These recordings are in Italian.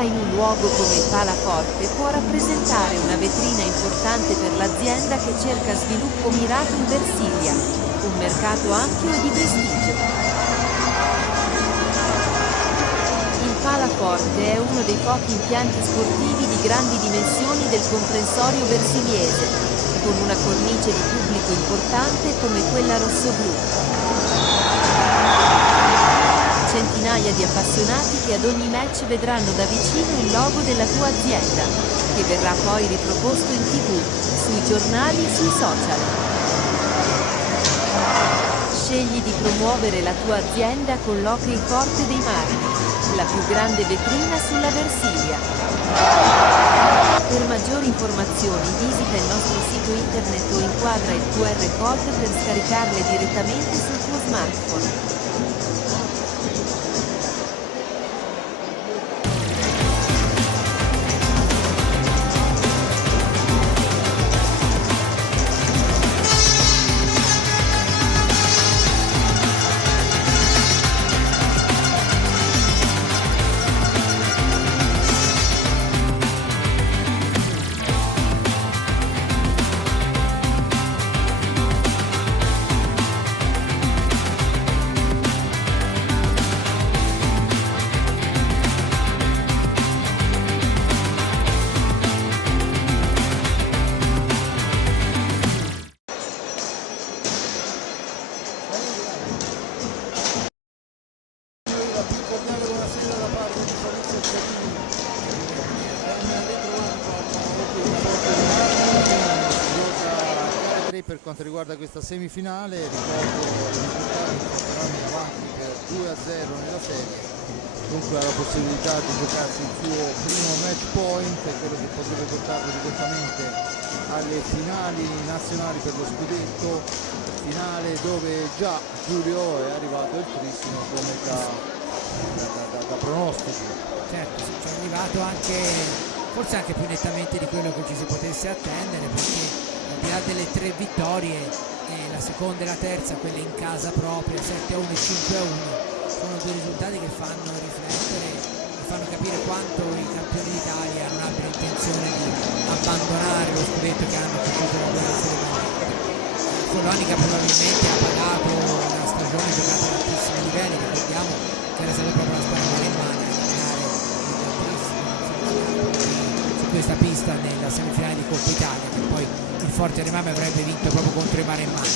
In un luogo come il Palaforte può rappresentare una vetrina importante per l'azienda che cerca sviluppo mirato in Versilia, un mercato ampio e di prestigio. Il Palaforte è uno dei pochi impianti sportivi di grandi dimensioni del comprensorio versiliese, con una cornice di pubblico importante come quella rossoblù. Centinaia di appassionati che ad ogni match vedranno da vicino il logo della tua azienda, che verrà poi riproposto in TV, sui giornali e sui social. Scegli di promuovere la tua azienda con l'Hockey Forte dei Marmi, la più grande vetrina sulla Versilia. Per maggiori informazioni visita il nostro sito internet o inquadra il QR code per scaricarle direttamente sul tuo smartphone. Per quanto riguarda questa semifinale, ricordo i risultati saranno avanti per 2-0 nella serie, dunque ha la possibilità di giocarsi il suo primo match point, quello che potrebbe portarlo direttamente alle finali nazionali per lo scudetto, finale dove già Giulio è arrivato il trissimo come da pronostico. Certo, ci è arrivato anche, forse anche più nettamente di quello che ci si potesse attendere, perché al di là delle 3 vittorie, la seconda e la terza, quelle in casa propria, 7-1 e 5-1, sono 2 risultati che fanno riflettere e fanno capire quanto i campioni d'Italia non abbiano intenzione di abbandonare lo scudetto che hanno ottenuto la guerra seriamente. Colonica probabilmente ha pagato una stagione giocata ad altissimi livelli, ricordiamo che era stata proprio la squadra in mano a giocare su cui questa pista nella semifinale di Coppa Italia, che poi il Forte dei Marmi avrebbe vinto proprio contro i Maremmani,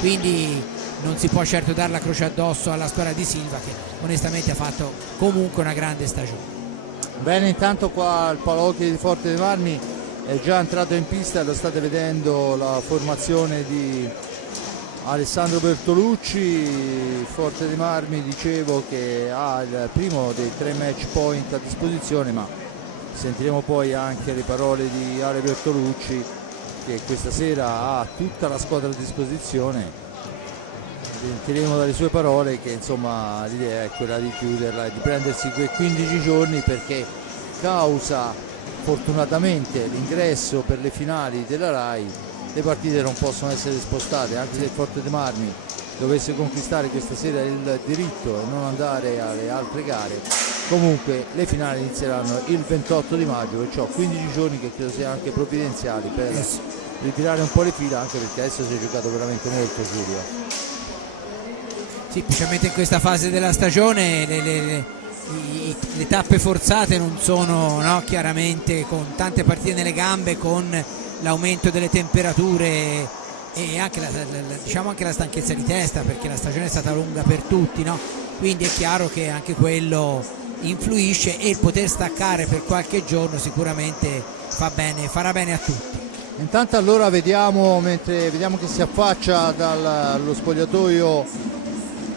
quindi non si può certo dare la croce addosso alla squadra di Silva, che onestamente ha fatto comunque una grande stagione. Bene, intanto qua il Palaocchi di Forte dei Marmi è già entrato in pista e lo state vedendo la formazione di Alessandro Bertolucci. Forte dei Marmi, dicevo, che ha il primo dei 3 match point a disposizione, ma sentiremo poi anche le parole di Ale Bertolucci, che questa sera ha tutta la squadra a disposizione. Sentiremo dalle sue parole che insomma l'idea è quella di chiuderla e di prendersi quei 15 giorni, perché causa fortunatamente l'ingresso per le finali della RAI le partite non possono essere spostate, anche se il Forte dei Marmi dovesse conquistare questa sera il diritto e non andare alle altre gare. Comunque le finali inizieranno il 28 di maggio, perciò 15 giorni che credo siano anche provvidenziali per ritirare un po' le fila, anche perché adesso si è giocato veramente molto, Giulio. Sì, specialmente in questa fase della stagione le tappe forzate non sono, no, chiaramente con tante partite nelle gambe, con l'aumento delle temperature e anche diciamo anche la stanchezza di testa, perché la stagione è stata lunga per tutti, no? Quindi è chiaro che anche quello influisce, e il poter staccare per qualche giorno sicuramente farà bene a tutti. Intanto allora vediamo che si affaccia dallo spogliatoio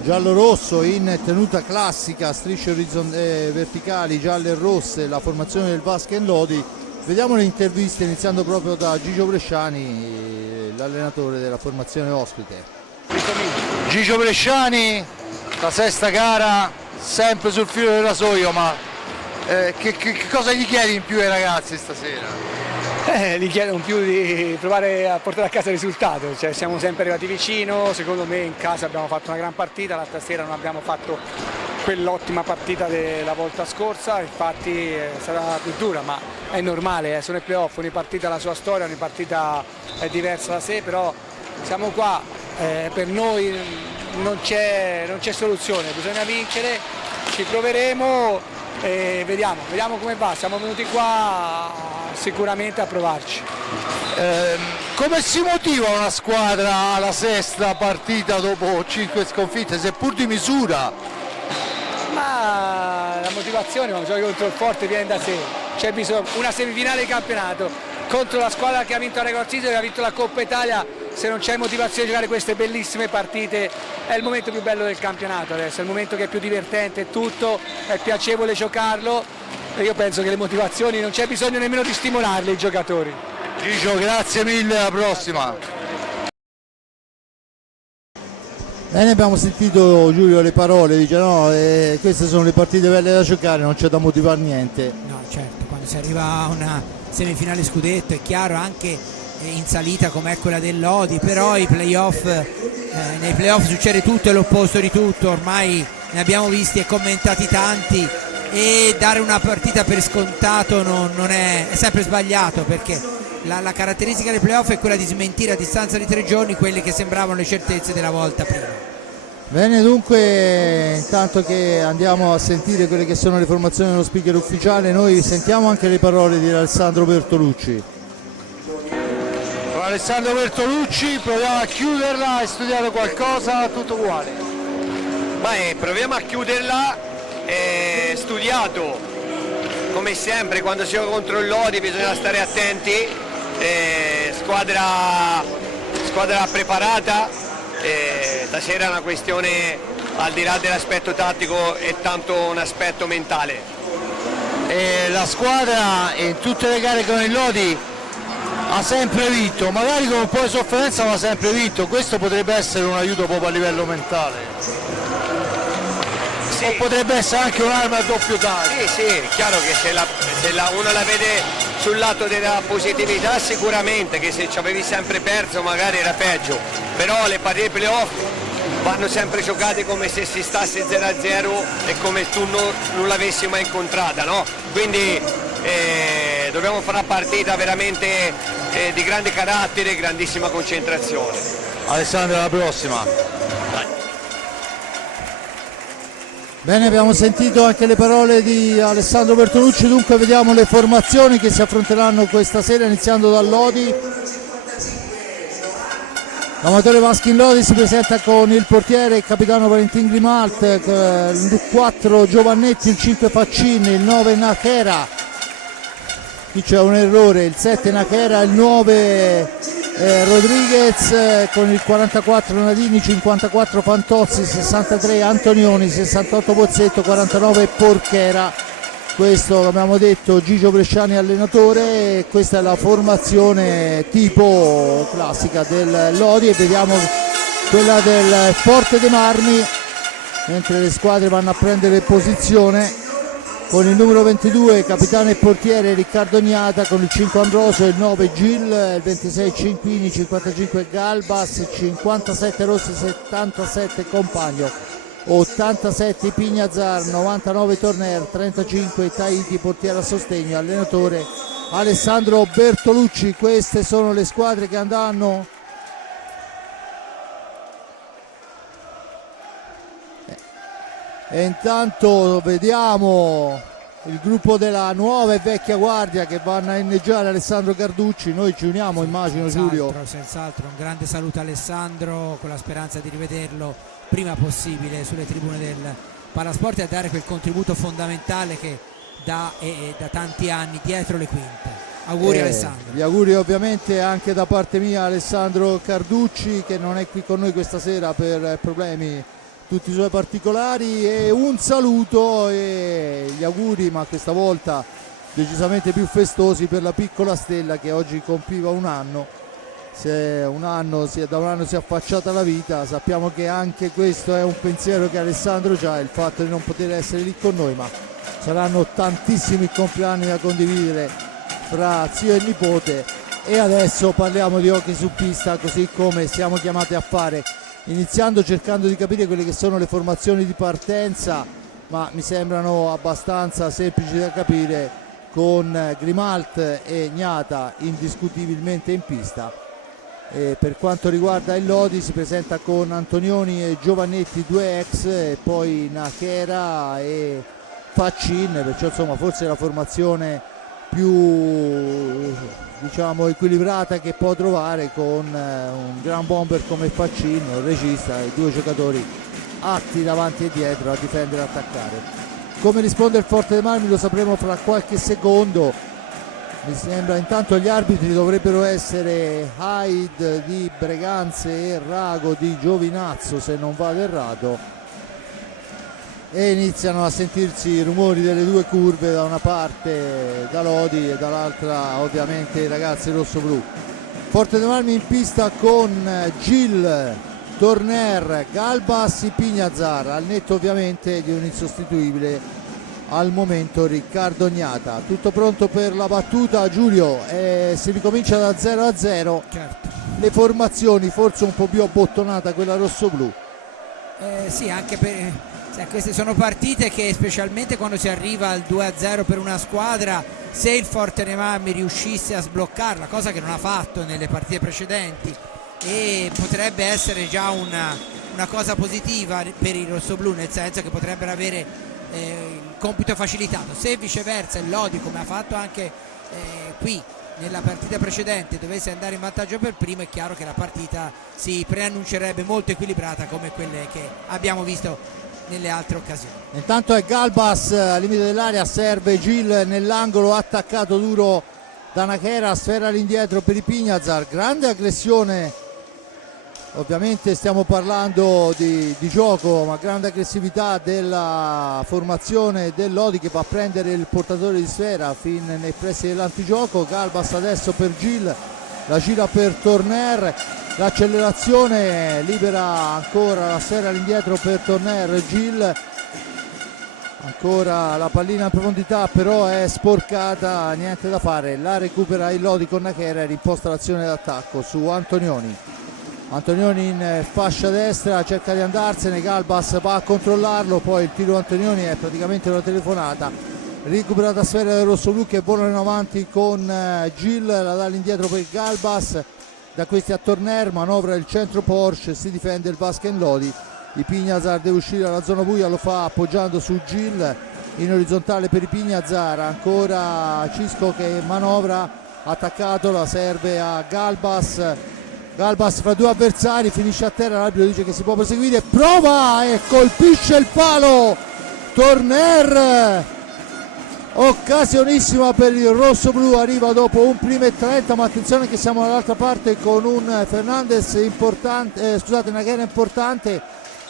giallo-rosso in tenuta classica, strisce verticali gialle e rosse, la formazione del Basket Lodi. Vediamo le interviste, iniziando proprio da Gigio Bresciani, l'allenatore della formazione ospite. Gigio Bresciani, la sesta gara, sempre sul filo del rasoio, ma che cosa gli chiedi in più ai ragazzi stasera? Gli chiedo in più di provare a portare a casa il risultato, cioè, siamo sempre arrivati vicino, secondo me in casa abbiamo fatto una gran partita, l'altra sera non abbiamo fatto quell'ottima partita della volta scorsa, infatti è stata più dura, ma è normale, sono i playoff, ogni partita ha la sua storia, ogni partita è diversa da sé, però siamo qua, per noi non c'è soluzione, bisogna vincere, ci proveremo e vediamo come va, siamo venuti qua sicuramente a provarci. Come si motiva una squadra alla sesta partita dopo 5 sconfitte, seppur di misura? Ma la motivazione quando giochi contro il Forte viene da sé, c'è bisogno, una semifinale di campionato contro la squadra che ha vinto la Record Season e che ha vinto la Coppa Italia, se non c'è motivazione di giocare queste bellissime partite è il momento più bello del campionato adesso, è il momento che è più divertente, è tutto, è piacevole giocarlo. Io penso che le motivazioni non c'è bisogno nemmeno di stimolarle i giocatori. Gigio, grazie mille, alla prossima. Bene, abbiamo sentito Giulio le parole, dice no, queste sono le partite belle da giocare, non c'è da motivare niente. No, certo, quando si arriva a una semifinale scudetto è chiaro, anche in salita come quella del Lodi, però nei playoff succede tutto e l'opposto di tutto, ormai ne abbiamo visti e commentati tanti, e dare una partita per scontato non è sempre sbagliato, perché la caratteristica dei playoff è quella di smentire a distanza di 3 giorni quelle che sembravano le certezze della volta prima. Bene, dunque intanto che andiamo a sentire quelle che sono le formazioni dello speaker ufficiale, noi sentiamo anche le parole di Alessandro Bertolucci. Alessandro Bertolucci, proviamo a chiuderla, hai studiato qualcosa, tutto uguale? Beh, proviamo a chiuderla. Studiato come sempre, quando si gioca contro il Lodi bisogna stare attenti, squadra preparata, stasera è una questione, al di là dell'aspetto tattico, è tanto un aspetto mentale. La squadra in tutte le gare con il Lodi ha sempre vinto, magari con un po' di sofferenza, ma ha sempre vinto. Questo potrebbe essere un aiuto proprio a livello mentale. Sì. O potrebbe essere anche un'arma a doppio taglio. Sì, è chiaro che se uno la vede sul lato della positività, sicuramente che se ci avevi sempre perso magari era peggio, però le partite playoff vanno sempre giocate come se si stasse 0-0 e come tu non l'avessi mai incontrata, no? Quindi dobbiamo fare una partita veramente di grande carattere e grandissima concentrazione. Alessandro, alla prossima. Bene, abbiamo sentito anche le parole di Alessandro Bertolucci, dunque vediamo le formazioni che si affronteranno questa sera, iniziando dal Lodi. L'amatore Maskin Lodi si presenta con il portiere, il capitano Valentin Grimalt, il 4 Giovannetti, il 5 Faccini, il 9 Nachera, qui c'è un errore, il 7 Nachera, il 9 Rodriguez, con il 44 Nadini, 54 Fantozzi, 63 Antonioni, 68 Pozzetto, 49 Porchera. Questo, abbiamo detto, Gigio Bresciani allenatore, e questa è la formazione tipo classica del Lodi, e vediamo quella del Forte dei Marmi, mentre le squadre vanno a prendere posizione. Con il numero 22 capitano e portiere Riccardo Gnata, con il 5 Ambrosio, il 9 Gil, il 26 Cinquini, 55 Galbas, 57 Rossi, 77 Compagno, 87 Pignazar, 99 Torner, 35 Tahiti, portiere a sostegno, allenatore Alessandro Bertolucci. Queste sono le squadre che andranno e intanto vediamo il gruppo della nuova e vecchia guardia che vanno a inneggiare Alessandro Carducci. Noi ci uniamo, immagino, Giulio. Senz'altro, un grande saluto a Alessandro, con la speranza di rivederlo prima possibile sulle tribune del Palasport e a dare quel contributo fondamentale che dà da tanti anni dietro le quinte. Auguri Alessandro. Gli auguri ovviamente anche da parte mia a Alessandro Carducci, che non è qui con noi questa sera per problemi tutti i suoi particolari, e un saluto e gli auguri, ma questa volta decisamente più festosi, per la piccola Stella che oggi compiva un anno. Da un anno si è affacciata alla vita. Sappiamo che anche questo è un pensiero che Alessandro ha, il fatto di non poter essere lì con noi, ma saranno tantissimi compleanni da condividere fra zio e nipote. E adesso parliamo di hockey su pista, così come siamo chiamati a fare, iniziando cercando di capire quelle che sono le formazioni di partenza, ma mi sembrano abbastanza semplici da capire, con Grimalt e Gnata indiscutibilmente in pista. E per quanto riguarda il Lodi si presenta con Antonioni e Giovannetti, due ex, e poi Nachera e Faccin, perciò insomma forse la formazione più, diciamo, equilibrata che può trovare, con un gran bomber come Faccin, un regista, e due giocatori atti davanti e dietro a difendere e attaccare. Come risponde il Forte dei Marmi lo sapremo fra qualche secondo. Mi sembra intanto gli arbitri dovrebbero essere Haid di Breganze e Rago di Giovinazzo, se non vado errato, e iniziano a sentirsi i rumori delle due curve, da una parte da Lodi e dall'altra ovviamente i ragazzi rossoblu. Forte dei Marmi in pista con Gil, Torner, Galbas, Pignazar, al netto ovviamente di un insostituibile al momento Riccardo Gnata. Tutto pronto per la battuta, Giulio, si ricomincia da 0-0. Certo. Le formazioni forse un po' più abbottonata quella rossoblu. Sì, anche per queste sono partite che, specialmente quando si arriva al 2-0 per una squadra, se il Forte dei Marmi riuscisse a sbloccarla, cosa che non ha fatto nelle partite precedenti, e potrebbe essere già una cosa positiva per i rossoblu, nel senso che potrebbero avere il compito facilitato. Se viceversa il Lodi, come ha fatto anche qui nella partita precedente, dovesse andare in vantaggio per primo, è chiaro che la partita si preannuncerebbe molto equilibrata, come quelle che abbiamo visto nelle altre occasioni. Intanto è Galbas al limite dell'area, serve Gil nell'angolo, attaccato duro da Nachera, sfera all'indietro per i Pignazar, grande aggressione. Ovviamente stiamo parlando di gioco, ma grande aggressività della formazione del Lodi, che va a prendere il portatore di sfera fin nei pressi dell'antigioco. Galbas adesso per Gil, la gira per Torner, l'accelerazione libera ancora la sfera all'indietro per Torner. Gil, ancora la pallina in profondità, però è sporcata, niente da fare, la recupera il Lodi con Nachera e rimposta l'azione d'attacco su Antonioni. Antonioni in fascia destra, cerca di andarsene, Galbas va a controllarlo, poi il tiro Antonioni è praticamente una telefonata, recuperata sfera del rossoblu che volano in avanti con Gil, la dà all'indietro per Galbas, da questi a Torner, manovra il centro Porsche, si difende il Vasken Lodi, di Pignazar, deve uscire dalla zona buia, lo fa appoggiando su Gil in orizzontale per i Pignazar, ancora Cisco che manovra, attaccato, la serve a Galbas fra due avversari, finisce a terra, l'arbitro dice che si può proseguire, prova e colpisce il palo Torner, occasionissima per il rosso-blu, arriva dopo un primo e 30, ma attenzione che siamo dall'altra parte con un Fernandez importante, una gara importante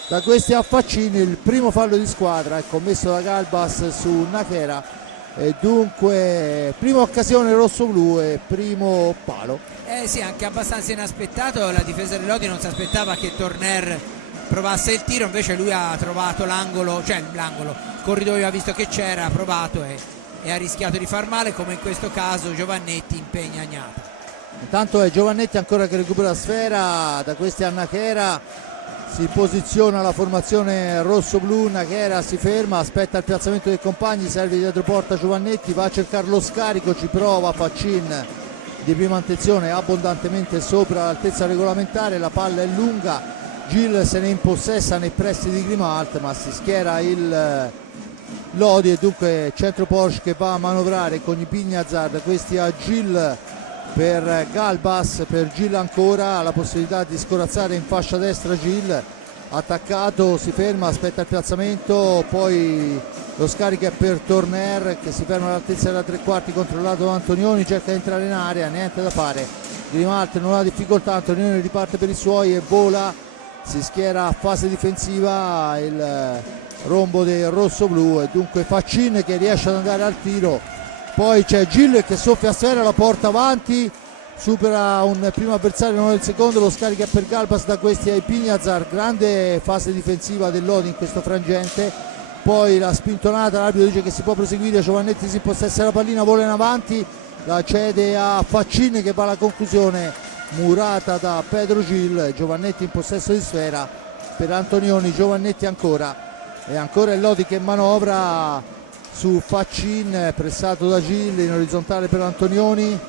da questi a Faccini. Il primo fallo di squadra è commesso da Galbas su Nakera e dunque prima occasione rosso-blu e primo palo. Sì, anche abbastanza inaspettato, la difesa del Lodi non si aspettava che Torner provasse il tiro, invece lui ha trovato l'angolo, il corridoio, ha visto che c'era, ha provato e ha rischiato di far male, come in questo caso Giovannetti impegna Agnata. Intanto è Giovannetti ancora che recupera la sfera da questi a Nakera, si posiziona la formazione rosso-blu, Nakera si ferma, aspetta il piazzamento dei compagni, serve dietro porta Giovannetti, va a cercare lo scarico, ci prova Faccin di prima attenzione abbondantemente sopra l'altezza regolamentare, la palla è lunga, Gil se ne impossessa nei pressi di Grimalt, ma si schiera il Lodi e dunque centro Porsche che va a manovrare con i Pignazar, questi a Gil per Galbas, per Gil ancora, la possibilità di scorazzare in fascia destra Gil, attaccato, si ferma, aspetta il piazzamento, poi lo scarico è per Torner che si ferma all'altezza della tre quarti, controllato da Antonioni, cerca di entrare in area, niente da fare, Grimalt non ha difficoltà, Antonioni riparte per i suoi e vola, si schiera a fase difensiva il rombo del rosso-blu e dunque Faccin che riesce ad andare al tiro, poi c'è Gil che soffia a sfera, la porta avanti, supera un primo avversario, non il secondo, lo scarica è per Galbas, da questi ai Pignazar, grande fase difensiva del Lodi in questo frangente, poi la spintonata, l'arbitro dice che si può proseguire, Giovannetti si impossessa la pallina, vola in avanti, la cede a Faccin che va alla conclusione, murata da Pedro Gil, Giovannetti in possesso di sfera per Antonioni, Giovannetti ancora e ancora il Lodi che manovra su Faccin, pressato da Gil in orizzontale per Antonioni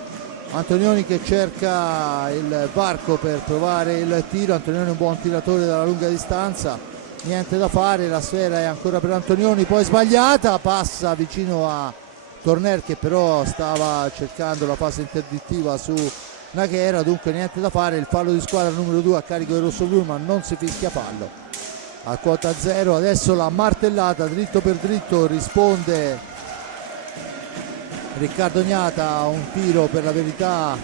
che cerca il varco per provare il tiro, Antonioni è un buon tiratore dalla lunga distanza, niente da fare, la sfera è ancora per Antonioni, poi sbagliata, passa vicino a Torner che però stava cercando la fase interdittiva su Nakera, dunque niente da fare, il fallo di squadra numero 2 a carico del rosso-blu, ma non si fischia fallo. A quota 0, adesso la martellata dritto per dritto, risponde Riccardo Agnata, un tiro per la verità,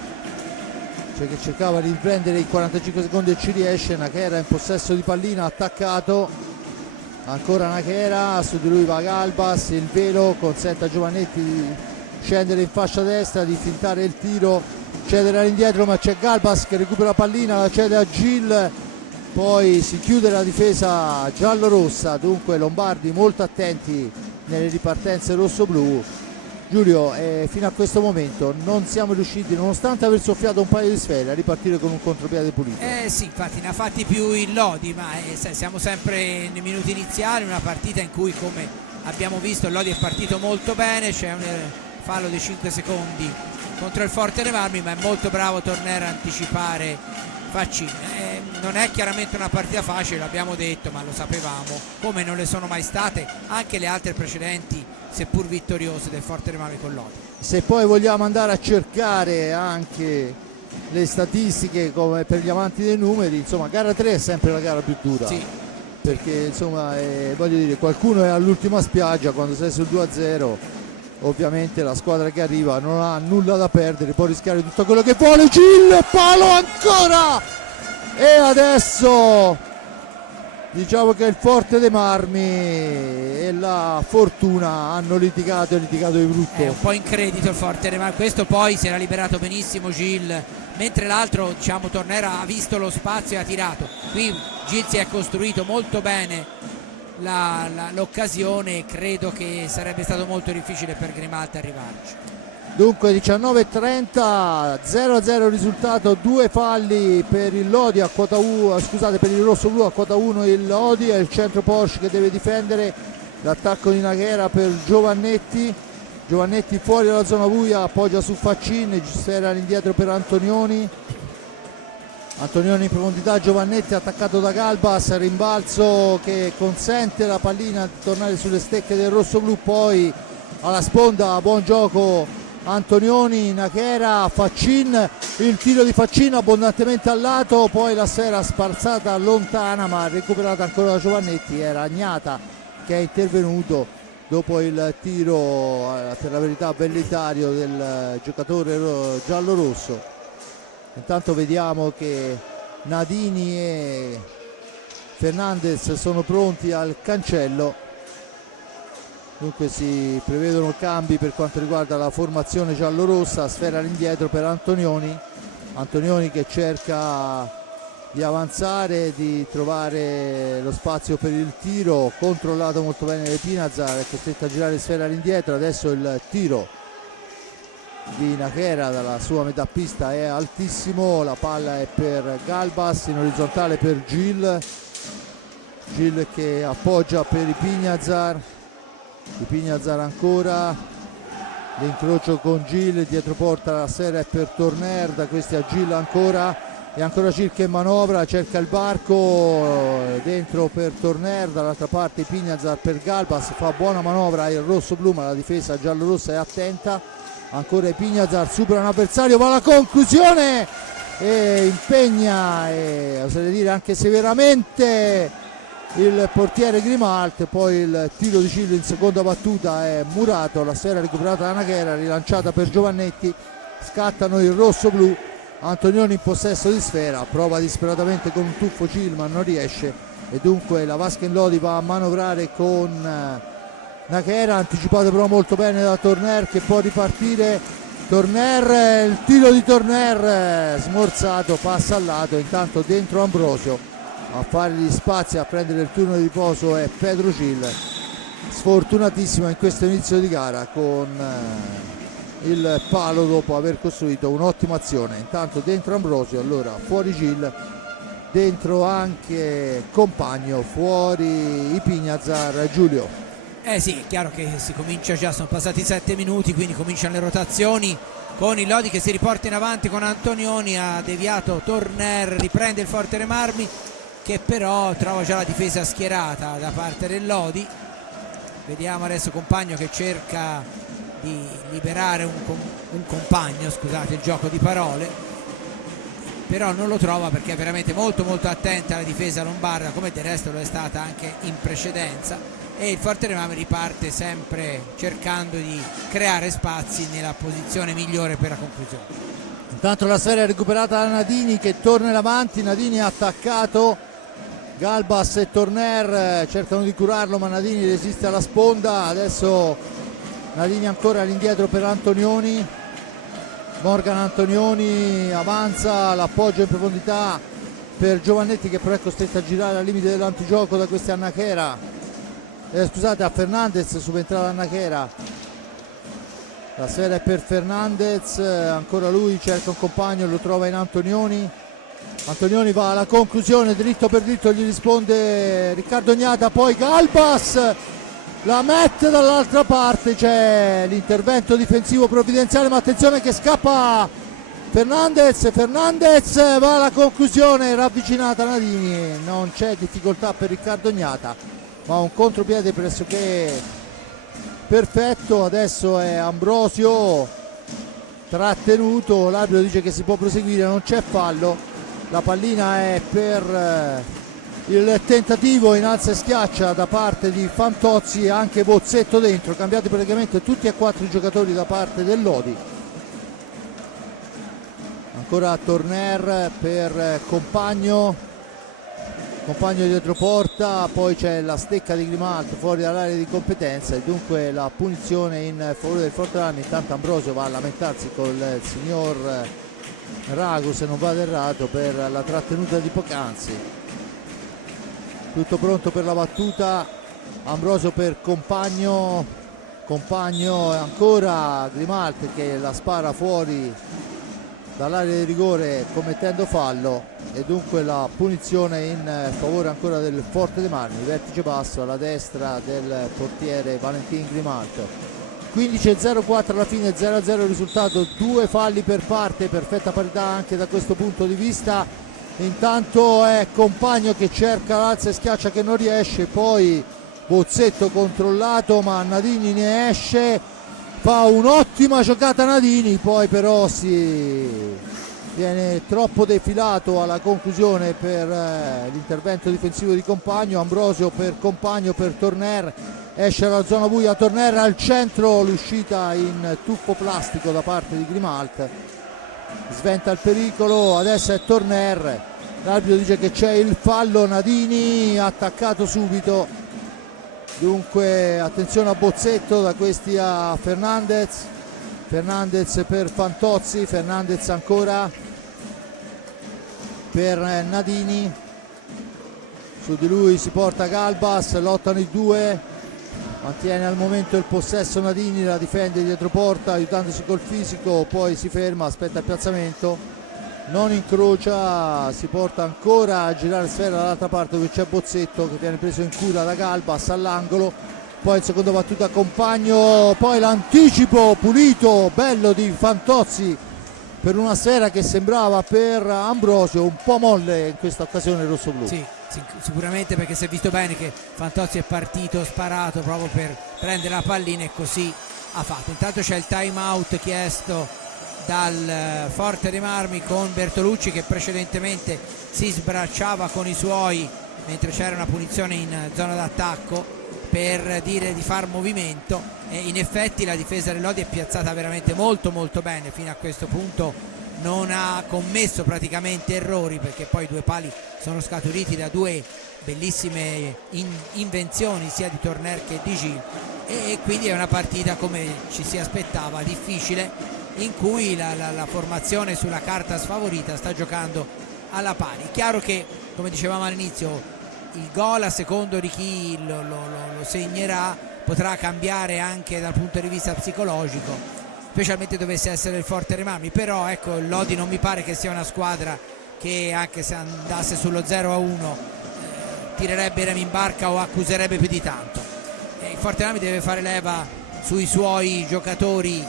cioè che cercava di prendere in 45 secondi e ci riesce, Nakera in possesso di pallina, attaccato, ancora Nakera, su di lui va Galbas, il velo consente a Giovannetti di scendere in fascia destra, di fintare il tiro, cedere all'indietro, ma c'è Galbas che recupera la pallina, la cede a Gil, poi si chiude la difesa giallo-rossa, dunque Lombardi molto attenti nelle ripartenze rosso-blu. Giulio, fino a questo momento non siamo riusciti, nonostante aver soffiato un paio di sfere, a ripartire con un contropiede pulito. Sì, infatti ne ha fatti più il Lodi, ma siamo sempre nei minuti iniziali, una partita in cui, come abbiamo visto, il Lodi è partito molto bene, c'è un fallo di 5 secondi contro il Forte dei Marmi, ma è molto bravo Torner a anticipare Faccin. Non è chiaramente una partita facile, l'abbiamo detto, ma lo sapevamo, come non le sono mai state anche le altre precedenti, seppur vittoriose, del Forte dei Marmi con Lodi. Se poi vogliamo andare a cercare anche le statistiche come per gli amanti dei numeri, insomma gara 3 è sempre la gara più dura, sì, perché insomma voglio dire, qualcuno è all'ultima spiaggia, quando sei sul 2-0 ovviamente la squadra che arriva non ha nulla da perdere, può rischiare tutto quello che vuole. Gil, palo ancora, e adesso diciamo che il Forte dei Marmi e la Fortuna hanno litigato di brutto. È un po' in credito il Forte dei Marmi, questo poi si era liberato benissimo Gil, mentre l'altro, diciamo, Tornera ha visto lo spazio e ha tirato. Qui Gil si è costruito molto bene l'occasione, e credo che sarebbe stato molto difficile per Grimalt arrivarci. Dunque 19:30, 0-0 risultato, 2 falli per il Lodi a quota 1, scusate, per il rosso-blu a quota 1 il Lodi, è il centro Porsche che deve difendere l'attacco di Nakera per Giovannetti fuori dalla zona buia, appoggia su Faccin, sfera all'indietro per Antonioni Antonioni in profondità, Giovannetti attaccato da Galbas, rimbalzo che consente la pallina di tornare sulle stecche del rossoblu, poi alla sponda, buon gioco Antonioni, Nachera, Faccin, il tiro di Faccin abbondantemente al lato, poi la sfera sparzata lontana ma recuperata ancora da Giovannetti, era Agnata che è intervenuto dopo il tiro per la verità velleitario del giocatore giallorosso. Intanto vediamo che Nadini e Fernandez sono pronti al cancello, dunque si prevedono cambi per quanto riguarda la formazione giallorossa. Sfera all'indietro per Antonioni, Antonioni che cerca di avanzare, di trovare lo spazio per il tiro, controllato molto bene da Pinazar, è costretto a girare sfera all'indietro. Adesso il tiro di Nachera dalla sua metà pista è altissimo, la palla è per Galbas, in orizzontale per Gil che appoggia per Ipignazar ancora, l'incrocio con Gil, dietro porta la sfera è per Torner, da questi a Gil ancora, e ancora Gil che manovra, cerca il varco, dentro per Torner, dall'altra parte Ipignazar per Galbas, fa buona manovra il rosso-blu ma la difesa giallorossa è attenta. Ancora Ipignazar, supera un avversario, va alla conclusione e impegna, oserei dire anche severamente, il portiere Grimalt. Poi il tiro di Gil in seconda battuta è murato, la sfera recuperata da Nachera, rilanciata per Giovannetti, scattano il rosso-blu, Antonioni in possesso di sfera, prova disperatamente con un tuffo Gil ma non riesce, e dunque la Vasken Lodi va a manovrare con Nachera, anticipato però molto bene da Torner che può ripartire. Torner, il tiro di Torner smorzato, passa al lato. Intanto dentro Ambrosio a fare gli spazi, a prendere il turno di riposo è Pedro Gil, sfortunatissimo in questo inizio di gara con il palo dopo aver costruito un'ottima azione. Intanto dentro Ambrosio, allora fuori Gil, dentro anche Compagno, fuori Ipignazar. Giulio. Sì, è chiaro che si comincia già, sono passati 7 minuti, quindi cominciano le rotazioni con il Lodi che si riporta in avanti con Antonioni, ha deviato Torner, riprende il forte Remarmi che però trova già la difesa schierata da parte del Lodi. Vediamo adesso Compagno che cerca di liberare un compagno, scusate il gioco di parole, però non lo trova perché è veramente molto attenta alla difesa lombarda, come del resto lo è stata anche in precedenza, e il Forte Remame riparte sempre cercando di creare spazi nella posizione migliore per la conclusione. Intanto la sfera è recuperata da Nadini che torna in avanti, Nadini ha attaccato, Galbas e Torner cercano di curarlo ma Nadini resiste alla sponda. Adesso Nadini ancora all'indietro per Antonioni, Morgan Antonioni avanza, l'appoggio in profondità per Giovannetti che però è costretto a girare al limite dell'antigioco da questi a Nachera. Scusate, a Fernandez, subentrata a Nachera, la sfera è per Fernandez, ancora lui cerca un compagno, lo trova in Antonioni, Antonioni va alla conclusione, dritto per dritto gli risponde Riccardo Gnata, poi Galbas la mette dall'altra parte, c'è l'intervento difensivo provvidenziale ma attenzione che scappa Fernandez va alla conclusione, ravvicinata Nadini, non c'è difficoltà per Riccardo Gnata ma un contropiede pressoché perfetto. Adesso è Ambrosio trattenuto, l'arbitro dice che si può proseguire, non c'è fallo, la pallina è per il tentativo in alza e schiaccia da parte di Fantozzi e anche Bozzetto dentro, cambiati praticamente tutti e 4 i giocatori da parte del Lodi. Ancora Torner per Compagno dietro porta, poi c'è la stecca di Grimalt fuori dall'area di competenza e dunque la punizione in favore del Forte Remame. Intanto Ambrosio va a lamentarsi con il signor Ragu, se non vado errato, per la trattenuta di poc'anzi. Tutto pronto per la battuta, Ambrosio per Compagno ancora Grimalt che la spara fuori dall'area di rigore commettendo fallo e dunque la punizione in favore ancora del Forte dei Marmi, vertice basso alla destra del portiere Valentin Grimalt. 15:04 alla fine, 0-0 il risultato, 2 falli per parte, perfetta parità anche da questo punto di vista. Intanto è Compagno che cerca l'alza e schiaccia che non riesce, poi Bozzetto controllato ma Nadini ne esce, fa un'ottima giocata Nadini, poi però si viene troppo defilato alla conclusione per l'intervento difensivo di Compagno. Ambrosio per Compagno, per Torner, esce dalla zona buia Torner, al centro l'uscita in tuffo plastico da parte di Grimalt, sventa il pericolo, adesso è Torner, l'arbitro dice che c'è il fallo, Nadini attaccato subito, dunque attenzione a Bozzetto, da questi a Fernandez per Fantozzi, Fernandez ancora per Nadini, su di lui si porta Galbas, lottano i due, mantiene al momento il possesso Nadini, la difende dietro porta aiutandosi col fisico, poi si ferma, aspetta il piazzamento, non incrocia, si porta ancora a girare sfera dall'altra parte dove c'è Bozzetto che viene preso in cura da Galbas all'angolo, poi il secondo battuta Compagno, poi l'anticipo pulito bello di Fantozzi per una sfera che sembrava per Ambrosio, un po' molle in questa occasione rossoblu. Sì, sicuramente, perché si è visto bene che Fantozzi è partito sparato proprio per prendere la pallina e così ha fatto. Intanto c'è il time out chiesto dal Forte dei Marmi con Bertolucci che precedentemente si sbracciava con i suoi mentre c'era una punizione in zona d'attacco per dire di far movimento, e in effetti la difesa dell'Odi è piazzata veramente molto bene fino a questo punto, non ha commesso praticamente errori perché poi i due pali sono scaturiti da due bellissime invenzioni sia di Torner che di Gil, e quindi è una partita come ci si aspettava, difficile, in cui la formazione sulla carta sfavorita sta giocando alla pari. Chiaro che, come dicevamo all'inizio, il gol a secondo di chi lo segnerà potrà cambiare anche dal punto di vista psicologico, specialmente dovesse essere il Forte dei Marmi, però ecco, l'Odi non mi pare che sia una squadra che anche se andasse sullo 0-1 tirerebbe i remi in barca o accuserebbe più di tanto. Il Forte dei Marmi deve fare leva sui suoi giocatori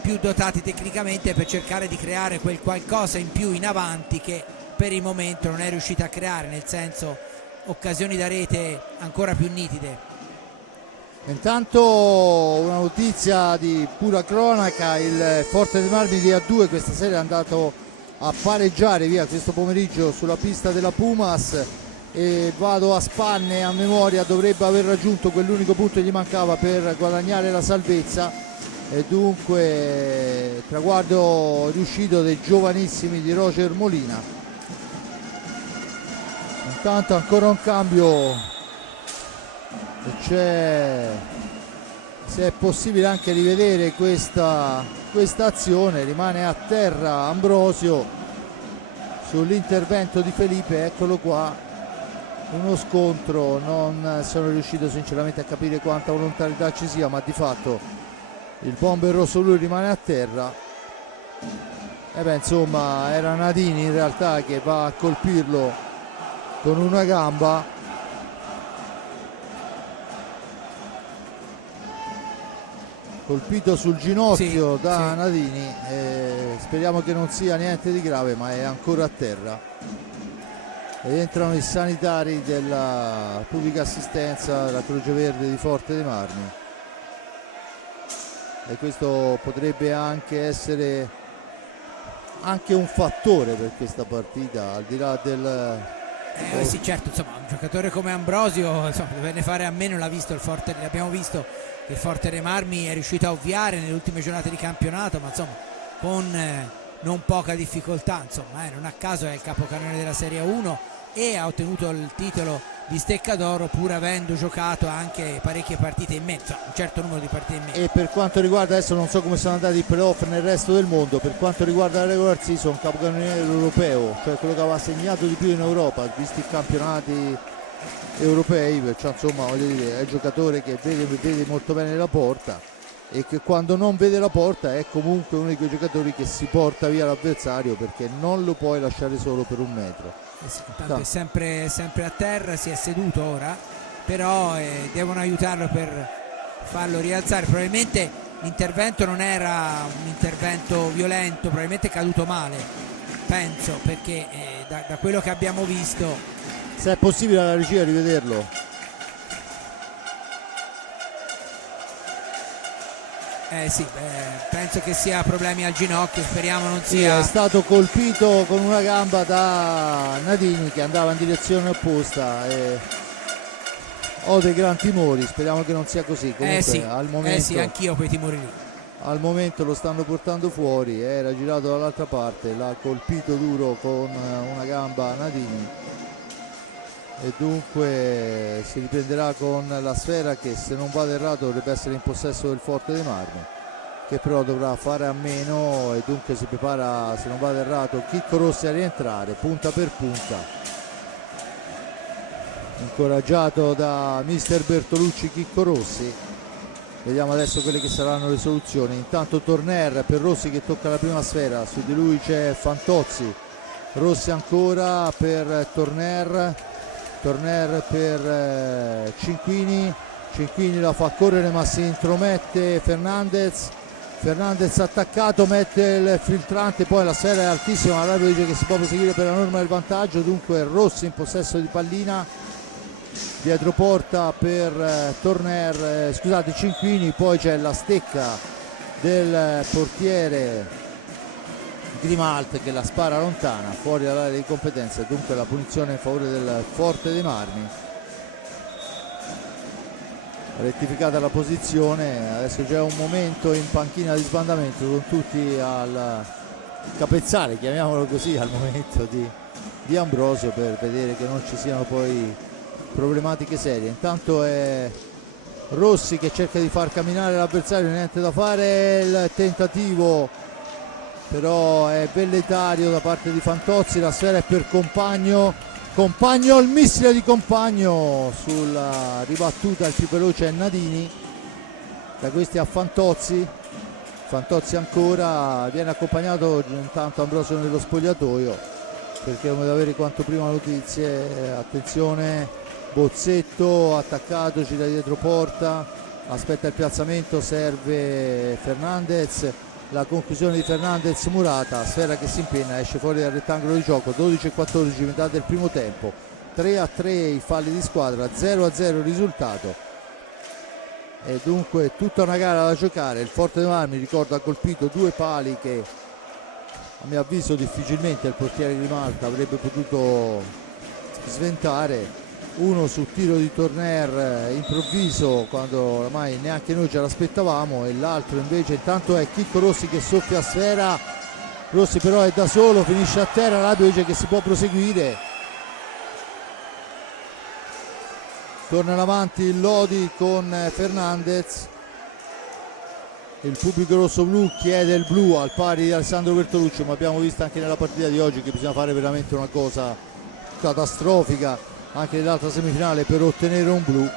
più dotati tecnicamente per cercare di creare quel qualcosa in più in avanti che per il momento non è riuscita a creare, nel senso occasioni da rete ancora più nitide. Intanto una notizia di pura cronaca: il Forte dei Marmi di A2 questa sera è andato a pareggiare via questo pomeriggio sulla pista della Pumas, e vado a spanne, a memoria, dovrebbe aver raggiunto quell'unico punto che gli mancava per guadagnare la salvezza, e dunque traguardo riuscito dei giovanissimi di Roger Molina. Intanto ancora un cambio e c'è, se è possibile, anche rivedere questa azione, rimane a terra Ambrosio sull'intervento di Felipe, eccolo qua, uno scontro, non sono riuscito sinceramente a capire quanta volontarietà ci sia, ma di fatto il bomber rossoblu rimane a terra. E beh, insomma, era Nadini in realtà che va a colpirlo con una gamba, colpito sul ginocchio da Nadini, speriamo che non sia niente di grave, ma è ancora a terra, ed entrano i sanitari della pubblica assistenza della Croce Verde di Forte dei Marmi, e questo potrebbe anche essere un fattore per questa partita, al di là del sì, certo, insomma, un giocatore come Ambrosio, insomma, doverne fare a meno, l'abbiamo visto che il Forte dei Marmi è riuscito a ovviare nelle ultime giornate di campionato, ma insomma con non poca difficoltà, insomma, non a caso è il capocannoniere della Serie 1 e ha ottenuto il titolo di Stecca d'Oro pur avendo giocato anche parecchie partite in meno, un certo numero di partite in meno. E per quanto riguarda, adesso non so come sono andati i playoff nel resto del mondo, per quanto riguarda la regular season, capocannoniere europeo, cioè quello che aveva segnato di più in Europa visti i campionati europei, perciò insomma voglio dire, è un giocatore che vede molto bene la porta, e che quando non vede la porta è comunque uno di quei giocatori che si porta via l'avversario, perché non lo puoi lasciare solo per un metro. Sì, tanto è sempre a terra, si è seduto ora, però devono aiutarlo per farlo rialzare. Probabilmente l'intervento non era un intervento violento, probabilmente è caduto male, penso, perché da quello che abbiamo visto, Se è possibile alla regia rivederlo. sì, penso che sia problemi al ginocchio, speriamo non Sì, sia... è stato colpito con una gamba da Nadini che andava in direzione opposta e ho dei gran timori, speriamo che non sia così. Comunque, sì, al momento, sì, anch'io quei timori lì. al momento lo stanno portando fuori, era girato dall'altra parte, l'ha colpito duro con una gamba Nadini e dunque si riprenderà con la Sfera che, se non vado errato, dovrebbe essere in possesso del Forte dei Marmi, che però dovrà fare a meno, e dunque si prepara, se non vado errato, Chicco Rossi a rientrare punta per punta, incoraggiato da mister Bertolucci Chicco Rossi. Vediamo adesso quelle che saranno le soluzioni. Intanto Torner per Rossi che tocca la prima sfera, su di lui c'è Fantozzi, Rossi ancora per Torner per Cinquini la fa correre ma si intromette Fernandez attaccato, mette il filtrante, poi la sfera è altissima, l'arbitro dice che si può proseguire per la norma del vantaggio, dunque Rossi in possesso di pallina, dietro porta per Cinquini, poi c'è la stecca del portiere Grimalt che la spara lontana, fuori dall'area di competenza, e dunque la punizione in favore del Forte dei Marmi. Rettificata la posizione, adesso c'è un momento in panchina di sbandamento con tutti al capezzale, chiamiamolo così, al momento di Ambrosio, per vedere che non ci siano poi problematiche serie. Intanto è Rossi che cerca di far camminare l'avversario, niente da fare, il tentativo però è velletario da parte di Fantozzi, la sfera è per Compagno, il missile di Compagno sulla ribattuta, il più veloce è Nadini, da questi a Fantozzi ancora, viene accompagnato intanto Ambrosio nello spogliatoio perché come da avere quanto prima notizie. Attenzione, Bozzetto attaccato, gira dietro porta, aspetta il piazzamento, serve Fernandez, la conclusione di Fernandez Murata, sfera che si impenna, esce fuori dal rettangolo di gioco. 12-14 metà del primo tempo, 3-3 i falli di squadra, 0-0 il risultato, e dunque tutta una gara da giocare. Il Forte dei Marmi, ricordo, ha colpito due pali che a mio avviso difficilmente il portiere Grimalta avrebbe potuto sventare, uno sul tiro di Torner improvviso quando ormai neanche noi ce l'aspettavamo, e l'altro invece intanto è Chicco Rossi che soffia a sfera, Rossi però è da solo, finisce a terra, l'arbitro dice che si può proseguire, torna avanti il Lodi con Fernandez, il pubblico rosso-blu chiede il blu al pari di Alessandro Bertolucci, ma abbiamo visto anche nella partita di oggi che bisogna fare veramente una cosa catastrofica anche nell'altra semifinale per ottenere un blu,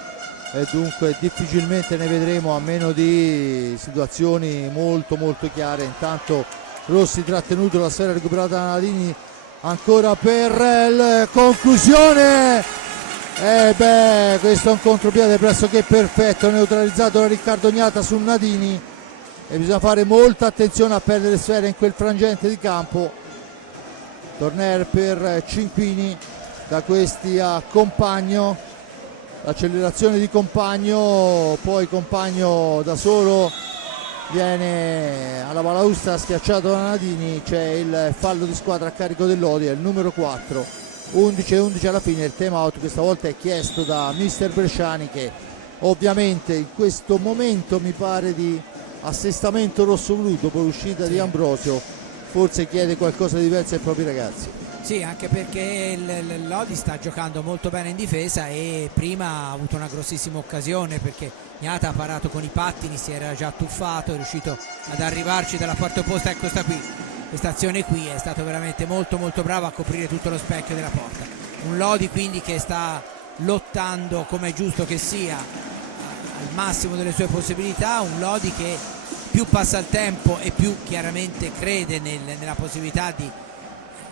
e dunque difficilmente ne vedremo a meno di situazioni molto chiare. Intanto Rossi trattenuto, la sfera recuperata da Nadini ancora per la conclusione, e questo è un contropiede pressoché perfetto, neutralizzato da Riccardo Gnata su Nadini, e bisogna fare molta attenzione a perdere sfere in quel frangente di campo. Torner per Cinquini, da questi a Compagno, l'accelerazione di Compagno, poi Compagno da solo viene alla balaustra schiacciato da Nadini, c'è il fallo di squadra a carico dell'Odi, è il numero 4, 11-11 alla fine. Il time out questa volta è chiesto da mister Bresciani, che ovviamente in questo momento mi pare di assestamento rosso-blu dopo l'uscita di Ambrosio, forse chiede qualcosa di diverso ai propri ragazzi. Sì, anche perché l'Odi sta giocando molto bene in difesa e prima ha avuto una grossissima occasione perché Gnata ha parato con i pattini, si era già tuffato, è riuscito ad arrivarci dalla parte opposta. Ecco, questa azione qui è stato veramente molto bravo a coprire tutto lo specchio della porta. Un Lodi quindi che sta lottando come è giusto che sia al massimo delle sue possibilità, un Lodi che più passa il tempo e più chiaramente crede nella possibilità di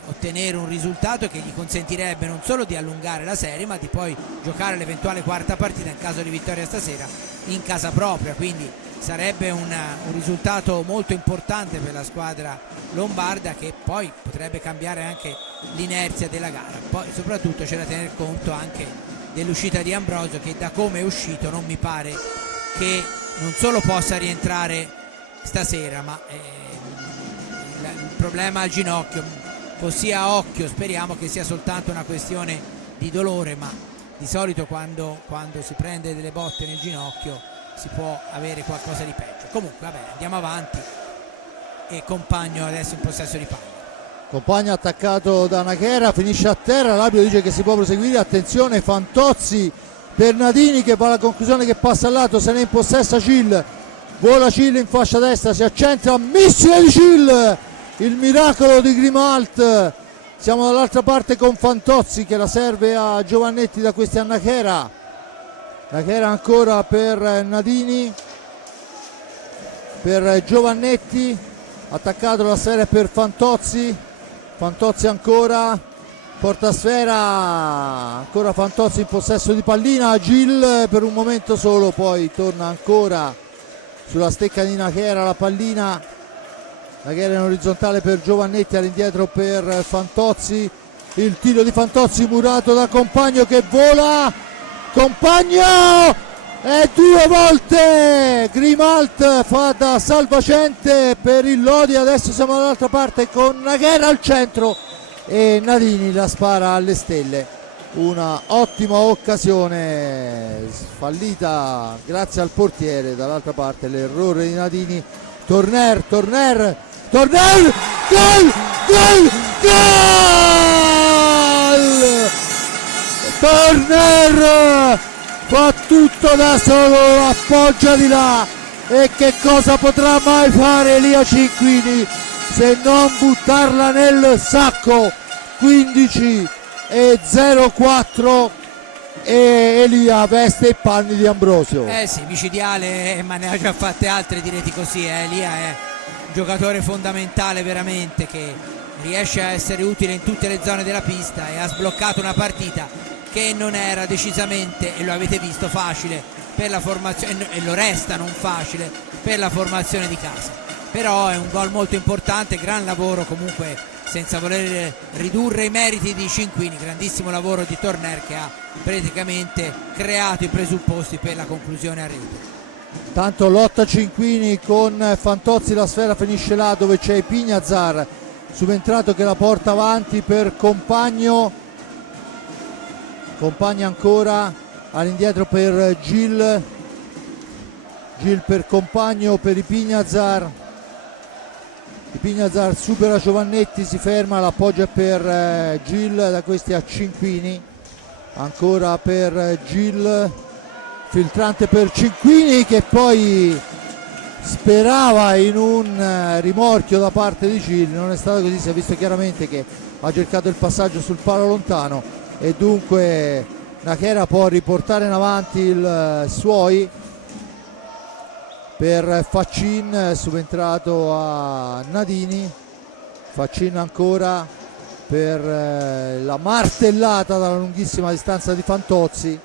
ottenere un risultato che gli consentirebbe non solo di allungare la serie, ma di poi giocare l'eventuale quarta partita in caso di vittoria stasera in casa propria. Quindi sarebbe un risultato molto importante per la squadra lombarda, che poi potrebbe cambiare anche l'inerzia della gara. Poi soprattutto c'è da tener conto anche dell'uscita di Ambrosio, che da come è uscito non mi pare che non solo possa rientrare stasera, ma il problema al ginocchio, così a occhio speriamo che sia soltanto una questione di dolore, ma di solito quando si prende delle botte nel ginocchio si può avere qualcosa di peggio. Comunque vabbè, andiamo avanti, e Compagno adesso in possesso di palla. Compagno attaccato da Nachera, finisce a terra, l'arbitro dice che si può proseguire. Attenzione, Fantozzi per Nadini che va alla conclusione, che passa al lato, se ne è in possesso Cil, vola Cil in fascia destra, si accentra, missile di Cil, il miracolo di Grimalt. Siamo dall'altra parte con Fantozzi che la serve a Giovannetti, da questi a Nachera. Nachera ancora per Nadini, per Giovannetti, attaccato la sfera per Fantozzi, Fantozzi ancora, portasfera, ancora Fantozzi in possesso di pallina, Gil per un momento solo, poi torna ancora sulla stecca di Nachera la pallina, Nachera in orizzontale per Giovannetti, all'indietro per Fantozzi, il tiro di Fantozzi murato da Compagno che vola, Compagno e due volte Grimalt fa da salvacente per il Lodi. Adesso siamo dall'altra parte con Nachera al centro e Nadini la spara alle stelle, una ottima occasione fallita grazie al portiere. Dall'altra parte l'errore di Nadini, Torner, gol, Torner fa tutto da solo, appoggia di là, e che cosa potrà mai fare Elia Cinquini se non buttarla nel sacco. 15-04 e Elia veste i panni di Ambrosio. Sì, micidiale, ma ne ha già fatte altre, direti così. Elia è un giocatore fondamentale veramente, che riesce a essere utile in tutte le zone della pista e ha sbloccato una partita che non era decisamente, e lo avete visto, facile per la formazione, e lo resta non facile per la formazione di casa. Però è un gol molto importante, gran lavoro comunque, senza voler ridurre i meriti di Cinquini, grandissimo lavoro di Torner che ha praticamente creato i presupposti per la conclusione a rete. Tanto lotta Cinquini con Fantozzi, la sfera finisce là dove c'è Pignazar subentrato che la porta avanti per Compagno ancora, all'indietro per Gil per Compagno, per Pignazar supera Giovannetti, si ferma, l'appoggia per Gil, da questi a Cinquini, ancora per Gil, filtrante per Cinquini che poi sperava in un rimorchio da parte di Gil, non è stato così, si è visto chiaramente che ha cercato il passaggio sul palo lontano e dunque Nachera può riportare in avanti il suoi per Faccin, subentrato a Nadini, Faccin ancora per la martellata dalla lunghissima distanza di Fantozzi,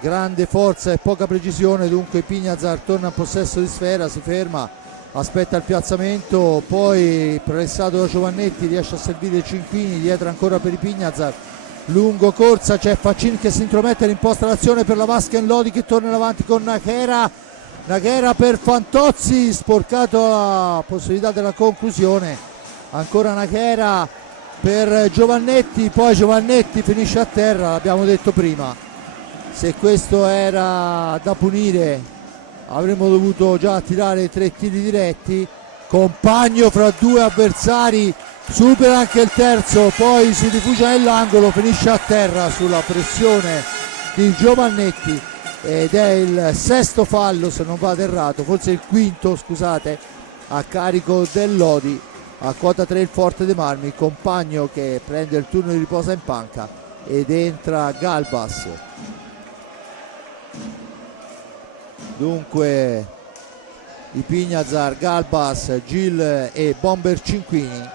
grande forza e poca precisione, dunque Pignazar torna in possesso di sfera, si ferma, aspetta il piazzamento, poi pressato da Giovannetti riesce a servire Cinquini, dietro ancora per Pignazar, lungo corsa, c'è Faccin che si intromette, rimposta l'azione per la vasca in Lodi che torna in avanti con Nachera per Fantozzi, sporcato la possibilità della conclusione, ancora Nachera per Giovannetti, poi Giovannetti finisce a terra, l'abbiamo detto prima, se questo era da punire avremmo dovuto già tirare 3 tiri diretti. Compagno fra due avversari, supera anche il terzo, poi si rifugia nell'angolo, finisce a terra sulla pressione di Giovannetti ed è il sesto fallo, se non vado errato, forse il quinto, scusate, a carico del Lodi. A quota 3 il Forte dei Marmi, Compagno che prende il turno di riposa in panca ed entra Galbas. Dunque i Pignazar, Galbas, Gil e Bomber Cinquini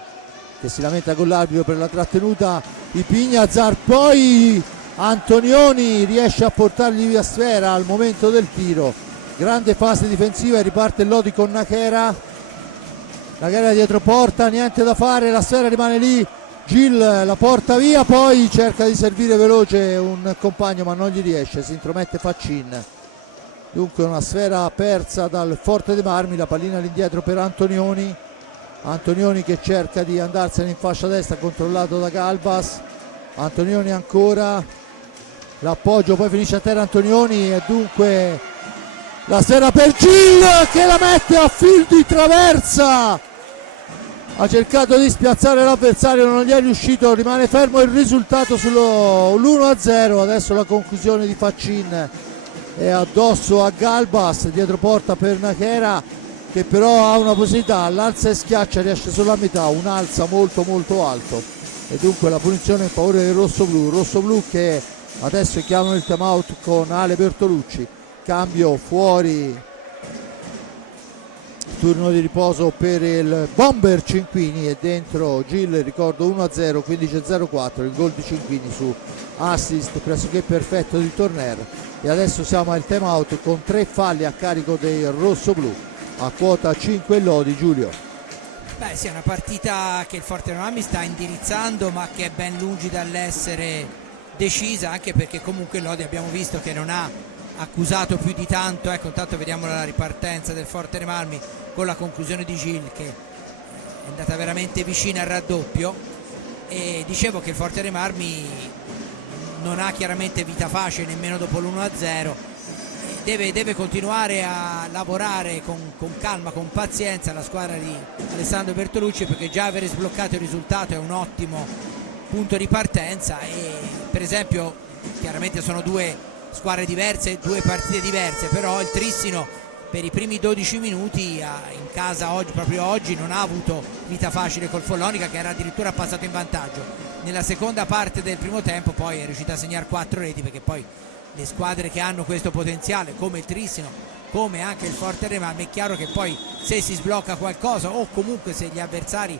che si lamenta con l'arbitro per la trattenuta. I Pignazar, poi Antonioni riesce a portargli via sfera al momento del tiro grande fase difensiva e riparte il Lodi con Nakera dietro porta, niente da fare, la sfera rimane lì, Gil la porta via, poi cerca di servire veloce un compagno ma non gli riesce, si intromette Faccin. Dunque una sfera persa dal Forte dei Marmi, la pallina all'indietro per Antonioni che cerca di andarsene in fascia destra, controllato da Galbas. Antonioni ancora, l'appoggio, poi finisce a terra Antonioni e dunque la sfera per Gil che la mette a fil di traversa, ha cercato di spiazzare l'avversario, non gli è riuscito, rimane fermo il risultato sull'1-0. Adesso la conclusione di Faccin è addosso a Galbas, dietro porta per Nakera che però ha una possibilità, l'alza e schiaccia, riesce solo a metà, un'alza molto molto alto e dunque la punizione in favore del rossoblu che adesso chiamano il time out con Ale Bertolucci. Cambio fuori, turno di riposo per il bomber Cinquini e dentro Gil, ricordo 1-0, 15-04, il gol di Cinquini su assist pressoché perfetto di Torner. E adesso siamo al time out con 3 falli a carico dei rossoblu, a quota 5 Lodi. Giulio. Beh sì, è una partita che il Forte dei Marmi sta indirizzando ma che è ben lungi dall'essere decisa, anche perché comunque Lodi abbiamo visto che non ha accusato più di tanto. Ecco, intanto vediamo la ripartenza del Forte dei Marmi con la conclusione di Gil che è andata veramente vicina al raddoppio, e dicevo che il Forte dei Marmi non ha chiaramente vita facile nemmeno dopo l'1-0, deve continuare a lavorare con calma, con pazienza la squadra di Alessandro Bertolucci, perché già avere sbloccato il risultato è un ottimo punto di partenza. E per esempio chiaramente sono due squadre diverse, 2 partite diverse, però il Trissino per i primi 12 minuti in casa proprio oggi non ha avuto vita facile col Follonica, che era addirittura passato in vantaggio. Nella seconda parte del primo tempo poi è riuscita a segnare 4 reti, perché poi le squadre che hanno questo potenziale come il Trissino, come anche il Forte dei Marmi, è chiaro che poi se si sblocca qualcosa o comunque se gli avversari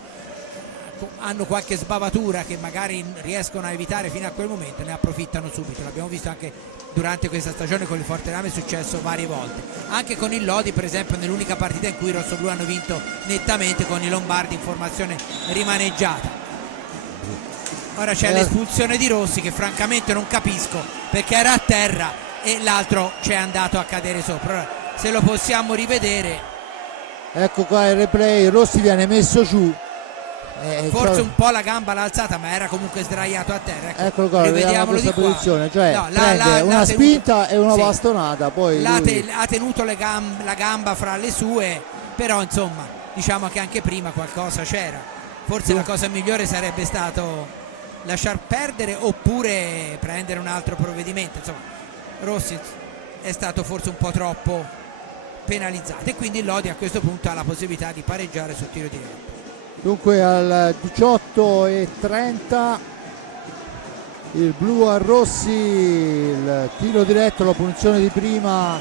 hanno qualche sbavatura che magari riescono a evitare fino a quel momento, ne approfittano subito. L'abbiamo visto anche durante questa stagione con il Forte dei Marmi, è successo varie volte, anche con il Lodi per esempio nell'unica partita in cui i rossoblu hanno vinto nettamente con i Lombardi in formazione rimaneggiata. Ora c'è l'espulsione di Rossi che francamente non capisco, perché era a terra e l'altro c'è andato a cadere sopra. Ora, se lo possiamo rivedere, ecco qua il replay, Rossi viene messo giù, forse un po' la gamba l'ha alzata ma era comunque sdraiato a terra. Eccolo qua, vediamo questa posizione, cioè no, prende una spinta e una bastonata, poi ha tenuto la gamba fra le sue, però insomma diciamo che anche prima qualcosa c'era. Forse la cosa migliore sarebbe stato lasciar perdere oppure prendere un altro provvedimento. Insomma, Rossi è stato forse un po' troppo penalizzato e quindi Lodi a questo punto ha la possibilità di pareggiare sul tiro diretto. Dunque al 18:30 il blu a Rossi, il tiro diretto, la punizione di prima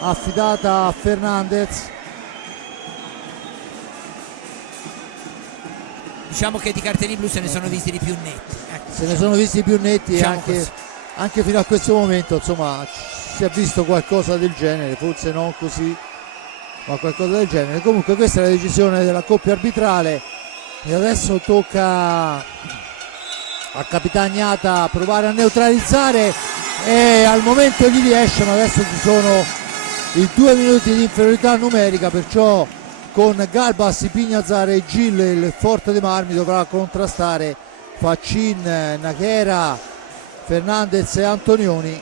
affidata a Fernandez. Diciamo che di cartellini blu se ne sono visti di più netti, ecco, se ne sono visti più netti, diciamo anche fino a questo momento insomma si è visto qualcosa del genere, forse non così ma qualcosa del genere. Comunque questa è la decisione della coppia arbitrale e adesso tocca a Capitagnata provare a neutralizzare e al momento gli riesce, ma adesso ci sono i 2 minuti di inferiorità numerica, perciò con Galbas, Pignazar e Gil il Forte dei Marmi dovrà contrastare Faccin, Nakera, Fernandez e Antonioni.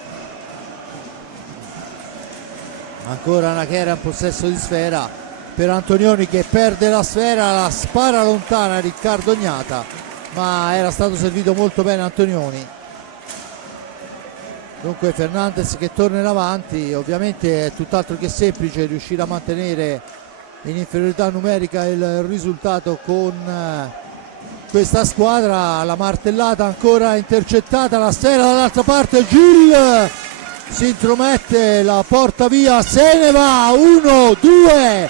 Ancora Nakera in possesso di sfera per Antonioni che perde la sfera, la spara lontana Riccardo Gnata, ma era stato servito molto bene Antonioni. Dunque Fernandez che torna in avanti, ovviamente è tutt'altro che semplice riuscire a mantenere in inferiorità numerica il risultato con questa squadra. La martellata ancora intercettata, la sfera dall'altra parte, Gil si intromette, la porta via, se ne va, 1-2,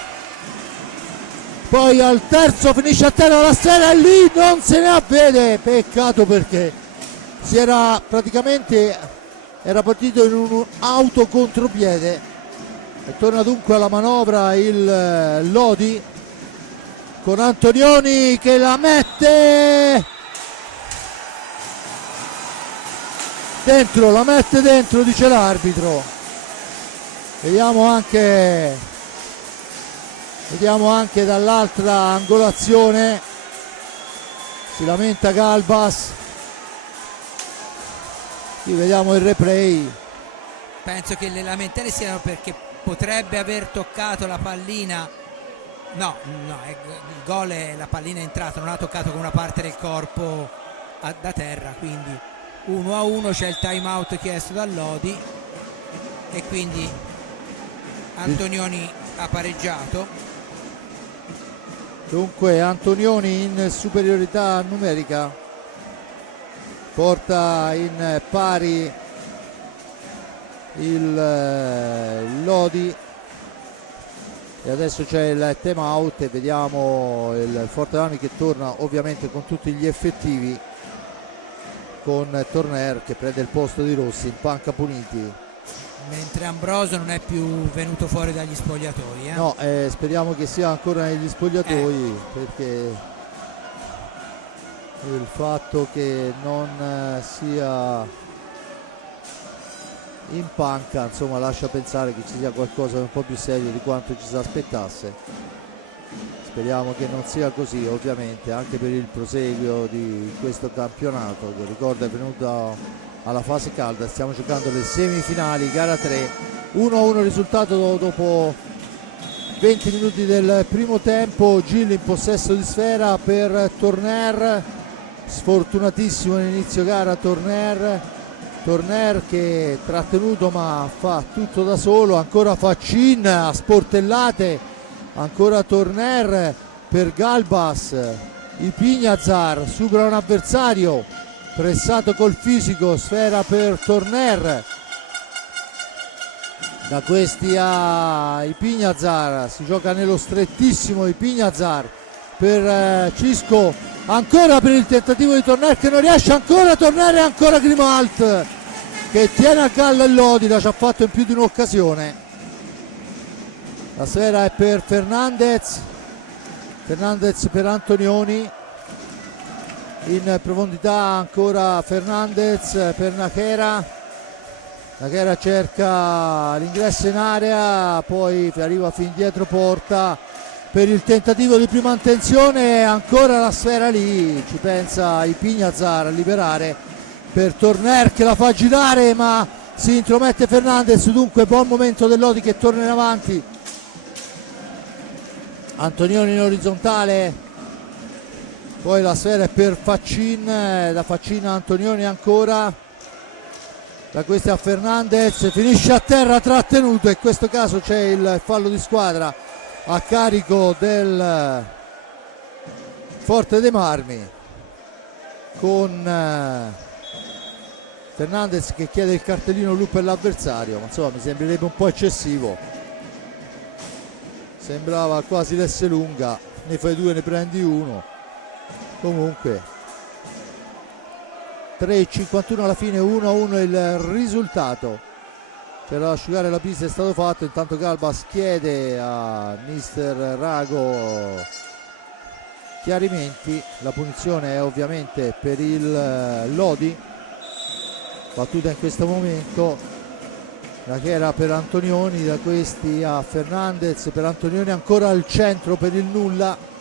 poi al terzo finisce a terra la sfera e lì non se ne avvede, peccato perché si era praticamente partito in un autocontropiede E torna dunque alla manovra il Lodi con Antonioni che la mette dentro, dice l'arbitro. Vediamo anche dall'altra angolazione, si lamenta Galbas. Qui vediamo il replay. Penso che le lamentele siano perché potrebbe aver toccato la pallina. No, il gol è, la pallina è entrata, non ha toccato con una parte del corpo da terra, quindi 1-1, c'è il time out chiesto dal Lodi e quindi Antonioni ha pareggiato. Dunque Antonioni in superiorità numerica porta in pari il Lodi e adesso c'è il time out e vediamo il Forte Armi che torna ovviamente con tutti gli effettivi, con Torner che prende il posto di Rossi in panca puniti, mentre Ambrosio non è più venuto fuori dagli spogliatoi. No, speriamo che sia ancora negli spogliatoi perché il fatto che non sia in panca insomma lascia pensare che ci sia qualcosa di un po' più serio di quanto ci si aspettasse. Speriamo che non sia così, ovviamente, anche per il proseguio di questo campionato che ricorda è venuto alla fase calda. Stiamo giocando le semifinali, gara 3, 1-1 risultato dopo 20 minuti del primo tempo. Gil in possesso di sfera per Torner, sfortunatissimo all'inizio gara Torner che è trattenuto ma fa tutto da solo, ancora Faccin a sportellate, ancora Torner per Galbas, Ipignazar supera un avversario, pressato col fisico, sfera per Torner, da questi a Ipignazar, si gioca nello strettissimo Ipignazar per Cisco, ancora per il tentativo di Torner che non riesce, ancora Torner e ancora Grimalt che tiene a galla il Lodi, l'ha già fatto in più di un'occasione. La sfera è per Fernandez per Antonioni, in profondità ancora Fernandez per Nachera cerca l'ingresso in area, poi arriva fin dietro porta per il tentativo di prima intenzione, ancora la sfera lì, ci pensa Ipignazar a liberare per Torner che la fa girare ma si intromette Fernandez, dunque buon momento del Lodi che torna in avanti. Antonioni in orizzontale, poi la sfera è per Faccin, da Faccin a Antonioni ancora, da questi a Fernandez, finisce a terra trattenuto e in questo caso c'è il fallo di squadra a carico del Forte dei Marmi, con Fernandez che chiede il cartellino blu per l'avversario, ma insomma mi sembrerebbe un po' eccessivo, sembrava quasi l'Esselunga, ne fai due ne prendi uno. Comunque 3:51 alla fine, 1-1 il risultato, per asciugare la pista è stato fatto. Intanto Galbas chiede a mister Rago chiarimenti, la punizione è ovviamente per il Lodi, battuta in questo momento, la che era per Antonioni, da questi a Fernandez per Antonioni, ancora al centro per il nulla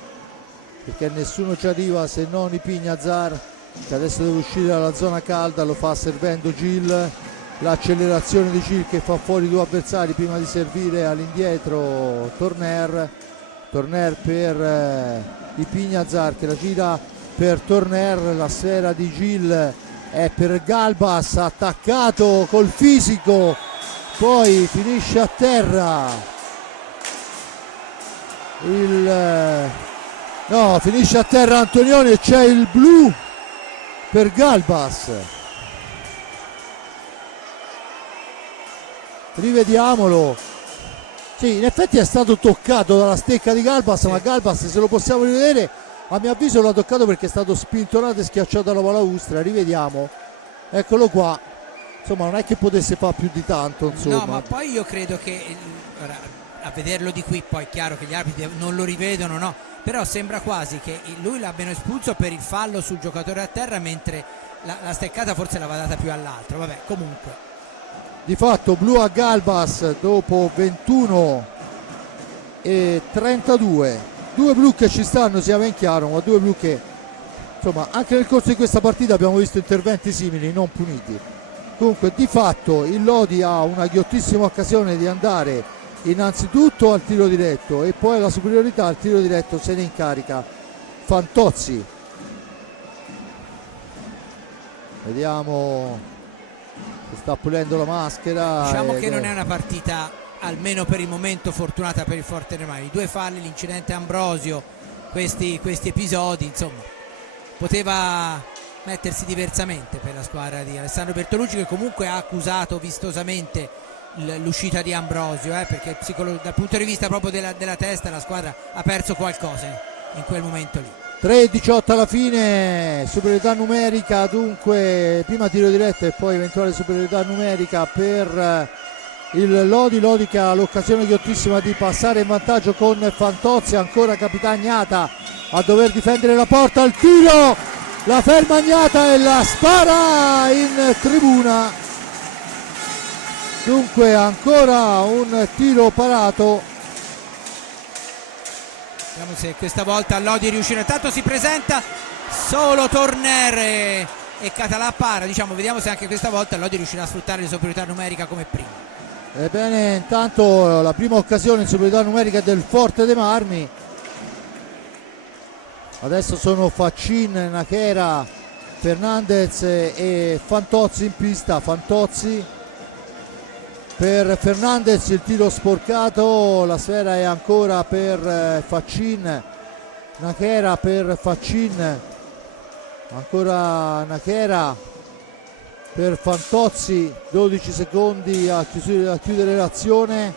perché nessuno ci arriva se non Ipignazar che adesso deve uscire dalla zona calda, lo fa servendo Gil, l'accelerazione di Gil che fa fuori due avversari prima di servire all'indietro Torner per Ipignazar che la gira per Torner, la sfera di Gil è per Galbas, attaccato col fisico, poi finisce a terra finisce a terra Antonioni e c'è il blu per Galbas. Rivediamolo, sì, in effetti è stato toccato dalla stecca di Galbas, sì. Ma Galbas, se lo possiamo rivedere, a mio avviso l'ha toccato perché è stato spintonato e schiacciato dalla balaustra. Rivediamo, eccolo qua, insomma non è che potesse fare più di tanto, insomma. No, ma poi io credo che ora, a vederlo di qui, poi è chiaro che gli arbitri non lo rivedono, no, però sembra quasi che lui l'abbiano espulso per il fallo sul giocatore a terra, mentre la steccata forse l'aveva data più all'altro. Vabbè, comunque Di fatto blu a Galbas dopo 21 e 32, due blu che ci stanno, sia ben chiaro, ma due blu che insomma anche nel corso di questa partita abbiamo visto interventi simili non puniti. Comunque di fatto il Lodi ha una ghiottissima occasione di andare innanzitutto al tiro diretto e poi la superiorità al tiro diretto se ne incarica Fantozzi. Vediamo, si sta pulendo la maschera. diciamo che non è una partita, almeno per il momento, fortunata per il Forte dei Marmi. 2 falli, l'incidente Ambrosio, questi episodi, insomma, poteva mettersi diversamente per la squadra di Alessandro Bertolucci, che comunque ha accusato vistosamente l'uscita di Ambrosio, perché dal punto di vista proprio della testa la squadra ha perso qualcosa in quel momento lì. 3-18 alla fine, superiorità numerica, dunque prima tiro diretto e poi eventuale superiorità numerica per il Lodi che ha l'occasione ghiottissima di passare in vantaggio con Fantozzi, ancora Capitagnata a dover difendere la porta, al tiro, la ferma Agnata e la spara in tribuna. Dunque ancora un tiro parato. Vediamo se questa volta Lodi riuscirà. Intanto si presenta solo Torner e Català para, diciamo, vediamo se anche questa volta Lodi riuscirà a sfruttare la superiorità numerica come prima. Ebbene, intanto la prima occasione in superiorità numerica del Forte dei Marmi. Adesso sono Faccin, Nachera, Fernandez e Fantozzi in pista. Fantozzi per Fernandez, il tiro sporcato, la sfera è ancora per Faccin, Nachera per Faccin, ancora Nachera per Fantozzi, 12 secondi a chiudere l'azione,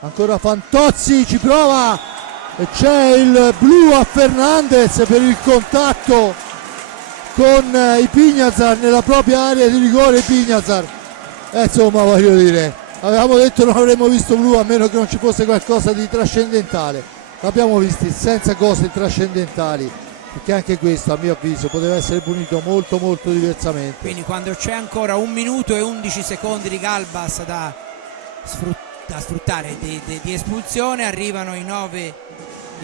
ancora Fantozzi, ci prova e c'è il blu a Fernandez per il contatto con i Pignazar nella propria area di rigore. Pignazar, insomma, voglio dire, avevamo detto non avremmo visto blu a meno che non ci fosse qualcosa di trascendentale, l'abbiamo visti senza cose trascendentali, perché anche questo a mio avviso poteva essere punito molto molto diversamente. Quindi quando c'è ancora 1 minuto e 11 secondi di Galbas da sfruttare di espulsione, arrivano il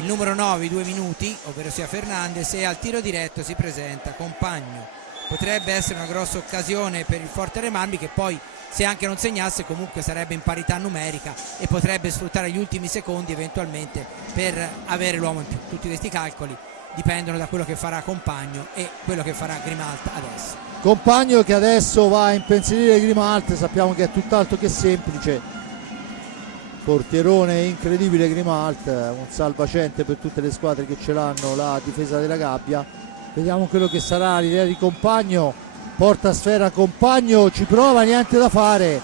numero 9, 2 minuti, ovvero sia Fernandez, e al tiro diretto si presenta Compagno. Potrebbe essere una grossa occasione per il Forte dei Marmi, che poi, se anche non segnasse, comunque sarebbe in parità numerica e potrebbe sfruttare gli ultimi secondi eventualmente per avere l'uomo in più. Tutti questi calcoli dipendono da quello che farà Compagno e quello che farà Grimalt adesso. Compagno che adesso va a impensierire Grimalt, sappiamo che è tutt'altro che semplice, portierone incredibile Grimalt, un salvacente per tutte le squadre che ce l'hanno, la difesa della gabbia. Vediamo quello che sarà l'idea di Compagno, porta sfera Compagno, ci prova, niente da fare,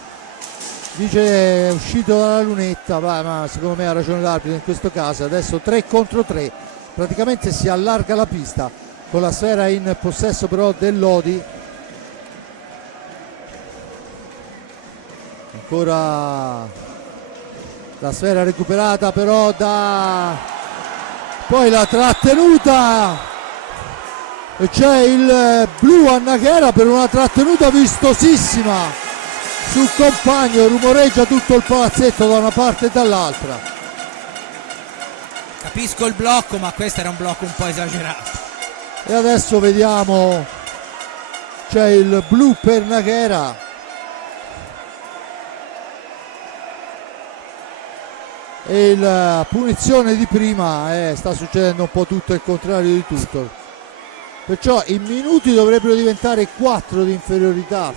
dice è uscito dalla lunetta, ma secondo me ha ragione l'arbitro in questo caso. Adesso 3 contro 3, praticamente si allarga la pista con la sfera in possesso però del Lodi. Ancora la sfera recuperata però poi la trattenuta e c'è il blu a Nachera per una trattenuta vistosissima sul Compagno, rumoreggia tutto il palazzetto da una parte e dall'altra. Capisco il blocco, ma questo era un blocco un po' esagerato. E adesso vediamo, c'è il blu per Nachera e la punizione di prima, sta succedendo un po' tutto il contrario di tutto, perciò i minuti dovrebbero diventare 4 di inferiorità.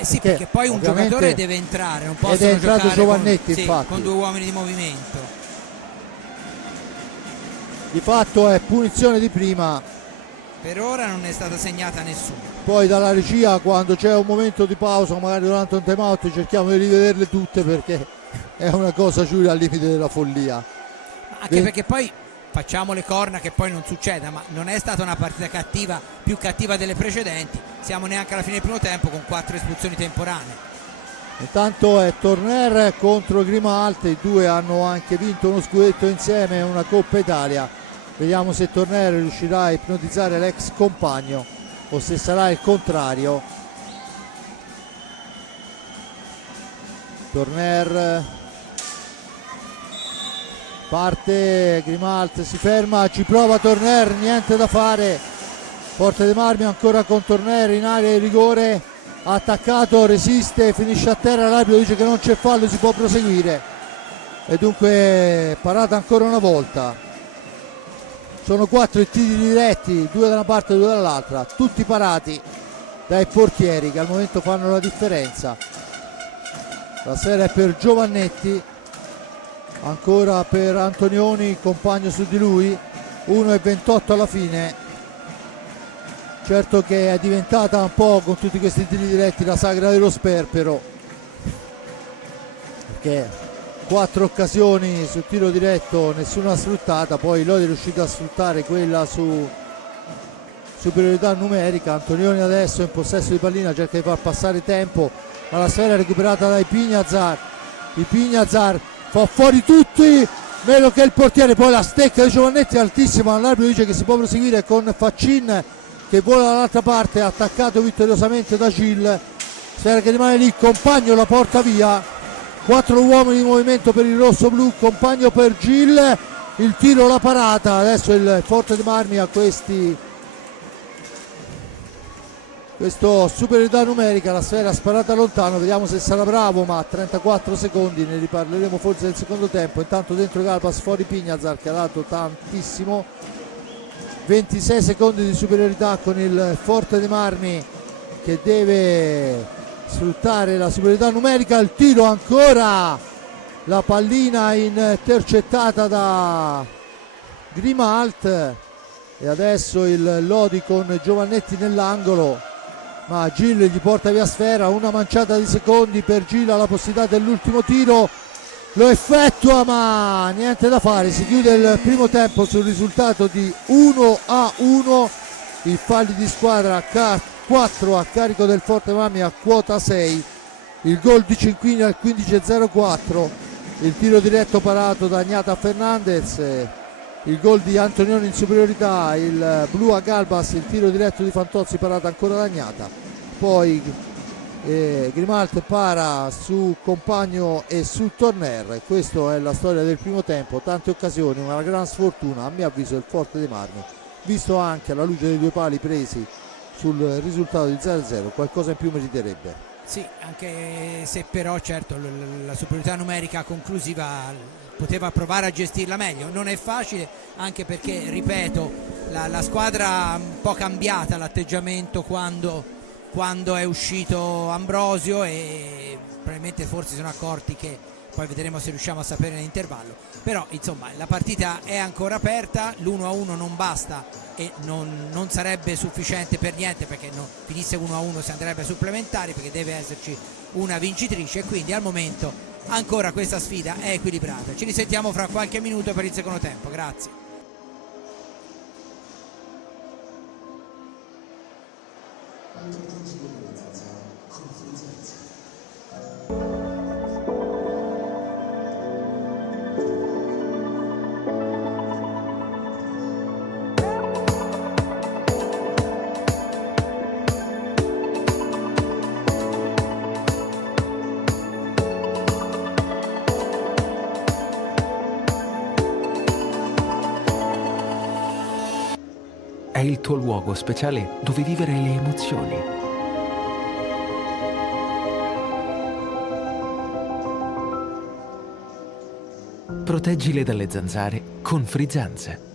Sì, perché poi un giocatore deve entrare, non possono ed è entrato giocare Giovannetti, infatti, con 2 uomini di movimento. Di fatto è punizione di prima. Per ora non è stata segnata nessuna. Poi dalla regia, quando c'è un momento di pausa, magari durante un time out, cerchiamo di rivederle tutte perché è una cosa giù al limite della follia. Anche perché poi facciamo le corna che poi non succeda, ma non è stata una partita cattiva, più cattiva delle precedenti. Siamo neanche alla fine del primo tempo con 4 espulsioni temporanee. Intanto è Torner contro Grimalt, i due hanno anche vinto uno scudetto insieme e una Coppa Italia. Vediamo se Torner riuscirà a ipnotizzare l'ex compagno o se sarà il contrario. Torner parte, Grimalt si ferma, ci prova Torner, niente da fare. Forte dei Marmi ancora con Torner in area di rigore, attaccato, resiste, finisce a terra, l'arbitro dice che non c'è fallo, si può proseguire e dunque parata ancora una volta. Sono 4 i tiri diretti, 2 da una parte e 2 dall'altra, tutti parati dai portieri che al momento fanno la differenza. La sfera è per Giovannetti, ancora per Antonioni, compagno su di lui, 1,28 alla fine. Certo che è diventata un po' con tutti questi tiri diretti la sagra dello sperpero, perché 4 occasioni sul tiro diretto, nessuna sfruttata, poi Lodi è riuscito a sfruttare quella su superiorità numerica. Antonioni adesso in possesso di pallina, cerca di far passare tempo, ma la sfera è recuperata dai Pignazar. Il Pignazar fa fuori tutti, meno che il portiere, poi la stecca di Giovannetti è altissima, l'arbitro dice che si può proseguire con Faccin che vola dall'altra parte, attaccato vittoriosamente da Gil. Sfera che rimane lì, Compagno la porta via, 4 uomini di movimento per il rosso-blu, Compagno per Gil, il tiro, la parata. Adesso il Forte dei Marmi ha questo superiorità numerica, la sfera sparata lontano, vediamo se sarà bravo, ma a 34 secondi, ne riparleremo forse nel secondo tempo. Intanto dentro Galpas, fuori Pignazar che ha dato tantissimo, 26 secondi di superiorità con il Forte dei Marmi che deve sfruttare la superiorità numerica. Il tiro ancora, la pallina intercettata da Grimalt e adesso il Lodi con Giovannetti nell'angolo, ma Gil gli porta via sfera, una manciata di secondi per Gil, ha la possibilità dell'ultimo tiro, lo effettua ma niente da fare. Si chiude il primo tempo sul risultato di 1-1, i falli di squadra 4 a carico del Forte Marmi a quota 6, il gol di Cinquini al 15:04, il tiro diretto parato da Agnata Fernandez, il gol di Antonioni in superiorità, il blu a Galbas, il tiro diretto di Fantozzi parato ancora da Agnata, poi Grimalt para su Compagno e su Torner. Questa è la storia del primo tempo, tante occasioni, una gran sfortuna a mio avviso il Forte dei Marmi, visto anche alla luce dei 2 pali presi sul risultato di 0-0, qualcosa in più meriterebbe. Sì, anche se però certo la superiorità numerica conclusiva poteva provare a gestirla meglio. Non è facile, anche perché, ripeto, la squadra ha un po' cambiata l'atteggiamento quando è uscito Ambrosio, e probabilmente forse sono accorti che poi vedremo se riusciamo a sapere nell'intervallo. Però insomma la partita è ancora aperta, l'1-1 non basta e non sarebbe sufficiente per niente, perché finisse 1-1 si andrebbe ai supplementari, perché deve esserci una vincitrice, e quindi al momento ancora questa sfida è equilibrata. Ci risentiamo fra qualche minuto per il secondo tempo, grazie. È il tuo luogo speciale dove vivere le emozioni. Proteggile dalle zanzare con Frizanza.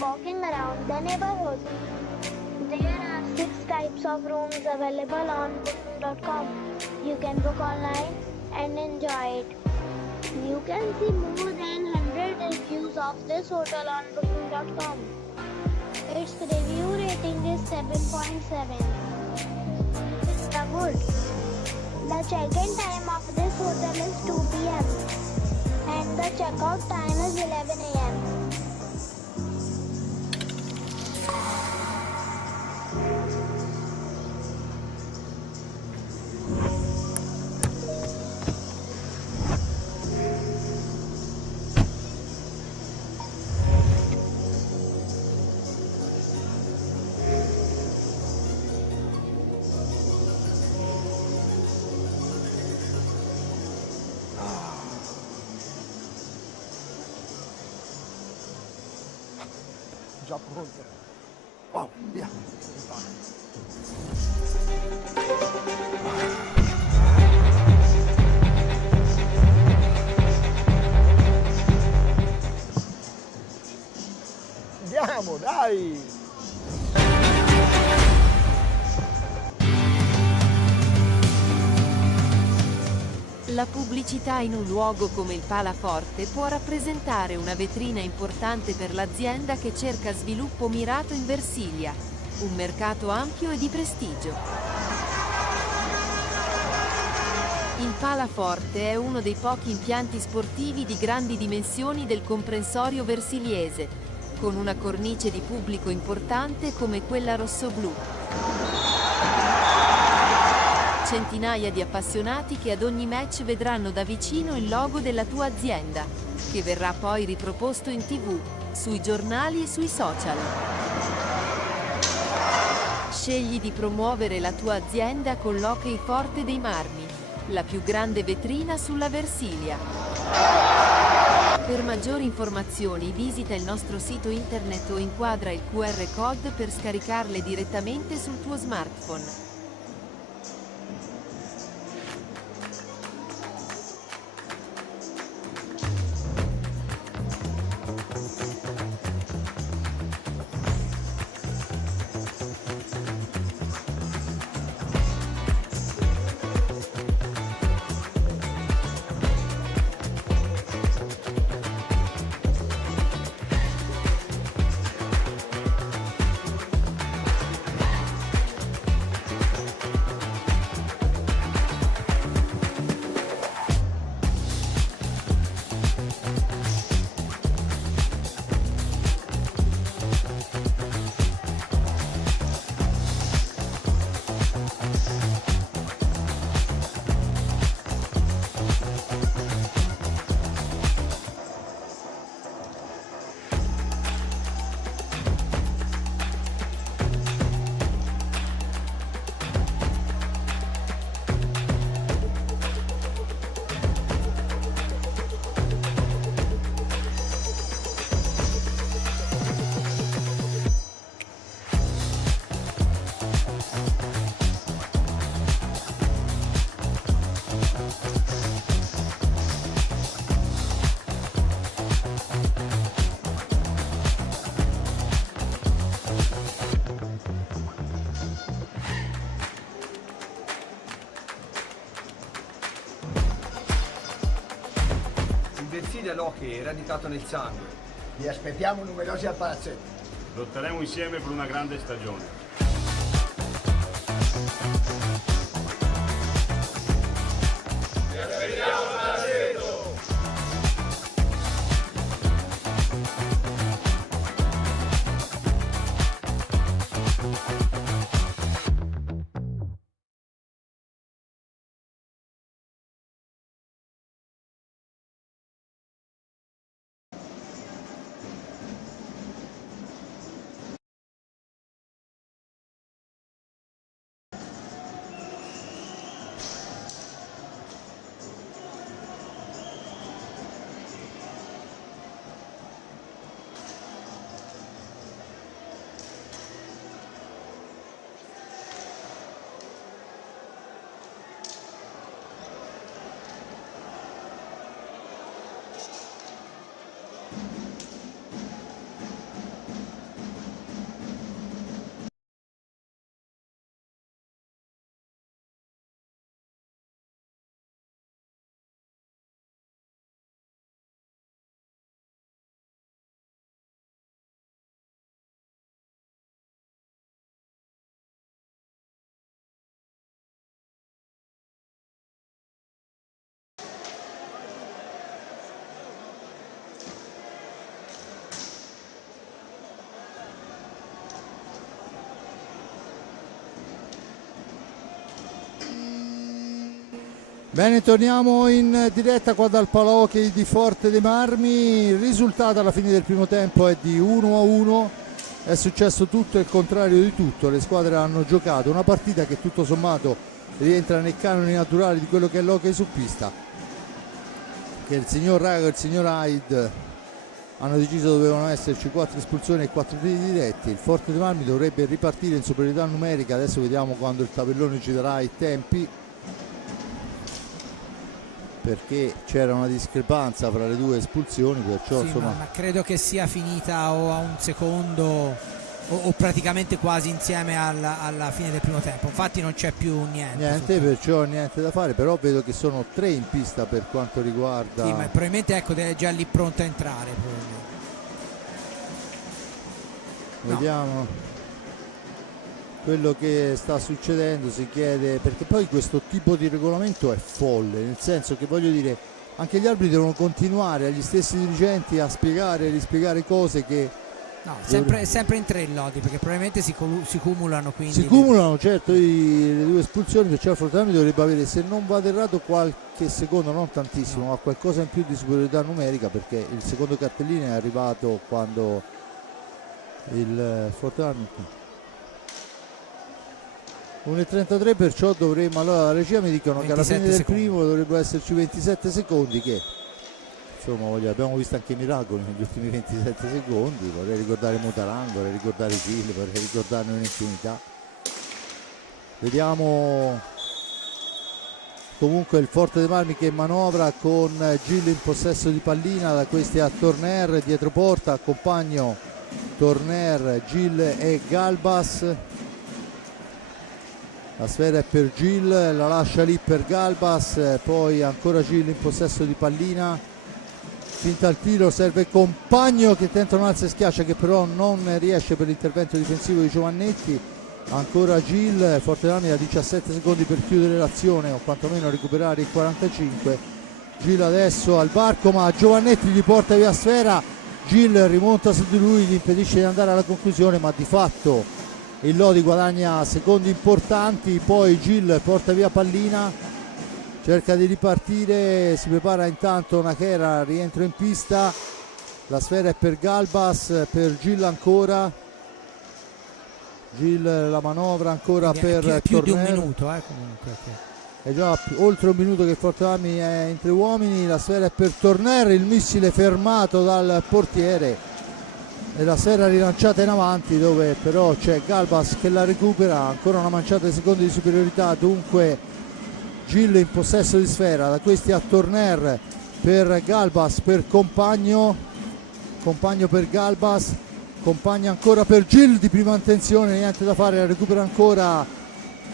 walking around the neighborhood. There are 6 types of rooms available on booking.com. You can book online and enjoy it. You can see more than 100 reviews of this hotel on booking.com. Its review rating is 7.7. It's good. The check-in time of this hotel is 2 p.m. and the check-out time is 11 a.m. Già pronto. Wow, via. Andiamo, dai! La pubblicità in un luogo come il Palaforte può rappresentare una vetrina importante per l'azienda che cerca sviluppo mirato in Versilia, un mercato ampio e di prestigio. Il Palaforte è uno dei pochi impianti sportivi di grandi dimensioni del comprensorio versiliese, con una cornice di pubblico importante come quella rossoblù. Centinaia di appassionati che ad ogni match vedranno da vicino il logo della tua azienda, che verrà poi riproposto in TV, sui giornali e sui social. Scegli di promuovere la tua azienda con l'Hockey Forte dei Marmi, la più grande vetrina sulla Versilia. Per maggiori informazioni visita il nostro sito internet o inquadra il QR code per scaricarle direttamente sul tuo smartphone. Versilia l'hockey è radicato nel sangue. Vi aspettiamo numerosi al palazzetto. Lotteremo insieme per una grande stagione. Bene, torniamo in diretta qua dal Palahockey di Forte dei Marmi. Il risultato alla fine del primo tempo è di 1-1. È successo tutto e il contrario di tutto. Le squadre hanno giocato una partita che tutto sommato rientra nei canoni naturali di quello che è l'hockey su pista, che il signor Rago e il signor Hyde hanno deciso dovevano esserci 4 espulsioni e 4 tiri diretti. Il Forte dei Marmi dovrebbe ripartire in superiorità numerica. Adesso vediamo quando il tabellone ci darà i tempi, perché c'era una discrepanza fra le due espulsioni, perciò sì, insomma... ma credo che sia finita o a un secondo o praticamente quasi insieme alla fine del primo tempo. Infatti non c'è più niente, perciò niente da fare, però vedo che sono 3 in pista per quanto riguarda... Sì, ma probabilmente ecco è già lì pronto a entrare Vediamo quello che sta succedendo. Si chiede, perché poi questo tipo di regolamento è folle, nel senso che, voglio dire, anche gli arbitri devono continuare agli stessi dirigenti a spiegare e rispiegare cose che... No, sempre in 3 lodi, perché probabilmente si cumulano, quindi... Si cumulano, certo, le 2 espulsioni, perciò il Forte dovrebbe avere, se non vado errato, qualche secondo, non tantissimo, ma qualcosa in più di superiorità numerica, perché il secondo cartellino è arrivato quando il Forte 1,33, perciò dovremmo, allora la regia mi dicono che alla fine del primo dovrebbero esserci 27 secondi, che insomma abbiamo visto anche miracoli negli ultimi 27 secondi. Vorrei ricordare Motaran, vorrei ricordare Gil, vorrei ricordarne un'infinità. Vediamo comunque il Forte dei Marmi che manovra con Gil in possesso di pallina, da questi a Torner dietro porta, compagno Torner, Gil e Galbas. La sfera è per Gil, la lascia lì per Galbas, poi ancora Gil in possesso di pallina, finta il tiro, serve Compagno che tenta un alza e schiaccia, che però non riesce per l'intervento difensivo di Giovannetti. Ancora Gil, Forte dei Marmi a 17 secondi per chiudere l'azione, o quantomeno recuperare i 45. Gil adesso al varco, ma Giovannetti gli porta via sfera, Gil rimonta su di lui, gli impedisce di andare alla conclusione, ma di fatto il Lodi guadagna secondi importanti. Poi Gil porta via pallina, cerca di ripartire, si prepara intanto Nakera, rientro in pista, la sfera è per Galbas, per Gil ancora, Gil la manovra ancora per più di un Torner. minuto comunque. È già oltre un minuto che il Forte dei Marmi è in 3 uomini, la sfera è per Torner, il missile fermato dal portiere e la sfera rilanciata in avanti, dove però c'è Galbas che la recupera. Ancora una manciata di secondi di superiorità, dunque Gil in possesso di sfera, da questi a Torner per Galbas, per Compagno per Galbas, Compagno ancora per Gil di prima intenzione, niente da fare, la recupera ancora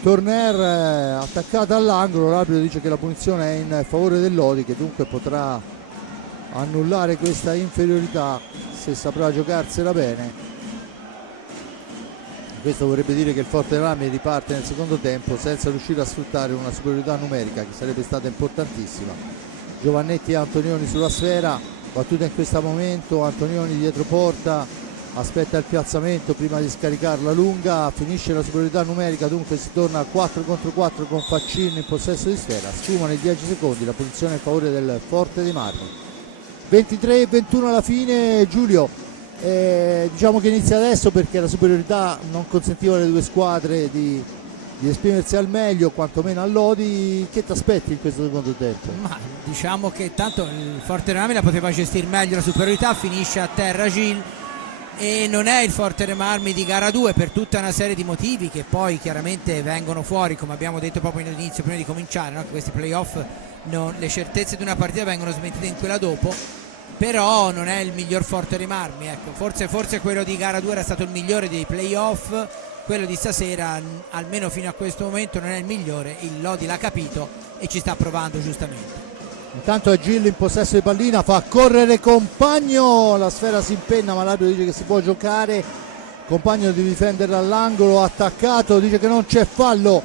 Torner, attaccata all'angolo. L'arbitro dice che la punizione è in favore del Lodi, che dunque potrà annullare questa inferiorità se saprà giocarsela bene. Questo vorrebbe dire che il Forte dei Marmi riparte nel secondo tempo senza riuscire a sfruttare una superiorità numerica che sarebbe stata importantissima. Giovannetti e Antonioni sulla sfera, battuta in questo momento, Antonioni dietro porta, aspetta il piazzamento prima di scaricarla lunga, finisce la superiorità numerica, dunque si torna a 4 contro 4 con Faccin in possesso di sfera. Sfumano i 10 secondi, la posizione in favore del Forte dei Marmi. 23-21 alla fine, Giulio. Diciamo che inizia adesso perché la superiorità non consentiva alle 2 squadre di esprimersi al meglio, quantomeno a Lodi. Che ti aspetti in questo secondo tempo? Ma diciamo che tanto il Forte dei Marmi la poteva gestire meglio la superiorità, finisce a terra Gil e non è il Forte dei Marmi di gara 2 per tutta una serie di motivi che poi chiaramente vengono fuori, come abbiamo detto proprio all'inizio prima di cominciare, no? Che questi playoff, le certezze di una partita vengono smentite in quella dopo, però non è il miglior Forte dei Marmi, ecco. Forse quello di gara 2 era stato il migliore dei playoff, quello di stasera almeno fino a questo momento non è il migliore. Il Lodi l'ha capito e ci sta provando giustamente. Intanto è Gil in possesso di pallina, fa correre Compagno, la sfera si impenna ma l'arbitro dice che si può giocare. Compagno deve difenderla all'angolo, attaccato, dice che non c'è fallo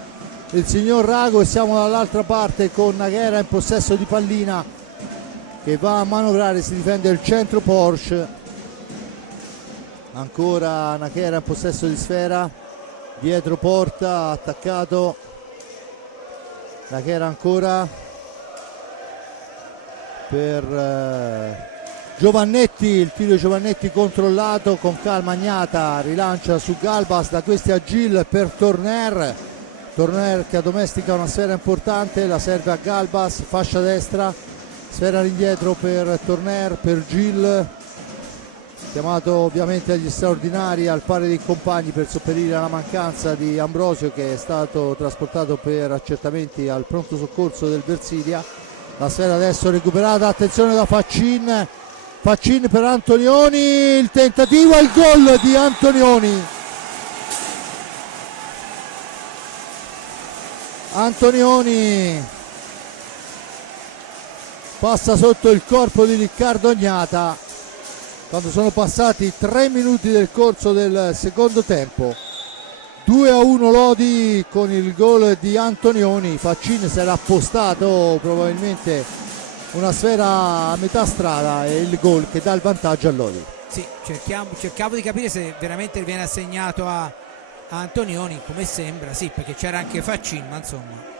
il signor Rago, e siamo dall'altra parte con Nakera in possesso di pallina che va a manovrare, si difende il centro Porsche. Ancora Nakera in possesso di sfera, dietro porta, attaccato Nakera ancora, per Giovannetti, il tiro di Giovannetti controllato con calma. Agnata rilancia su Galbas, da questi a Gil per Torner che addomestica una sfera importante, la serve a Galbas, fascia destra, sfera all'indietro per Torner, per Gil, chiamato ovviamente agli straordinari al pari dei compagni per sopperire alla mancanza di Ambrosio, che è stato trasportato per accertamenti al pronto soccorso del Versilia. La sfera adesso recuperata, attenzione da Faccin per Antonioni, il tentativo e il gol di Antonioni passa sotto il corpo di Riccardo Agnata quando sono passati 3 minuti del corso del secondo tempo. 2-1 Lodi con il gol di Antonioni. Faccin si era appostato probabilmente una sfera a metà strada e il gol che dà il vantaggio a Lodi. Sì, cercavo di capire se veramente viene assegnato a Antonioni, come sembra, sì, perché c'era anche Faccin, ma insomma.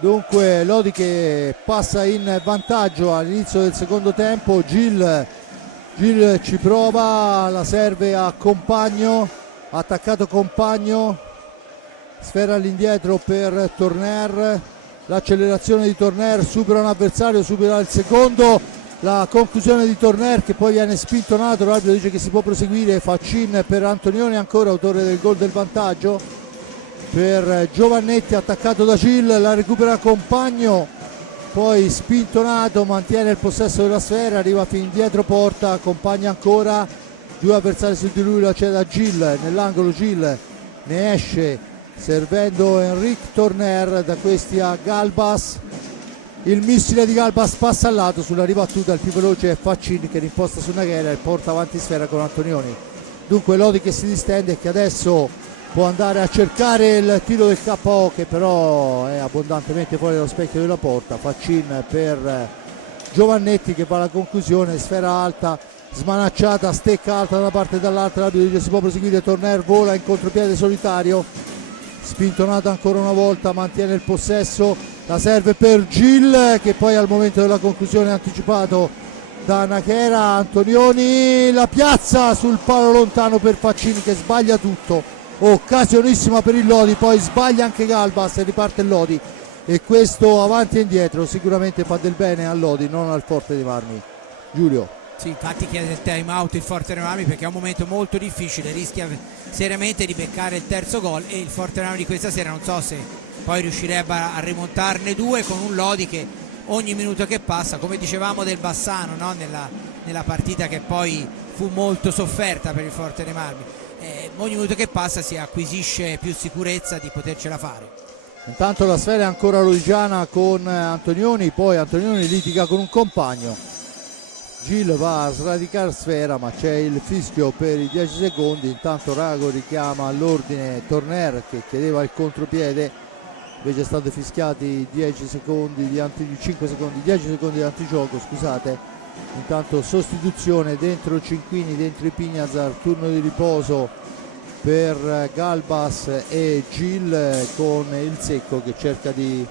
Dunque Lodi che passa in vantaggio all'inizio del secondo tempo. Gil ci prova, la serve a Compagno, attaccato Compagno, sfera all'indietro per Torner, l'accelerazione di Torner, supera un avversario, supera il secondo, la conclusione di Torner che poi viene spintonato, l'arbitro dice che si può proseguire. Faccin per Antonioni, ancora autore del gol del vantaggio, per Giovannetti, attaccato da Gil, la recupera Compagno, poi spintonato, mantiene il possesso della sfera, arriva fin dietro porta, Compagno ancora, 2 avversari su di lui, la cede a Gil, nell'angolo Gil ne esce servendo Enric Torner, da questi a Galbas, il missile di Galbas passa al lato, sulla ribattuta il più veloce è Faccin che rimposta su Naghera e porta avanti sfera con Antonioni. Dunque Lodi che si distende e che adesso può andare a cercare il tiro del KO, che però è abbondantemente fuori dallo specchio della porta. Faccin per Giovannetti che va alla conclusione, sfera alta, smanacciata, stecca alta da una parte e dall'altra, l'arbitro dice si può proseguire. Torner vola in contropiede solitario, spintonato ancora una volta, mantiene il possesso, la serve per Gil che poi al momento della conclusione è anticipato da Naghera. Antonioni, la piazza sul palo lontano per Faccin che sbaglia tutto, occasionissima per il Lodi, poi sbaglia anche Galbas e riparte il Lodi, e questo avanti e indietro sicuramente fa del bene al Lodi, non al Forte dei Marmi. Giulio. Sì, infatti chiede il time out il Forte dei Marmi perché è un momento molto difficile, rischia seriamente di beccare il terzo gol, e il Forte dei Marmi di questa sera non so se poi riuscirebbe a rimontarne 2 con un Lodi che ogni minuto che passa, come dicevamo del Bassano, no? nella partita che poi fu molto sofferta per il Forte dei Marmi, ogni minuto che passa si acquisisce più sicurezza di potercela fare. Intanto la sfera è ancora lodigiana con Antonioni, poi Antonioni litiga con un compagno, Gil va a sradicare sfera ma c'è il fischio per i 10 secondi. Intanto Rago richiama all'ordine Torner che chiedeva il contropiede, invece è stato fischiati 10 secondi di 10 secondi di antigioco, scusate. Intanto sostituzione dentro Cinquini, dentro i Pignazar, turno di riposo per Galbas e Gil, con il Secco che cerca di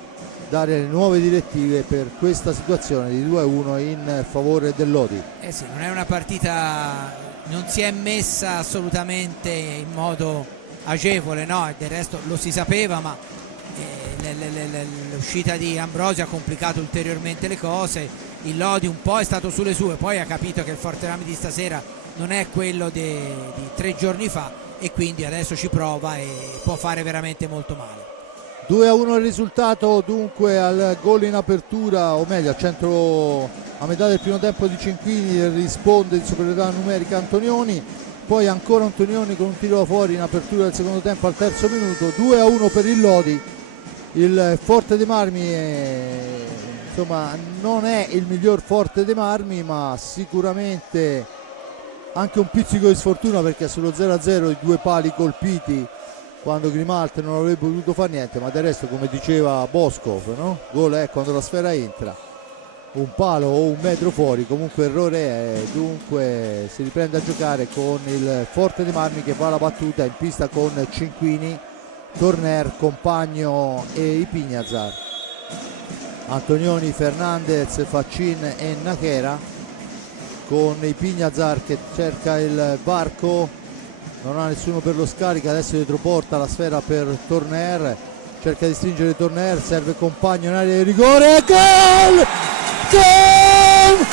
dare le nuove direttive per questa situazione di 2-1 in favore del Lodi. Sì, non è una partita, non si è messa assolutamente in modo agevole, no? Del resto lo si sapeva, ma l'uscita di Ambrosio ha complicato ulteriormente le cose. Il Lodi un po' è stato sulle sue, poi ha capito che il Forte Rami di stasera non è quello di 3 giorni fa, e quindi adesso ci prova e può fare veramente molto male. 2-1 il risultato dunque al gol in apertura, o meglio a metà del primo tempo di Cinquini, risponde in superiorità numerica Antonioni, poi ancora Antonioni con un tiro da fuori in apertura del secondo tempo al terzo minuto. 2-1 per il Lodi. Il Forte dei Marmi insomma non è il miglior Forte dei Marmi, ma sicuramente anche un pizzico di sfortuna, perché sullo 0-0 i 2 pali colpiti quando Grimaldi non avrebbe potuto fare niente, ma del resto, come diceva Boscov, no? Gol è quando la sfera entra, un palo o un metro fuori, comunque errore è. Dunque si riprende a giocare con il Forte dei Marmi che fa la battuta in pista con Cinquini, Torner, Compagno e i Pignazar. Antonioni, Fernandez, Faccin e Nachera, con i Pignazar che cerca il varco, non ha nessuno per lo scarico, adesso dietro porta la sfera per Torner, cerca di stringere Torner, serve compagno in area di rigore, gol! Gol!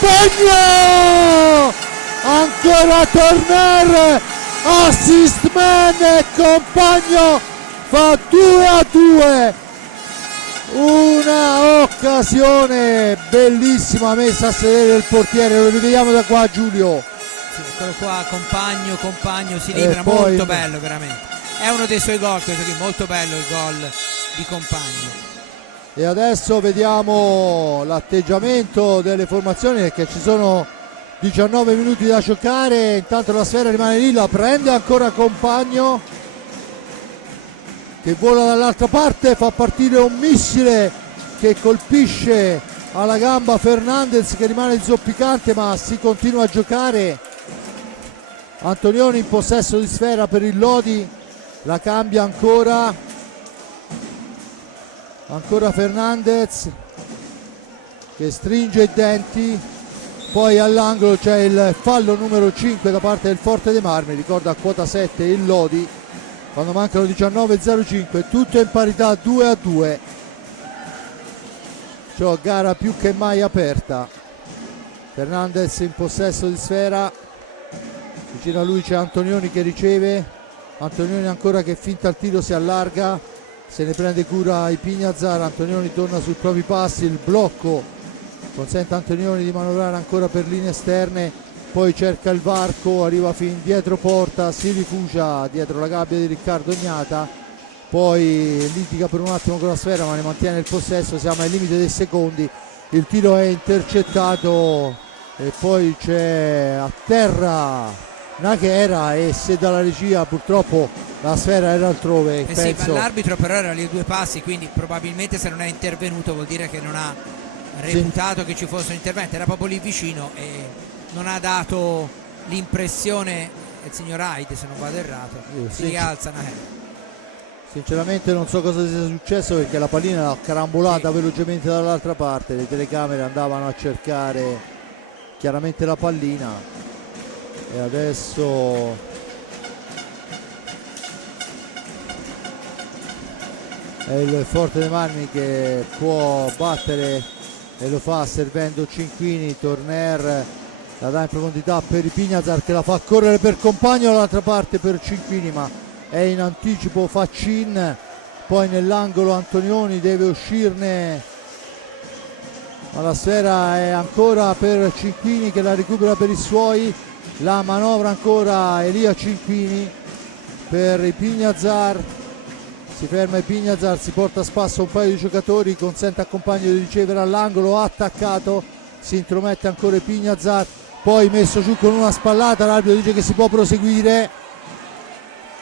Bagno! Ancora Torner, assist man e compagno fa 2-2. Una occasione bellissima messa a sedere il portiere, lo rivediamo da qua, Giulio. Sì, eccolo qua, compagno si libera, molto bello veramente. È uno dei suoi gol questo qui, molto bello il gol di Compagno. E adesso vediamo l'atteggiamento delle formazioni, perché ci sono 19 minuti da giocare. Intanto la sfera rimane lì, la prende ancora Compagno che vola dall'altra parte, fa partire un missile che colpisce alla gamba Fernandez, che rimane zoppicante, ma si continua a giocare. Antonioni in possesso di sfera per il Lodi, la cambia ancora Fernandez che stringe i denti, poi all'angolo c'è il fallo numero 5 da parte del Forte dei Marmi, ricorda a quota 7 il Lodi, quando mancano 19:05, tutto in parità 2-2, cioè gara più che mai aperta. Fernandez in possesso di sfera, vicino a lui c'è Antonioni che riceve, Antonioni ancora che finta il tiro, si allarga, se ne prende cura i Pignazar, Antonioni torna sui propri passi, il blocco consente a Antonioni di manovrare ancora per linee esterne, poi cerca il varco, arriva fin dietro porta, si rifugia dietro la gabbia di Riccardo Gnata, poi litiga per un attimo con la sfera ma ne mantiene il possesso, siamo ai limiti dei secondi, il tiro è intercettato e poi c'è a terra Nachera, e se dalla regia purtroppo la sfera era altrove, penso... sì, ma l'arbitro però era lì a 2 passi, quindi probabilmente se non è intervenuto vuol dire che non ha reputato che ci fosse un intervento, era proprio lì vicino e non ha dato l'impressione, il signor Hyde se non vado errato, si rialza Nachera. Sinceramente non so cosa sia successo, perché la pallina l'ha carambolata velocemente dall'altra parte, le telecamere andavano a cercare chiaramente la pallina e adesso è il Forte dei Marmi che può battere e lo fa servendo Cinquini. Torner la dà in profondità per i Pignazar che la fa correre per Compagno, dall'altra parte per Cinquini ma è in anticipo Faccin, poi nell'angolo Antonioni deve uscirne, ma la sfera è ancora per Cinquini che la recupera per i suoi, la manovra ancora Elia Cinquini per i Pignazar, si ferma i Pignazar, si porta a spasso un paio di giocatori, consente a Compagno di ricevere all'angolo, attaccato, si intromette ancora i Pignazar, poi messo giù con una spallata, l'arbitro dice che si può proseguire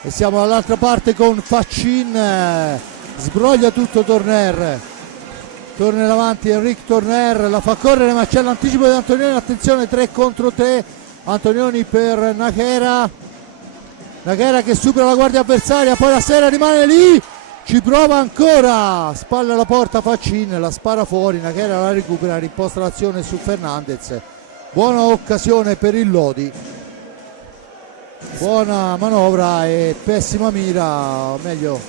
e siamo dall'altra parte con Faccin, sbroglia tutto Torner, torna in avanti Enric Torner, la fa correre ma c'è l'anticipo di Antonioni, attenzione 3 contro 3, Antonioni per Nachera che supera la guardia avversaria, poi la sfera rimane lì, ci prova ancora, spalla alla porta Faccin, la spara fuori, Nachera la recupera, rimposta l'azione su Fernandez, buona occasione per il Lodi, buona manovra e pessima mira, meglio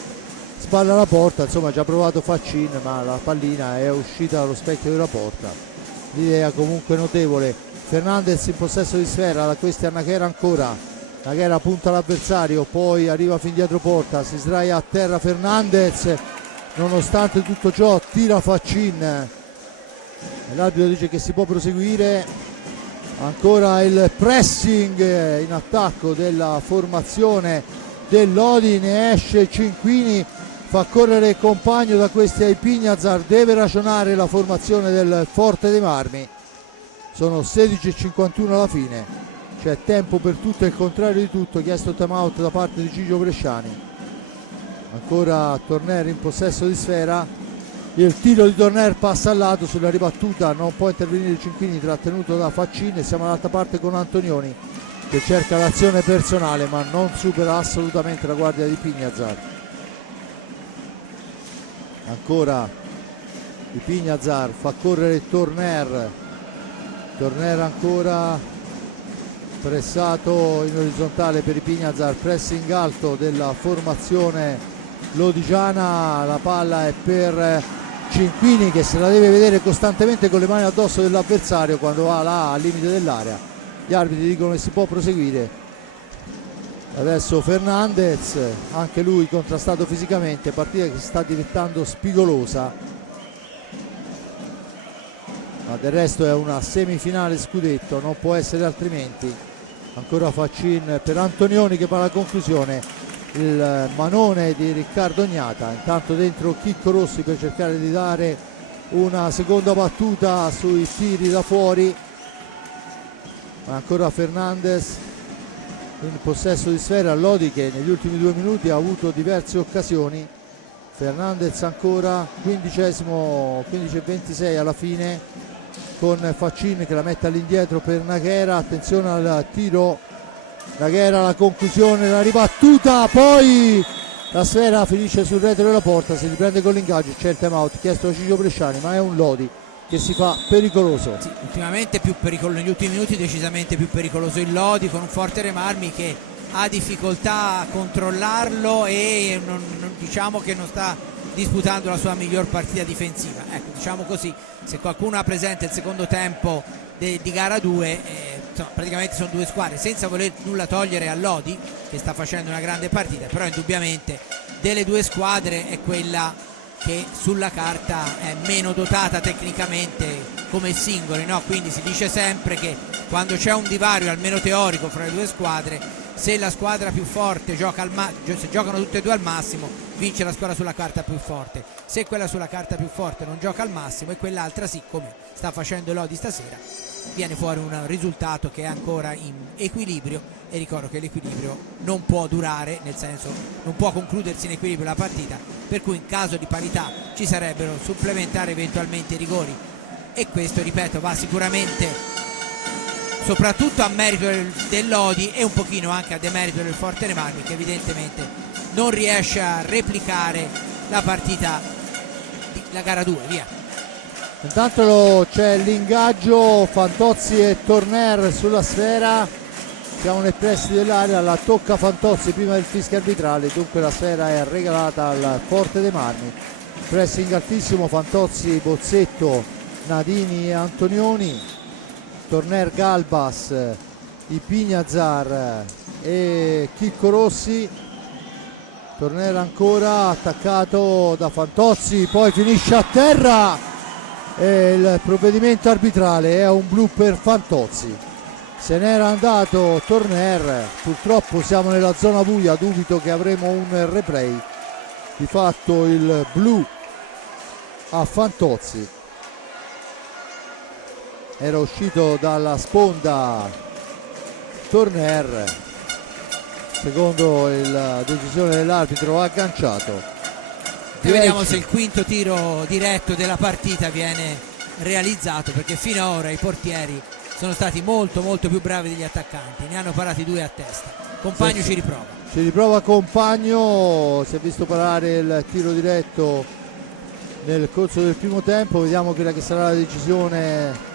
spalla alla porta, insomma ha già provato Faccin ma la pallina è uscita dallo specchio della porta, l'idea comunque notevole. Fernandez in possesso di sfera, da questi a Nachera ancora, Nachera punta l'avversario, poi arriva fin dietro porta, si sdraia a terra Fernandez, nonostante tutto ciò tira Faccin, l'arbitro dice che si può proseguire, ancora il pressing in attacco della formazione del Lodi, ne esce Cinquini, fa correre Compagno da questi ai Pignazar, deve ragionare la formazione del Forte dei Marmi, sono 16:51 alla fine, c'è tempo per tutto e il contrario di tutto, chiesto time out da parte di Gigio Bresciani, ancora Torner in possesso di sfera, il tiro di Torner passa al lato, sulla ribattuta non può intervenire Cinquini, trattenuto da Faccin, e siamo dall'altra parte con Antonioni che cerca l'azione personale ma non supera assolutamente la guardia di Pignazar, ancora Ipignazar fa correre Torner ancora pressato in orizzontale per Ipignazar, pressing alto della formazione lodigiana, la palla è per Cinquini che se la deve vedere costantemente con le mani addosso dell'avversario quando va là al limite dell'area. Gli arbitri dicono che si può proseguire. Adesso Fernandez, anche lui contrastato fisicamente, partita che sta diventando spigolosa, ma del resto è una semifinale scudetto, non può essere altrimenti. Ancora Faccin per Antonioni che va alla conclusione, il manone di Riccardo Gnata, intanto dentro Chicco Rossi per cercare di dare una seconda battuta sui tiri da fuori, ma ancora Fernandez in possesso di sfera. Lodi che negli ultimi 2 minuti ha avuto diverse occasioni. Fernandez ancora, 15-26 alla fine, con Faccin che la mette all'indietro per Naghera. Attenzione al tiro, Naghera, la conclusione, la ribattuta, poi la sfera finisce sul retro della porta, si riprende con l'ingaggio, c'è il time out chiesto da Ciccio Bresciani, ma è un Lodi che si fa pericoloso. Sì, ultimamente più pericoloso, negli ultimi minuti decisamente più pericoloso il Lodi, con un forte Remarmi che ha difficoltà a controllarlo e diciamo che non sta disputando la sua miglior partita difensiva. Ecco, diciamo così, se qualcuno ha presente il secondo tempo di gara 2, praticamente sono 2 squadre, senza voler nulla togliere a Lodi che sta facendo una grande partita, però indubbiamente delle 2 squadre è quella che sulla carta è meno dotata tecnicamente come singoli, no? Quindi si dice sempre che quando c'è un divario almeno teorico fra le 2 squadre, se la squadra più forte gioca se giocano tutte e 2 al massimo, vince la squadra sulla carta più forte. Se quella sulla carta più forte non gioca al massimo e quell'altra sì, come sta facendo Lodi stasera, viene fuori un risultato che è ancora in equilibrio, e ricordo che l'equilibrio non può durare, nel senso non può concludersi in equilibrio la partita, per cui in caso di parità ci sarebbero supplementari eventualmente rigori, e questo, ripeto, va sicuramente soprattutto a merito del Lodi e un pochino anche a demerito del Forte Remarmi, che evidentemente non riesce a replicare la partita, la gara 2, via. Intanto c'è l'ingaggio, Fantozzi e Torner sulla sfera, siamo nei pressi dell'area, la tocca Fantozzi prima del fischio arbitrale, dunque la sfera è regalata al Forte dei Marmi. Pressing altissimo, Fantozzi, Bozzetto, Nadini e Antonioni, Torner, Galbas, Ipignazar e Chicco Rossi. Torner ancora attaccato da Fantozzi, poi finisce a terra. E il provvedimento arbitrale è un blu per Fantozzi. Se n'era andato Torner, purtroppo siamo nella zona buia, dubito che avremo un replay. Di fatto il blu a Fantozzi, era uscito dalla sponda Torner, secondo la decisione dell'arbitro agganciato. E vediamo se il quinto tiro diretto della partita viene realizzato, perché fino ad ora i portieri sono stati molto più bravi degli attaccanti, ne hanno parati 2 a testa. Compagno ci riprova Compagno, si è visto parare il tiro diretto nel corso del primo tempo, vediamo quella che sarà la decisione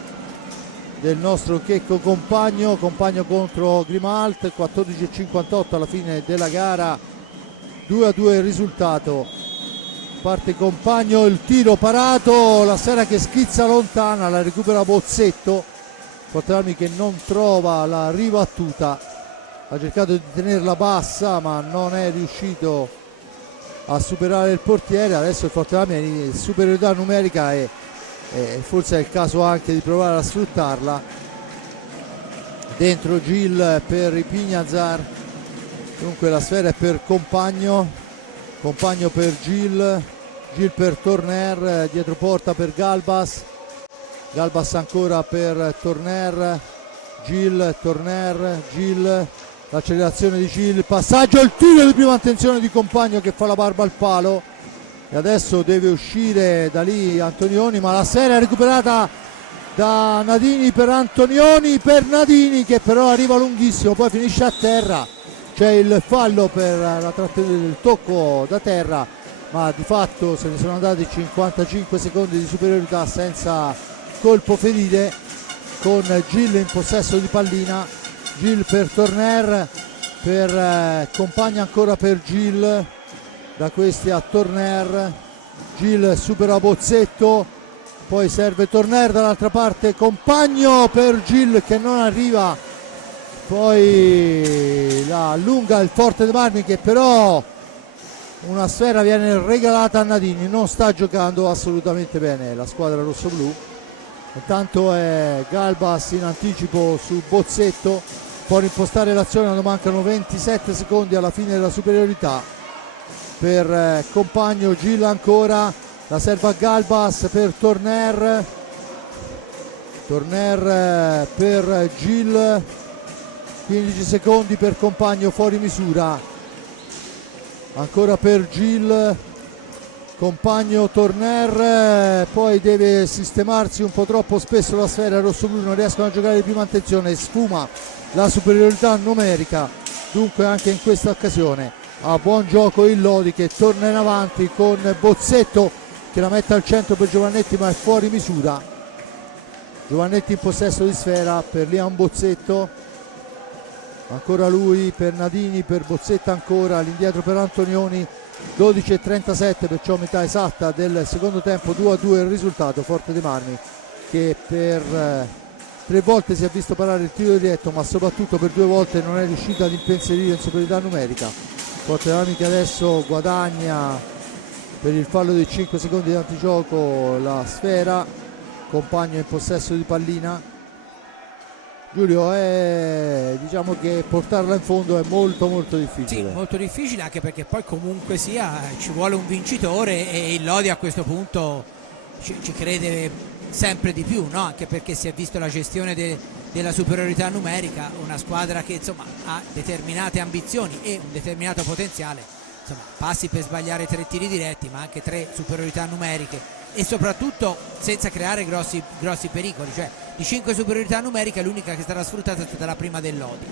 del nostro Checco Compagno contro Grimalt. 14:58 alla fine della gara, 2-2 il risultato. Parte Compagno, il tiro parato, la sfera che schizza lontana, la recupera Bozzetto, Fortearmi che non trova la ribattuta, ha cercato di tenerla bassa ma non è riuscito a superare il portiere. Adesso il Fortearmi è in superiorità numerica e forse è il caso anche di provare a sfruttarla. Dentro Gil per Ipignazar, dunque la sfera è per Compagno per Gil per Torner, dietro porta per Galbas ancora per Torner, Gil, l'accelerazione di Gil, passaggio, il tiro di prima attenzione di Compagno che fa la barba al palo e adesso deve uscire da lì Antonioni, ma la sfera è recuperata da Nadini per Antonioni, per Nadini che però arriva lunghissimo, poi finisce a terra. C'è il fallo per la trattenuta del tocco da terra ma di fatto se ne sono andati 55 secondi di superiorità senza colpo ferire, con Gil in possesso di pallina. Gil per Torner, per Compagno ancora per Gil, da questi a Torner. Gil supera Bozzetto, poi serve Torner dall'altra parte, Compagno per Gil che non arriva, poi la allunga il Forte dei Marmi, che però una sfera viene regalata a Nadini. Non sta giocando assolutamente bene la squadra rossoblù. Intanto è Galbas in anticipo su Bozzetto, può rimpostare l'azione quando mancano 27 secondi alla fine della superiorità. Per Compagno, Gil ancora, la serva Galbas per Torner, Torner per Gil, 15 secondi per Compagno fuori misura, ancora per Gil, Compagno, Torner, poi deve sistemarsi un po' troppo spesso la sfera, rossoblù non riescono a giocare di prima attenzione, sfuma la superiorità numerica, dunque anche in questa occasione a buon gioco il Lodi, che torna in avanti con Bozzetto che la mette al centro per Giovannetti ma è fuori misura. Giovannetti in possesso di sfera per Liam Bozzetto, ancora lui per Nadini, per Bozzetto ancora, all'indietro per Antonioni. 12:37, perciò metà esatta del secondo tempo, 2-2 il risultato. Forte dei Marmi che per 3 volte si è visto parare il tiro diretto, ma soprattutto per 2 volte non è riuscita ad impensierire in superiorità numerica. Forte dei Marmi che adesso guadagna per il fallo dei 5 secondi di antigioco la sfera. Compagno in possesso di pallina. Giulio, diciamo che portarla in fondo è molto difficile. Sì, molto difficile, anche perché poi comunque sia ci vuole un vincitore e il Lodi a questo punto ci crede sempre di più, no? Anche perché si è visto la gestione della superiorità numerica, una squadra che insomma ha determinate ambizioni e un determinato potenziale, insomma passi per sbagliare 3 tiri diretti ma anche 3 superiorità numeriche e soprattutto senza creare grossi pericoli, cioè di 5 superiorità numeriche l'unica che sarà sfruttata è stata la prima del Lodi.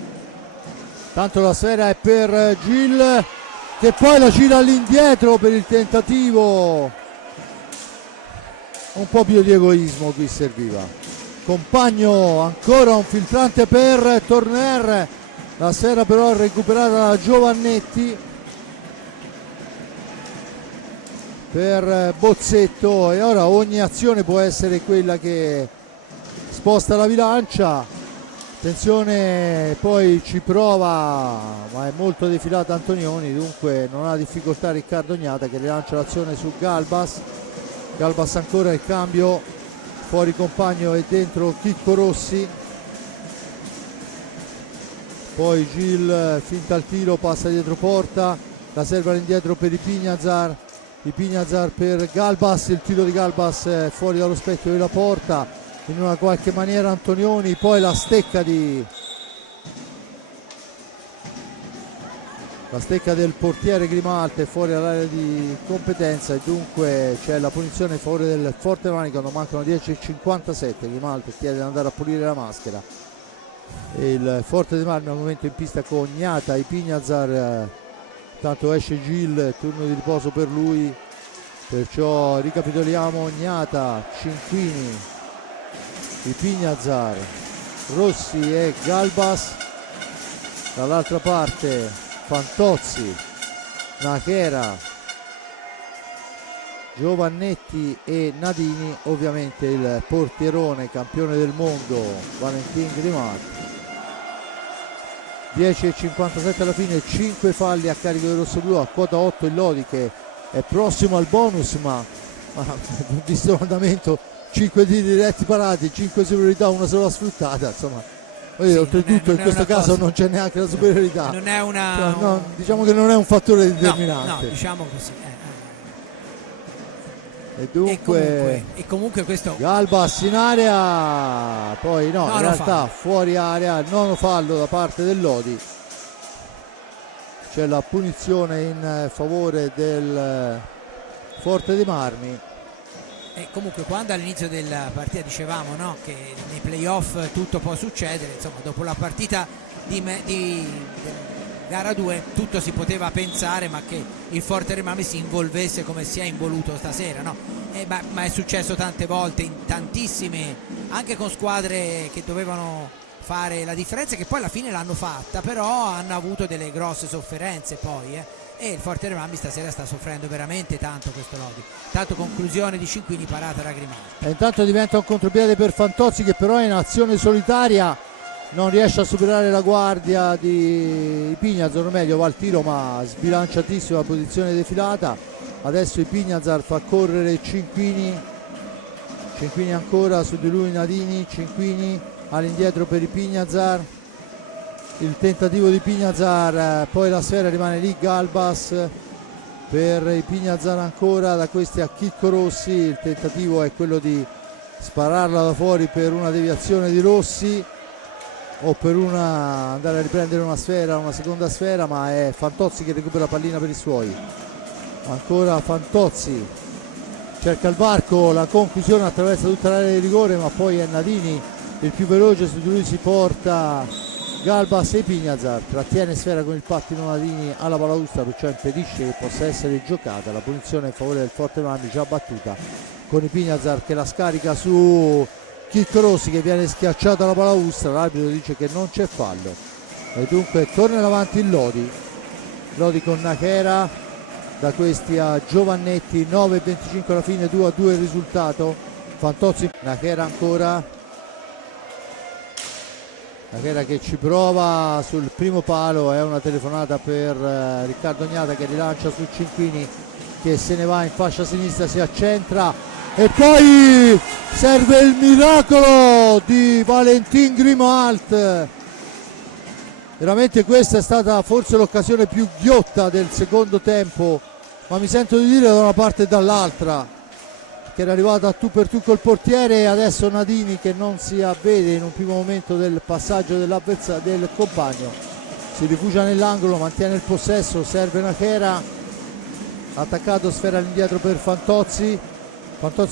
Tanto la sfera è per Gil che poi la gira all'indietro per il tentativo, un po' più di egoismo qui serviva. Compagno, ancora un filtrante per Torner, la sfera però è recuperata da Giovannetti per Bozzetto, e ora ogni azione può essere quella che sposta la bilancia. Attenzione, poi ci prova ma è molto defilata Antonioni, dunque non ha difficoltà Riccardo Ognata che rilancia l'azione su Galbas. Galbas ancora il cambio, fuori Compagno e dentro Chicco Rossi, poi Gil finta il tiro, passa dietro porta, la serve all'indietro per Ipignazar per Galbas, il tiro di Galbas fuori dallo specchio della porta, in una qualche maniera Antonioni, poi la stecca del portiere Grimaldi fuori dall'area di competenza e dunque c'è la punizione in favore del Forte Marmi quando mancano 10:57. Grimaldi chiede di andare a pulire la maschera e il Forte dei Marmi al momento in pista con Ognata, Ipignazar. Tanto esce Gil, turno di riposo per lui, perciò ricapitoliamo: Ognata, Cinquini, Ipignazar, Rossi e Galbas, dall'altra parte Fantozzi, Nachera, Giovannetti e Nadini, ovviamente il portierone campione del mondo Valentin Grimaldi. 10:57 alla fine, 5 falli a carico del rossoblù, a quota 8 il Lodi che è prossimo al bonus, ma visto l'andamento 5 tiri diretti parati, 5 superiorità, una sola sfruttata, insomma sì, oltretutto in questo caso cosa, non c'è neanche la superiorità, non è una, cioè, no, diciamo che non è un fattore determinante, no, diciamo così. E dunque e comunque questo Galbas in area, poi no in realtà fuori area, il nono fallo da parte del Lodi. C'è la punizione in favore del Forte dei Marmi. E comunque quando all'inizio della partita dicevamo, no, che nei playoff tutto può succedere, insomma dopo la partita di gara 2 tutto si poteva pensare, ma che il Forte Remami si involvesse come si è involuto stasera, no? Ma è successo tante volte, in tantissime, anche con squadre che dovevano fare la differenza, che poi alla fine l'hanno fatta, però hanno avuto delle grosse sofferenze poi, e il Forte Remami stasera sta soffrendo veramente tanto questo Lodi. Tanto conclusione di Cinquini, parata da Grimaldi. E intanto diventa un contropiede per Fantozzi, che però in azione solitaria non riesce a superare la guardia di Pignazar, o meglio va al tiro ma sbilanciatissima la posizione defilata. Adesso il Pignazar fa correre Cinquini ancora su di lui Nadini, Cinquini all'indietro per i Pignazar, il tentativo di Pignazar, poi la sfera rimane lì, Galbas per i Pignazar ancora, da questi a Chicco Rossi, il tentativo è quello di spararla da fuori per una deviazione di Rossi o per andare a riprendere una seconda sfera, ma è Fantozzi che recupera la pallina per i suoi. Ancora Fantozzi, cerca il varco, la conclusione attraversa tutta l'area di rigore, ma poi è Nadini il più veloce, su di lui si porta Galbas e Pignazar trattiene sfera con il pattino Nadini alla balaustra, perciò impedisce che possa essere giocata. La punizione in favore del Forte Remami già battuta, con i Pignazar che la scarica su Chicco Rossi che viene schiacciato alla balaustra, l'arbitro dice che non c'è fallo e dunque torna in avanti il Lodi con Nachera, da questi a Giovannetti, 9:25 alla fine, 2-2 il risultato. Fantozzi, Nachera ancora, Nachera che ci prova sul primo palo, è una telefonata per Riccardo Gnata che rilancia su Cinquini che se ne va in fascia sinistra, si accentra e poi serve il miracolo di Valentin Grimalt. Veramente questa è stata forse l'occasione più ghiotta del secondo tempo, ma mi sento di dire da una parte e dall'altra, che era arrivato a tu per tu col portiere, e adesso Nadini che non si avvede in un primo momento del passaggio del compagno, si rifugia nell'angolo, mantiene il possesso, serve Nachera, attaccato, sfera all'indietro per Fantozzi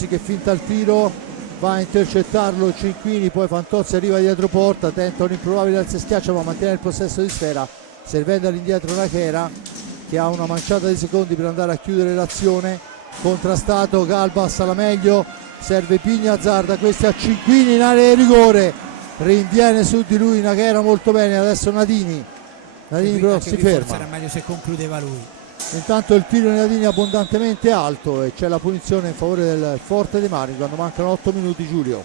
che finta il tiro, va a intercettarlo Cinquini, poi Fantozzi arriva dietro porta, tenta un improbabile alza e schiaccia ma mantiene il possesso di sfera, servendo all'indietro Nachera che ha una manciata di secondi per andare a chiudere l'azione. Contrastato Galbas alla meglio, serve Pignazar, da questi a Cinquini in area di rigore, rinviene su di lui Nachera molto bene, adesso Nadini però si ferma. Forse era meglio se concludeva lui. Intanto il tiro di Nadini abbondantemente alto e c'è la punizione in favore del Forte dei Marmi quando mancano 8 minuti, Giulio.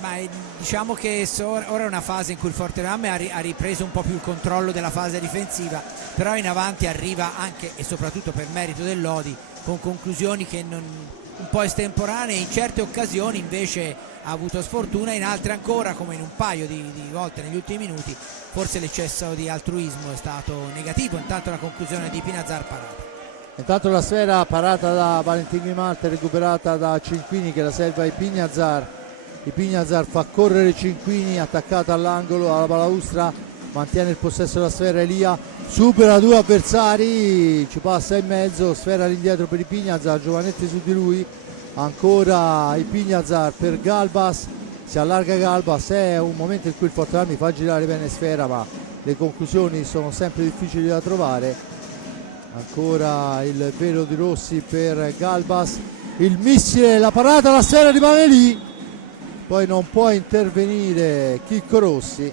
Ma diciamo che ora è una fase in cui il Forte Remami ha ripreso un po' più il controllo della fase difensiva, però in avanti arriva anche e soprattutto per merito del Lodi con conclusioni che un po' estemporanee, in certe occasioni invece ha avuto sfortuna, in altre ancora, come in un paio di volte negli ultimi minuti, forse l'eccesso di altruismo è stato negativo. Intanto la conclusione di Pignazar parata. Intanto la sfera parata da Valentin Grimalt, recuperata da Cinquini che la serve ai Pignazar. Il Pignazar fa correre Cinquini, attaccato all'angolo, alla balaustra, mantiene il possesso della sfera Elia, supera due avversari, ci passa in mezzo, sfera all'indietro per i Pignazar, Giovannetti su di lui, ancora i Pignazar per Galbas, si allarga Galbas, è un momento in cui il Forte Remami fa girare bene sfera ma le conclusioni sono sempre difficili da trovare. Ancora il velo di Rossi per Galbas, il missile, la parata, la sfera rimane lì, poi non può intervenire Chicco Rossi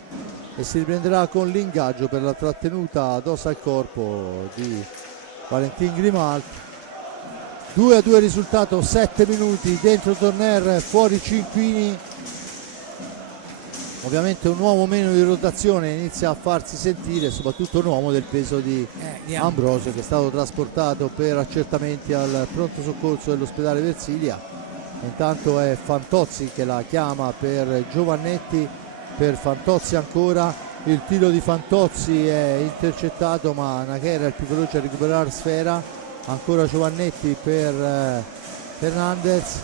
e si riprenderà con l'ingaggio per la trattenuta addosso al corpo di Valentin Grimalt. 2-2 risultato, 7 minuti, dentro Torner, fuori Cinquini. Ovviamente un uomo meno di rotazione inizia a farsi sentire, soprattutto un uomo del peso di Ambrosio che è stato trasportato per accertamenti al pronto soccorso dell'ospedale Versilia. Intanto è Fantozzi che la chiama per Giovannetti, per Fantozzi ancora, il tiro di Fantozzi è intercettato ma Nachera è il più veloce a recuperare sfera, ancora Giovannetti per Fernandez,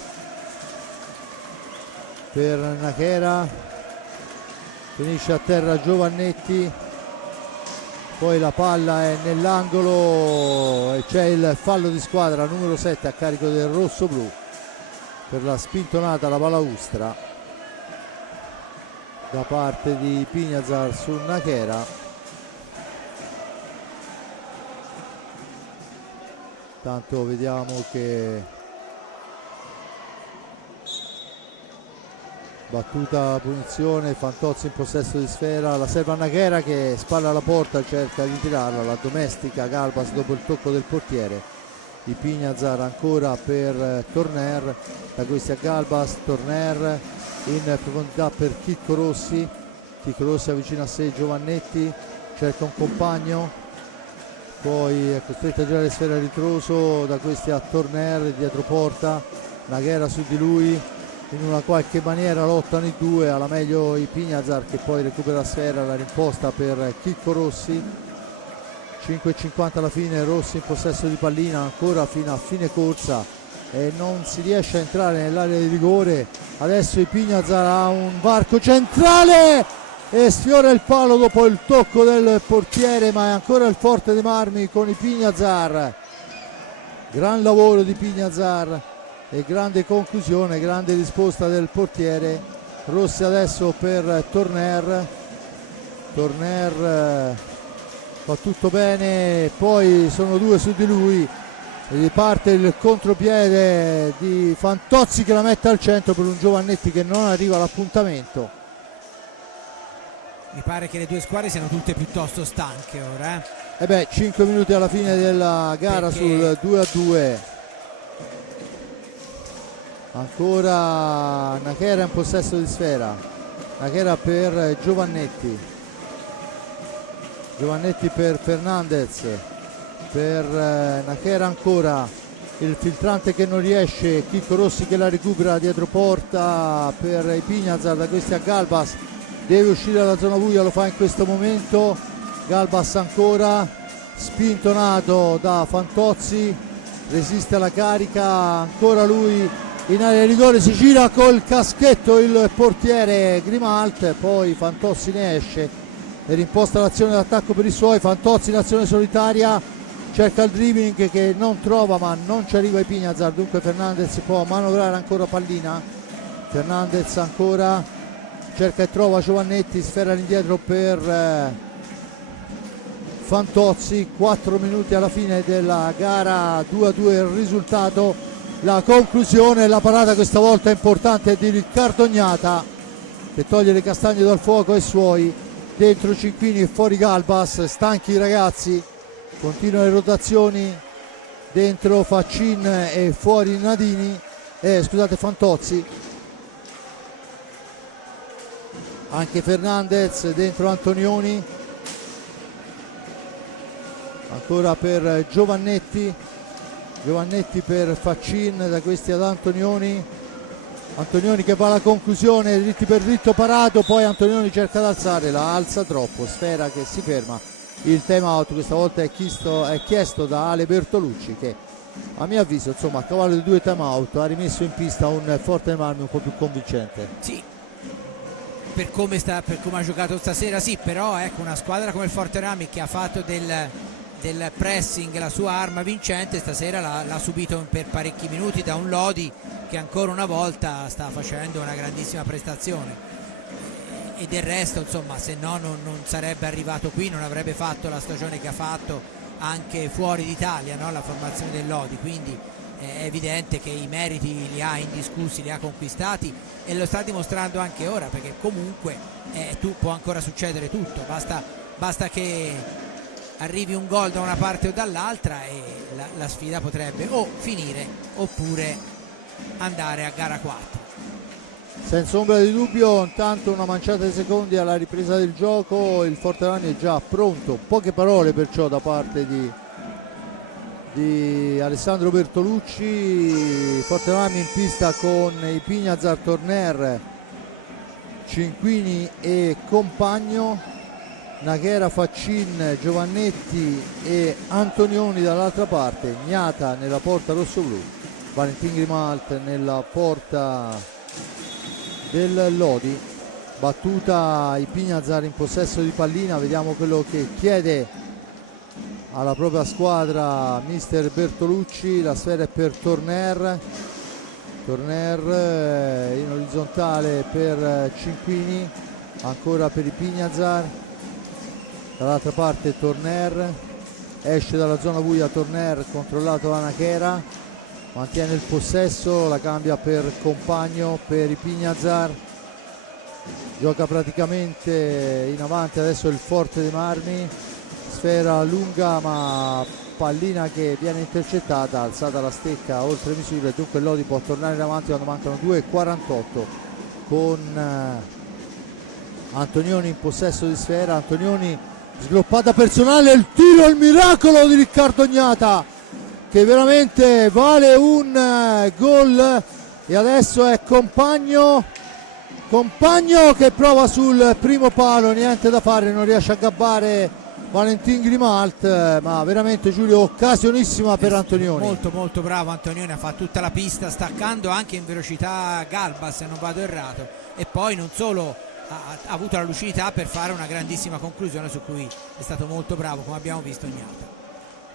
per Nachera, finisce a terra Giovannetti, poi la palla è nell'angolo e c'è il fallo di squadra numero 7 a carico del rosso-blu per la spintonata alla balaustra da parte di Pignazar su Nachera. Tanto vediamo che battuta punizione, Fantozzi in possesso di sfera, la serva Naghera che spalla alla porta, cerca di tirarla, la domestica Galbas dopo il tocco del portiere. Di Pignazar ancora per Torner, da questi a Galbas, Torner in profondità per Chicco Rossi avvicina a sé Giovannetti, cerca un compagno, poi è costretto a girare sfera a ritroso, da questi a Torner dietro porta, Naghera su di lui, in una qualche maniera lottano i due, alla meglio i Pignazar che poi recupera la sfera, la rimposta per Chicco Rossi. 5,50 alla fine, Rossi in possesso di pallina ancora fino a fine corsa e non si riesce a entrare nell'area di rigore. Adesso i Pignazar ha un varco centrale e sfiora il palo dopo il tocco del portiere, ma è ancora il Forte dei Marmi con i Pignazar. Gran lavoro di Pignazar e grande conclusione, grande risposta del portiere. Rossi adesso per Torner fa tutto bene, poi sono due su di lui, riparte il contropiede di Fantozzi che la mette al centro per un Giovannetti che non arriva all'appuntamento. Mi pare che le due squadre siano tutte piuttosto stanche ora. 5 minuti alla fine della gara sul 2-2. Ancora Naghera in possesso di sfera, Naghera per Giovannetti per Fernandez, per Naghera ancora, il filtrante che non riesce, Chicco Rossi che la recupera dietro porta per i Pignazar, da questi a Galbas, deve uscire dalla zona buia, lo fa in questo momento. Galbas ancora spintonato da Fantozzi, resiste alla carica, ancora lui in area di rigore, si gira col caschetto il portiere Grimalt, poi Fantozzi ne esce e rimposta l'azione d'attacco per i suoi. Fantozzi in azione solitaria, cerca il dribbling che non trova, ma non ci arriva i Pignazar, dunque Fernandez può manovrare ancora pallina. Fernandez ancora cerca e trova Giovannetti, sfera all'indietro per Fantozzi. 4 minuti alla fine della gara, 2-2 il risultato. La conclusione, la parata questa volta importante di Riccardo Gnata che toglie le castagne dal fuoco ai suoi. Dentro Cinquini e fuori Galbas, stanchi i ragazzi, continuano le rotazioni, dentro Faccin e fuori Nadini, Fantozzi, anche Fernandez, dentro Antonioni, ancora per Giovannetti per Faccin, da questi ad Antonioni che va alla conclusione, dritti per dritto parato, poi Antonioni cerca di alzare, la alza troppo, sfera che si ferma. Il time out questa volta è chiesto da Ale Bertolucci che a mio avviso insomma a cavallo di 2 time out ha rimesso in pista un Forte dei Marmi un po' più convincente. Sì, per come ha giocato stasera sì, però ecco, una squadra come il Forte dei Marmi che ha fatto del pressing la sua arma vincente, stasera l'ha subito per parecchi minuti da un Lodi che ancora una volta sta facendo una grandissima prestazione, e del resto insomma se no non sarebbe arrivato qui, non avrebbe fatto la stagione che ha fatto anche fuori d'Italia, no? La formazione del Lodi, quindi è evidente che i meriti li ha indiscussi, li ha conquistati e lo sta dimostrando anche ora, perché comunque può ancora succedere tutto, basta che arrivi un gol da una parte o dall'altra e la sfida potrebbe o finire oppure andare a gara 4. Senza ombra di dubbio, intanto una manciata di secondi alla ripresa del gioco, il Forte dei Marmi è già pronto, poche parole perciò da parte di Alessandro Bertolucci. Forte dei Marmi in pista con i Pignazar, Torner, Cinquini e compagno, Naghera, Faccin, Giovannetti e Antonioni dall'altra parte, Gnata nella porta rossoblù, Valentin Grimalt nella porta del Lodi. Battuta i Pignazar in possesso di pallina, vediamo quello che chiede alla propria squadra mister Bertolucci. La sfera è per Torner in orizzontale per Cinquini, ancora per i Pignazar, dall'altra parte Torner, esce dalla zona buia Torner, controllato da Nachera, mantiene il possesso, la cambia per Compagno, per Ipignazar, gioca praticamente in avanti adesso il Forte dei Marmi, sfera lunga ma pallina che viene intercettata, alzata la stecca oltre misura, e dunque Lodi può tornare in avanti quando mancano 2:48 con Antonioni in possesso di sfera. Antonioni, sgloppata personale, il tiro, il miracolo di Riccardo Ognata che veramente vale un gol, e adesso è Compagno che prova sul primo palo, niente da fare, non riesce a gabbare Valentin Grimalt, ma veramente Giulio occasionissima per Antonioni. Molto molto bravo Antonioni, ha fatto tutta la pista staccando anche in velocità Galba, se non vado errato, e poi non solo ha avuto la lucidità per fare una grandissima conclusione su cui è stato molto bravo, come abbiamo visto Ognata.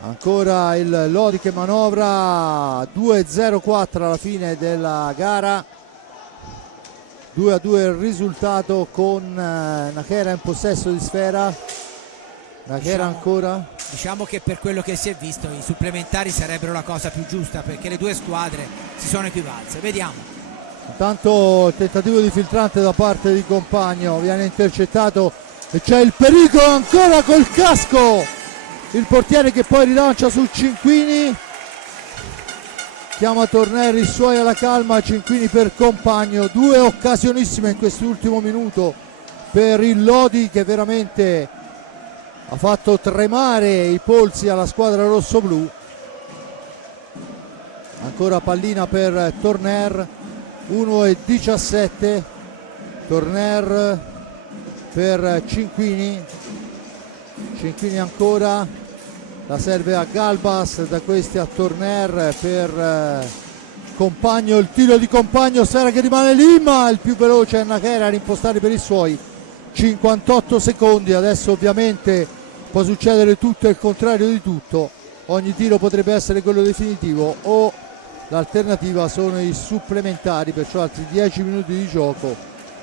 Ancora il Lodi che manovra, 2:04 alla fine della gara, 2-2 il risultato con Nachera in possesso di sfera. Nachera ancora. Diciamo che per quello che si è visto i supplementari sarebbero la cosa più giusta, perché le due squadre si sono equivalse. Vediamo. Intanto il tentativo di filtrante da parte di Compagno viene intercettato e c'è il pericolo ancora col casco, il portiere che poi rilancia su Cinquini, chiama Torneri, i suoi alla calma, Cinquini per Compagno, due occasionissime in quest'ultimo minuto per il Lodi che veramente ha fatto tremare i polsi alla squadra rossoblù. Ancora pallina per Torner, 1:17, Torner per Cinquini ancora, la serve a Galbas, da questi a Torner per Compagno, il tiro di Compagno, sfera che rimane lì, ma il più veloce è Nachera a rimpostare per i suoi. 58 secondi, adesso ovviamente può succedere tutto e il contrario di tutto, ogni tiro potrebbe essere quello definitivo o l'alternativa sono i supplementari, perciò altri 10 minuti di gioco,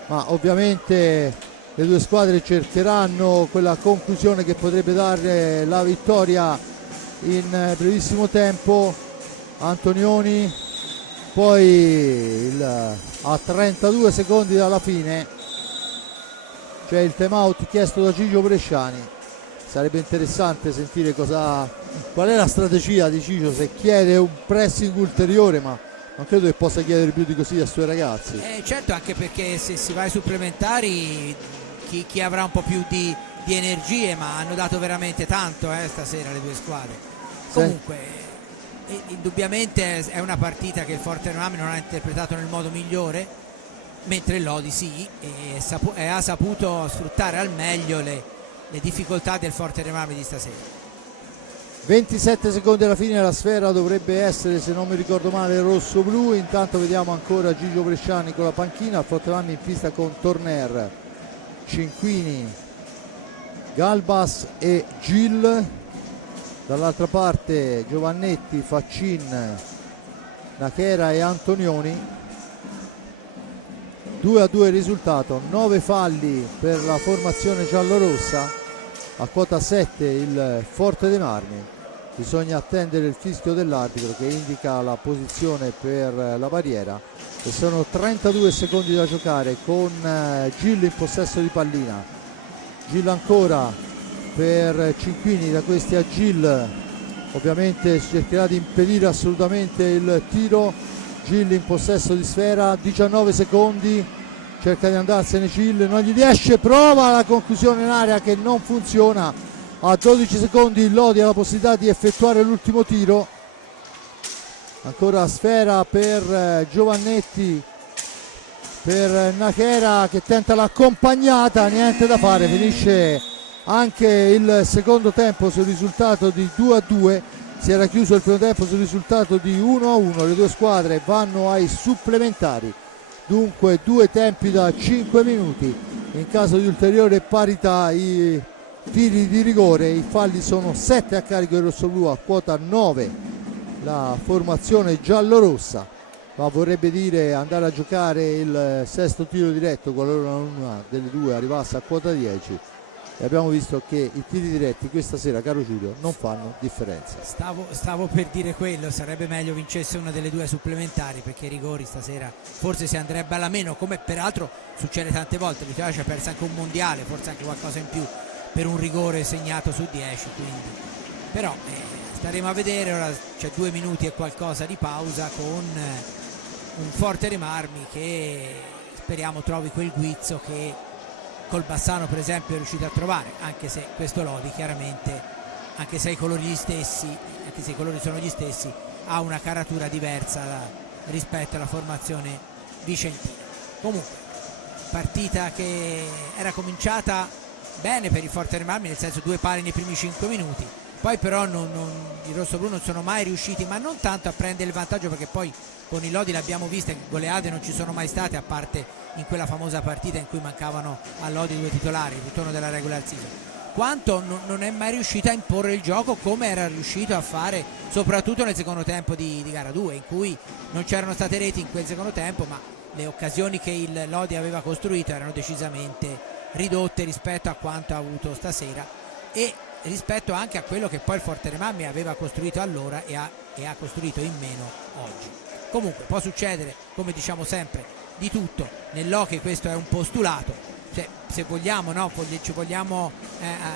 ma ovviamente le due squadre cercheranno quella conclusione che potrebbe dare la vittoria in brevissimo tempo. Antonioni poi a 32 secondi dalla fine c'è il time out chiesto da Gigio Bresciani. Sarebbe interessante sentire qual è la strategia di Ciccio, se chiede un pressing ulteriore, ma non credo che possa chiedere più di così ai suoi ragazzi. Certo, anche perché se si va ai supplementari chi avrà un po' più di energie, ma hanno dato veramente tanto stasera le due squadre. Comunque indubbiamente è una partita che il Forte Rami non ha interpretato nel modo migliore, mentre il Lodi sì, e ha saputo sfruttare al meglio le difficoltà del Forte Rami di stasera. 27 secondi alla fine, la sfera dovrebbe essere, se non mi ricordo male, rosso-blu. Intanto vediamo ancora Gigio Bresciani con la panchina, il Forte Rami in pista con Torner, Cinquini, Galbas e Gil, dall'altra parte Giovannetti, Faccin, Nachera e Antonioni. 2-2 il risultato, 9 falli per la formazione giallorossa, a quota 7 il Forte dei Marmi. Bisogna attendere il fischio dell'arbitro che indica la posizione per la barriera, e sono 32 secondi da giocare con Gil in possesso di pallina. Gil ancora per Cinquini, da questi a Gil, ovviamente cercherà di impedire assolutamente il tiro. Gil in possesso di sfera, 19 secondi, cerca di andarsene Gil, non gli riesce, prova la conclusione in area che non funziona. A 12 secondi il Lodi ha la possibilità di effettuare l'ultimo tiro. Ancora sfera per Giovannetti, per Nachera che tenta l'accompagnata, niente da fare, finisce anche il secondo tempo sul risultato di 2-2. Si era chiuso il primo tempo sul risultato di 1-1, le due squadre vanno ai supplementari, dunque due tempi da 5 minuti. In caso di ulteriore parità i tiri di rigore, i falli sono 7 a carico del rossoblù, a quota 9 la formazione giallorossa, ma vorrebbe dire andare a giocare il sesto tiro diretto qualora una delle due arrivasse a quota 10. e abbiamo visto che i tiri diretti questa sera, caro Giulio, non fanno differenza. Stavo per dire quello, sarebbe meglio vincesse una delle due supplementari, perché i rigori stasera forse si andrebbe alla meno, come peraltro succede tante volte. L'Italia ci ha perso anche un mondiale, forse anche qualcosa in più per un rigore segnato su 10, quindi però staremo a vedere. Ora c'è 2 minuti e qualcosa di pausa con un Forte Marmi che speriamo trovi quel guizzo che col Bassano per esempio è riuscito a trovare, anche se questo Lodi chiaramente, anche se i colori sono gli stessi, ha una caratura diversa rispetto alla formazione vicentina. Comunque partita che era cominciata bene per il Forte Marmi, nel senso 2 pari nei primi 5 minuti, poi però i rossoblù non sono mai riusciti, ma non tanto a prendere il vantaggio, perché poi con il Lodi l'abbiamo vista, goleade non ci sono mai state, a parte in quella famosa partita in cui mancavano a Lodi 2 titolari, il ritorno della regular season, quanto non è mai riuscito a imporre il gioco come era riuscito a fare soprattutto nel secondo tempo di gara 2, in cui non c'erano state reti in quel secondo tempo, ma le occasioni che il Lodi aveva costruito erano decisamente ridotte rispetto a quanto ha avuto stasera e rispetto anche a quello che poi il Forte Marmi aveva costruito allora e ha costruito in meno oggi. Comunque può succedere, come diciamo sempre, di tutto nell'hockey, questo è un postulato, cioè, se vogliamo, no, ci vogliamo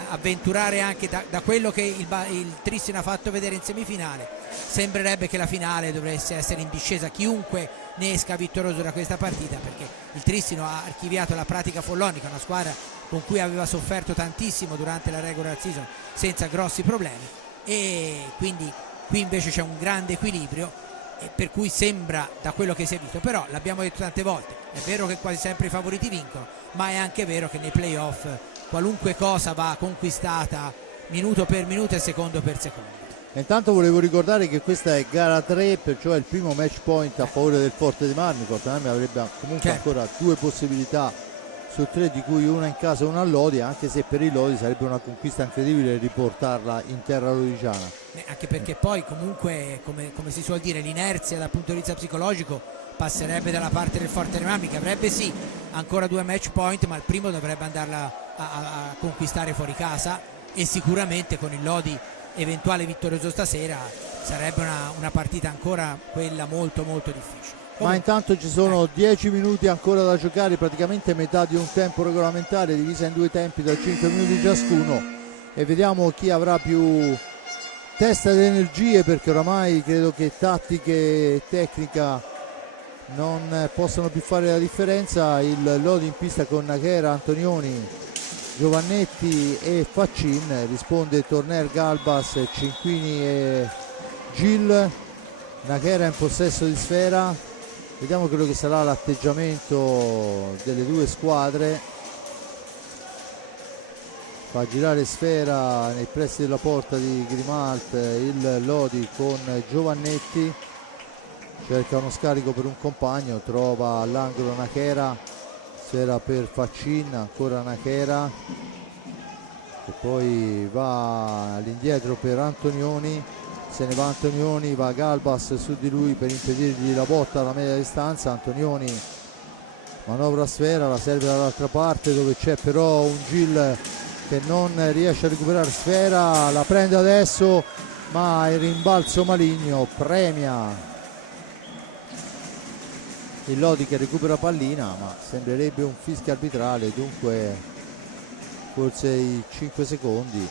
avventurare anche da quello che il Tristino ha fatto vedere in semifinale, sembrerebbe che la finale dovesse essere in discesa, chiunque ne esca vittorioso da questa partita, perché il Tristino ha archiviato la pratica follonica, una squadra con cui aveva sofferto tantissimo durante la regular season senza grossi problemi, e quindi qui invece c'è un grande equilibrio, per cui sembra, da quello che si è visto, però l'abbiamo detto tante volte, è vero che quasi sempre i favoriti vincono, ma è anche vero che nei playoff qualunque cosa va conquistata minuto per minuto e secondo per secondo. Intanto volevo ricordare che questa è gara 3, perciò è il primo match point a favore del Forte Marmi. Forte Marmi avrebbe comunque ancora 2 possibilità su 3, di cui una in casa e una a Lodi, anche se per i Lodi sarebbe una conquista incredibile riportarla in terra lodigiana. Anche perché poi comunque, come si suol dire, l'inerzia dal punto di vista psicologico passerebbe dalla parte del Forte Marmi, che avrebbe sì ancora 2 match point, ma il primo dovrebbe andarla a conquistare fuori casa, e sicuramente con il Lodi eventuale vittorioso stasera sarebbe una partita ancora quella molto molto difficile. Ma intanto ci sono 10 minuti ancora da giocare, praticamente metà di un tempo regolamentare divisa in 2 tempi da 5 minuti ciascuno, e vediamo chi avrà più testa ed energie, perché oramai credo che tattiche e tecnica non possano più fare la differenza. Il Lodi in pista con Nachera, Antonioni, Giovannetti e Faccin, risponde Torner, Galbas, Cinquini e Gil. Nachera in possesso di sfera, vediamo quello che sarà l'atteggiamento delle 2 squadre. Fa girare sfera nei pressi della porta di Grimalt il Lodi con Giovannetti, cerca uno scarico per un compagno, trova all'angolo Nachera, sfera per Faccin, ancora Nachera, e poi va all'indietro per Antonioni, se ne va Antonioni, va Galbas su di lui per impedirgli la botta alla media distanza. Antonioni manovra sfera, la serve dall'altra parte dove c'è però un Gil che non riesce a recuperare sfera, la prende adesso ma il rimbalzo maligno premia il Lodi che recupera pallina, ma sembrerebbe un fischio arbitrale, dunque forse i 5 secondi.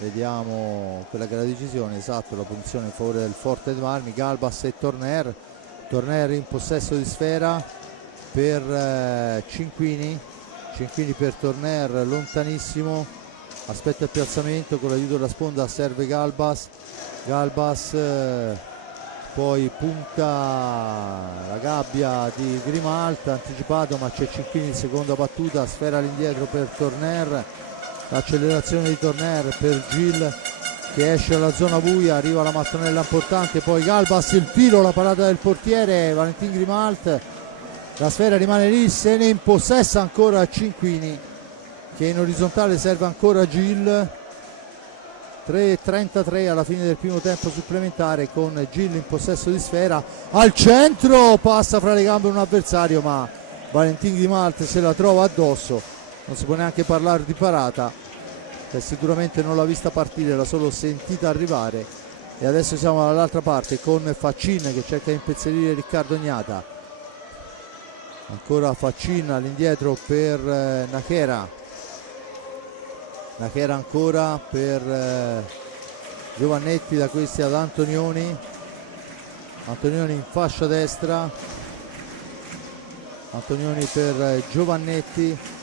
Vediamo quella che è la decisione, esatto, la punizione in favore del Forte Marmi. Galbas e Torner in possesso di sfera per Cinquini per Torner, lontanissimo, aspetta il piazzamento, con l'aiuto della sponda serve Galbas, poi punta la gabbia di Grimalt, anticipato, ma c'è Cinquini in seconda battuta, sfera all'indietro per Torner, l'accelerazione di Torner per Gil che esce dalla zona buia, arriva la mattonella importante, poi Galbas, il tiro, la parata del portiere Valentin Grimalt, la sfera rimane lì, se ne impossessa ancora Cinquini che in orizzontale serve ancora Gil. 3:33 alla fine del primo tempo supplementare, con Gil in possesso di sfera, al centro, passa fra le gambe un avversario ma Valentin Grimalt se la trova addosso non si può neanche parlare di parata, che sicuramente non l'ha vista partire, l'ha solo sentita arrivare. E adesso siamo dall'altra parte con Faccin che cerca di impezzelire Riccardo Gnata. Ancora Faccin all'indietro per Nachera. Nachera ancora per Giovannetti, da questi ad Antonioni. Antonioni in fascia destra. Antonioni per Giovannetti.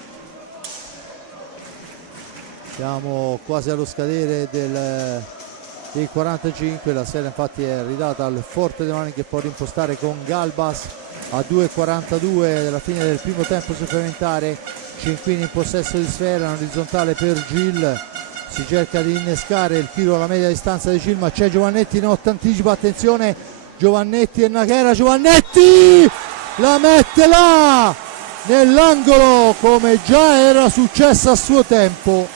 Siamo quasi allo scadere dei 45, la sfera infatti è ridata al Forte dei Marmi che può rimpostare con Galbas a 2,42 della fine del primo tempo supplementare. Cinquini in possesso di sfera, orizzontale per Gil, si cerca di innescare il tiro alla media distanza di Gil, ma c'è Giovannetti in anticipo, attenzione Giovannetti e Nachera, Giovannetti la mette là nell'angolo come già era successo a suo tempo.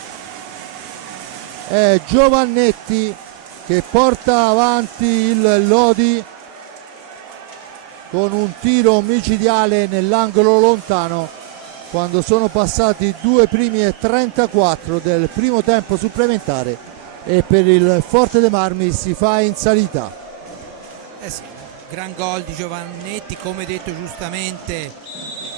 È Giovannetti che porta avanti il Lodi con un tiro micidiale nell'angolo lontano quando sono passati 2 primi e 34 del primo tempo supplementare, e per il Forte dei Marmi si fa in salita. Sì, gran gol di Giovannetti, come detto giustamente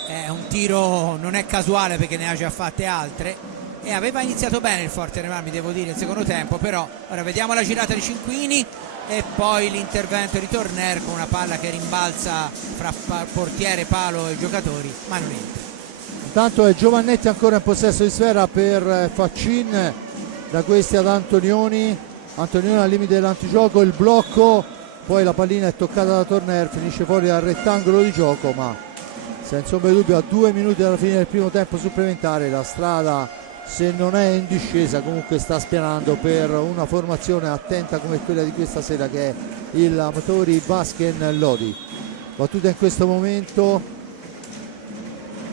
è un tiro, non è casuale perché ne ha già fatte altre, e aveva iniziato bene il Forte dei Marmi, devo dire, il secondo tempo. Però ora vediamo la girata di Cinquini e poi l'intervento di Torner con una palla che rimbalza fra portiere, palo e giocatori, ma non entra. Intanto è Giovannetti ancora in possesso di sfera per Faccin, da questi ad Antonioni. Antonioni al limite dell'antigioco, il blocco, poi la pallina è toccata da Torner, finisce fuori dal rettangolo di gioco, ma senza ombra di dubbio a 2 minuti dalla fine del primo tempo supplementare la strada, se non è in discesa, comunque sta spianando per una formazione attenta come quella di questa sera, che è il Amatori Basken Lodi. Battuta in questo momento,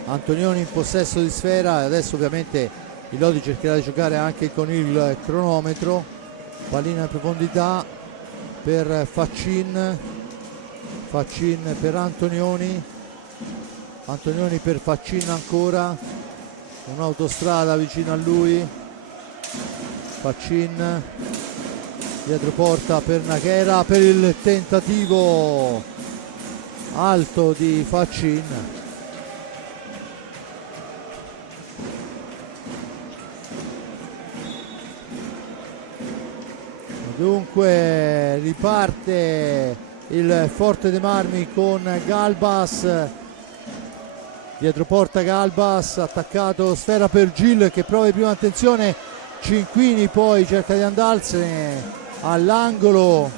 Antonioni in possesso di sfera, e adesso ovviamente il Lodi cercherà di giocare anche con il cronometro. Pallina in profondità per Faccin, Faccin per Antonioni, Antonioni per Faccin ancora, un'autostrada vicino a lui, Faccin dietro porta per Nachera, per il tentativo alto di Faccin. Dunque riparte il Forte dei Marmi con Galbas, dietro porta Galbas, attaccato, sfera per Gil che prova di prima attenzione, Cinquini poi cerca di andarsene all'angolo,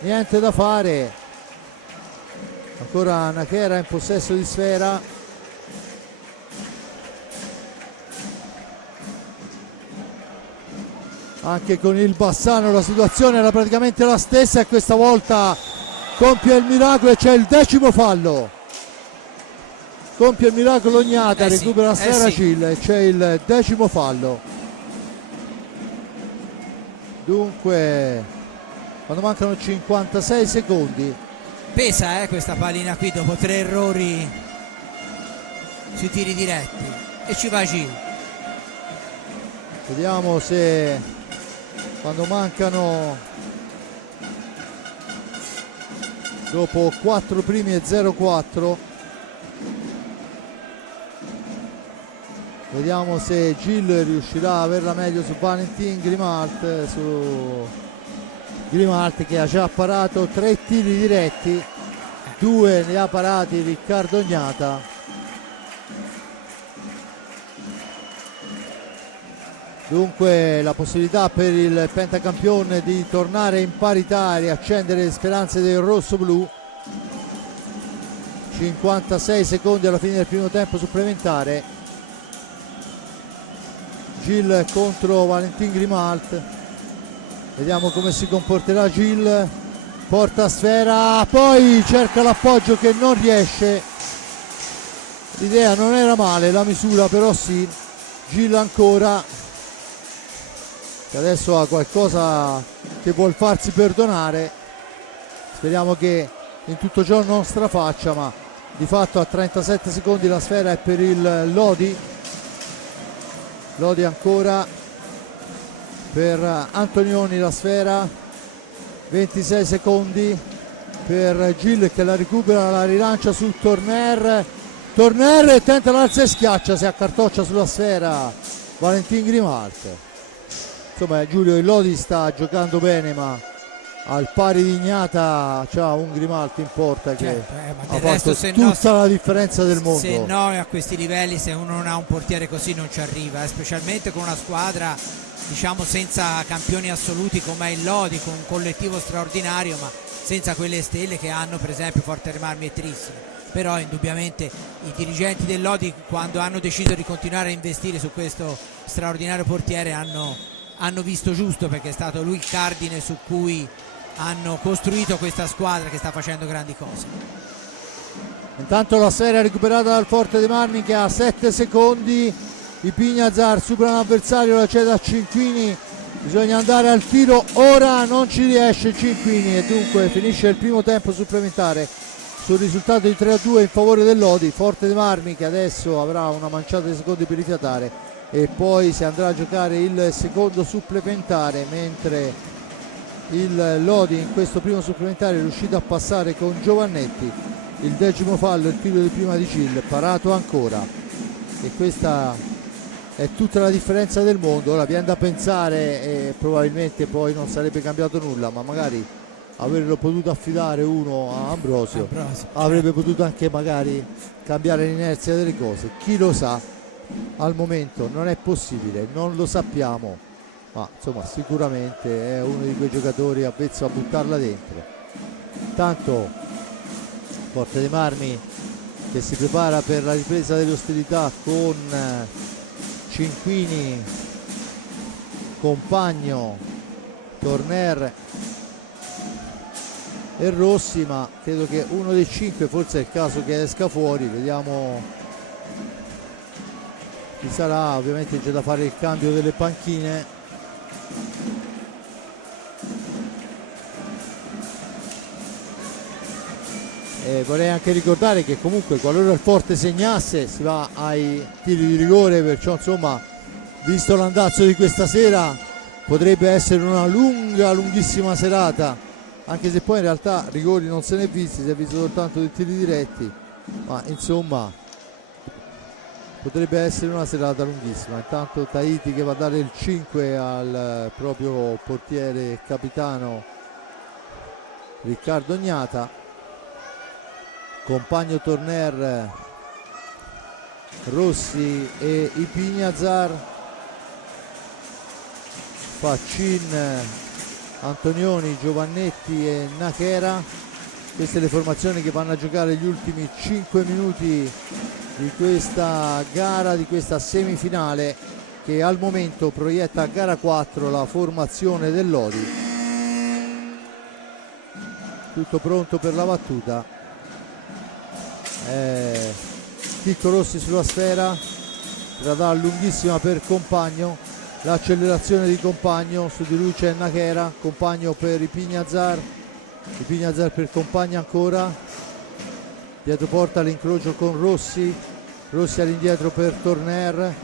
niente da fare. Ancora Nachera in possesso di sfera, anche con il Bassano la situazione era praticamente la stessa, e questa volta compie il miracolo e c'è il 10° fallo. Compie il miracolo Gnata, recupera la sfera Gil e c'è il 10° fallo. Dunque quando mancano 56 secondi pesa questa pallina qui dopo 3 errori sui tiri diretti, e ci va Gil. Vediamo se quando mancano, dopo 4 primi e 0-4, vediamo se Gil riuscirà a averla meglio su Valentin Grimalt, su Grimalt che ha già parato 3 tiri diretti, 2 ne ha parati Riccardo Gnata. Dunque la possibilità per il pentacampione di tornare in parità e riaccendere le speranze del rosso-blu. 56 secondi alla fine del primo tempo supplementare. Gil contro Valentin Grimalt. Vediamo come si comporterà Gil. Porta sfera, poi cerca l'appoggio che non riesce. L'idea non era male, la misura però sì. Gil ancora, che adesso ha qualcosa che vuol farsi perdonare. Speriamo che in tutto ciò non strafaccia, ma di fatto a 37 secondi la sfera è per il Lodi. Lodi ancora per Antonioni, la sfera, 26 secondi per Gil che la recupera, la rilancia su Torner, tenta l'alza e schiaccia, si accartoccia sulla sfera Valentin Grimalt. Insomma, Giulio, il Lodi sta giocando bene, ma al pari di Ignata c'ha un Grimalt in porta che ha fatto tutta la differenza del mondo. Se no, a questi livelli, se uno non ha un portiere così non ci arriva, specialmente con una squadra, diciamo, senza campioni assoluti come il Lodi, con un collettivo straordinario, ma senza quelle stelle che hanno per esempio Forte Marmi e Trissimo. Però indubbiamente i dirigenti del Lodi, quando hanno deciso di continuare a investire su questo straordinario portiere, hanno visto giusto, perché è stato lui il cardine su cui hanno costruito questa squadra che sta facendo grandi cose. Intanto la sfera recuperata dal Forte dei Marmi che ha 7 secondi, i Pignazar supera l'avversario, la cede a Cinquini, bisogna andare al tiro, ora non ci riesce Cinquini e dunque finisce il primo tempo supplementare sul risultato di 3-2 in favore del Lodi. Forte dei Marmi che adesso avrà una manciata di secondi per rifiatare e poi si andrà a giocare il secondo supplementare, mentre il Lodi in questo primo supplementare è riuscito a passare con Giovannetti il 10° fallo, il tiro di prima di Gil, parato ancora, e questa è tutta la differenza del mondo. Ora viene da pensare, e probabilmente poi non sarebbe cambiato nulla, ma magari averlo potuto affidare uno a Ambrosio avrebbe potuto anche magari cambiare l'inerzia delle cose, chi lo sa. Al momento non è possibile, non lo sappiamo, ma insomma sicuramente è uno di quei giocatori avvezzo a buttarla dentro. Intanto Forte dei Marmi che si prepara per la ripresa delle ostilità con Cinquini, Compagno, Torner e Rossi, ma credo che uno dei 5 forse è il caso che esca fuori, vediamo chi sarà. Ovviamente c'è da fare il cambio delle panchine. Vorrei anche ricordare che comunque qualora il Forte segnasse si va ai tiri di rigore, perciò insomma, visto l'andazzo di questa sera, potrebbe essere una lunghissima serata, anche se poi in realtà rigori non se ne è visti, si è visto soltanto dei tiri diretti, ma insomma potrebbe essere una serata lunghissima. Intanto Tahiti che va a dare il 5 al proprio portiere e capitano Riccardo Gnata. Compagno, Torner, Rossi e i Pignazar, Faccin, Antonioni, Giovannetti e Nachera. Queste le formazioni che vanno a giocare gli ultimi 5 minuti di questa gara, di questa semifinale, che al momento proietta a gara 4 la formazione del Lodi. Tutto pronto per la battuta. Chicco Rossi sulla sfera, la dà lunghissima per Compagno, l'accelerazione di Compagno, su di lui c'è Nachera, Compagno per i Pignazar per Compagno ancora, dietro porta l'incrocio con Rossi all'indietro per Torner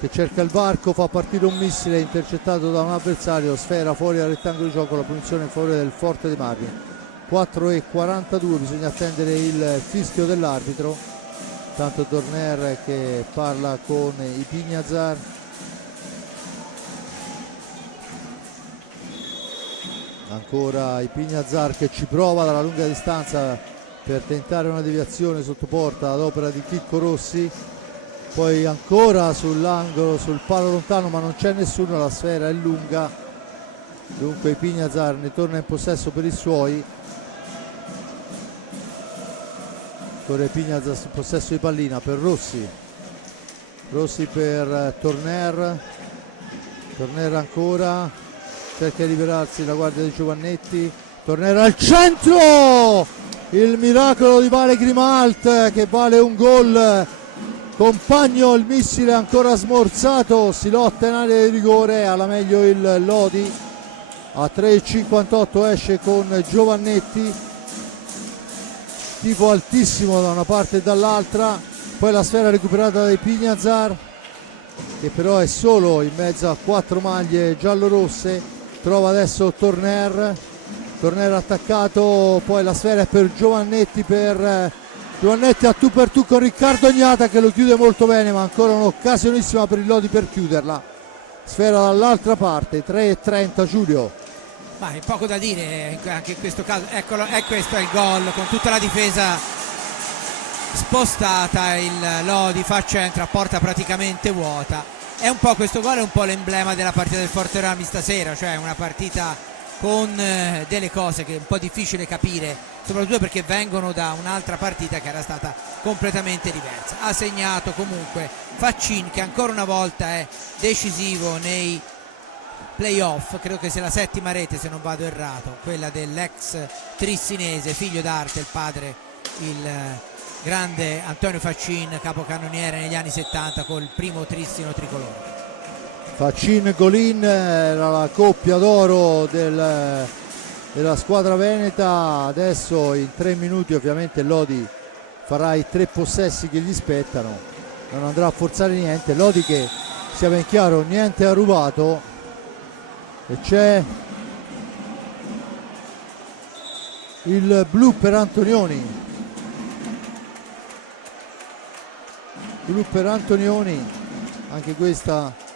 che cerca il varco, fa partire un missile intercettato da un avversario, sfera fuori dal rettangolo di gioco, la punizione in favore del Forte dei Marmi. 4:42, bisogna attendere il fischio dell'arbitro. Tanto Torner che parla con i Pignazar. Ancora i Pignazar che ci prova dalla lunga distanza per tentare una deviazione sotto porta ad opera di Chicco Rossi, poi ancora sull'angolo, sul palo lontano, ma non c'è nessuno, la sfera è lunga, dunque i Pignazar ne torna in possesso per i suoi. Torre Pignazar in possesso di pallina per Rossi per Torner ancora, cerca di liberarsi la guardia di Giovannetti, Torner al centro, il miracolo di Vale Grimalt che vale un gol. Compagno, il missile ancora smorzato, si lotta in area di rigore, alla meglio il Lodi, a 3:58 esce con Giovannetti, tifo altissimo da una parte e dall'altra, poi la sfera recuperata dai Pignazar, che però è solo in mezzo a 4 maglie giallorosse. Trova adesso Torner attaccato, poi la sfera è per Giovannetti, Giovannetti a tu per tu con Riccardo Ognata che lo chiude molto bene, ma ancora un'occasionissima per il Lodi per chiuderla. Sfera dall'altra parte, 3:30 Giulio. Ma è poco da dire anche in questo caso. Eccolo, e questo è il gol con tutta la difesa spostata, il Lodi fa centro a porta praticamente vuota. È un po' questo gol, è un po' l'emblema della partita del Forte Rami stasera, cioè una partita con delle cose che è un po' difficile capire, soprattutto perché vengono da un'altra partita che era stata completamente diversa. Ha segnato comunque Faccin, che ancora una volta è decisivo nei playoff, credo che sia la 7ª rete se non vado errato, quella dell'ex trissinese, figlio d'arte, il padre, il grande Antonio Faccin, capocannoniere negli anni 70 col primo Trissino tricolore. Faccin Golin era la coppia d'oro della squadra veneta. Adesso in 3 minuti ovviamente Lodi farà i 3 possessi che gli spettano, non andrà a forzare niente. Lodi che, sia ben chiaro, niente ha rubato, e c'è il blu per Antonioni. Blu per Antonioni, anche questa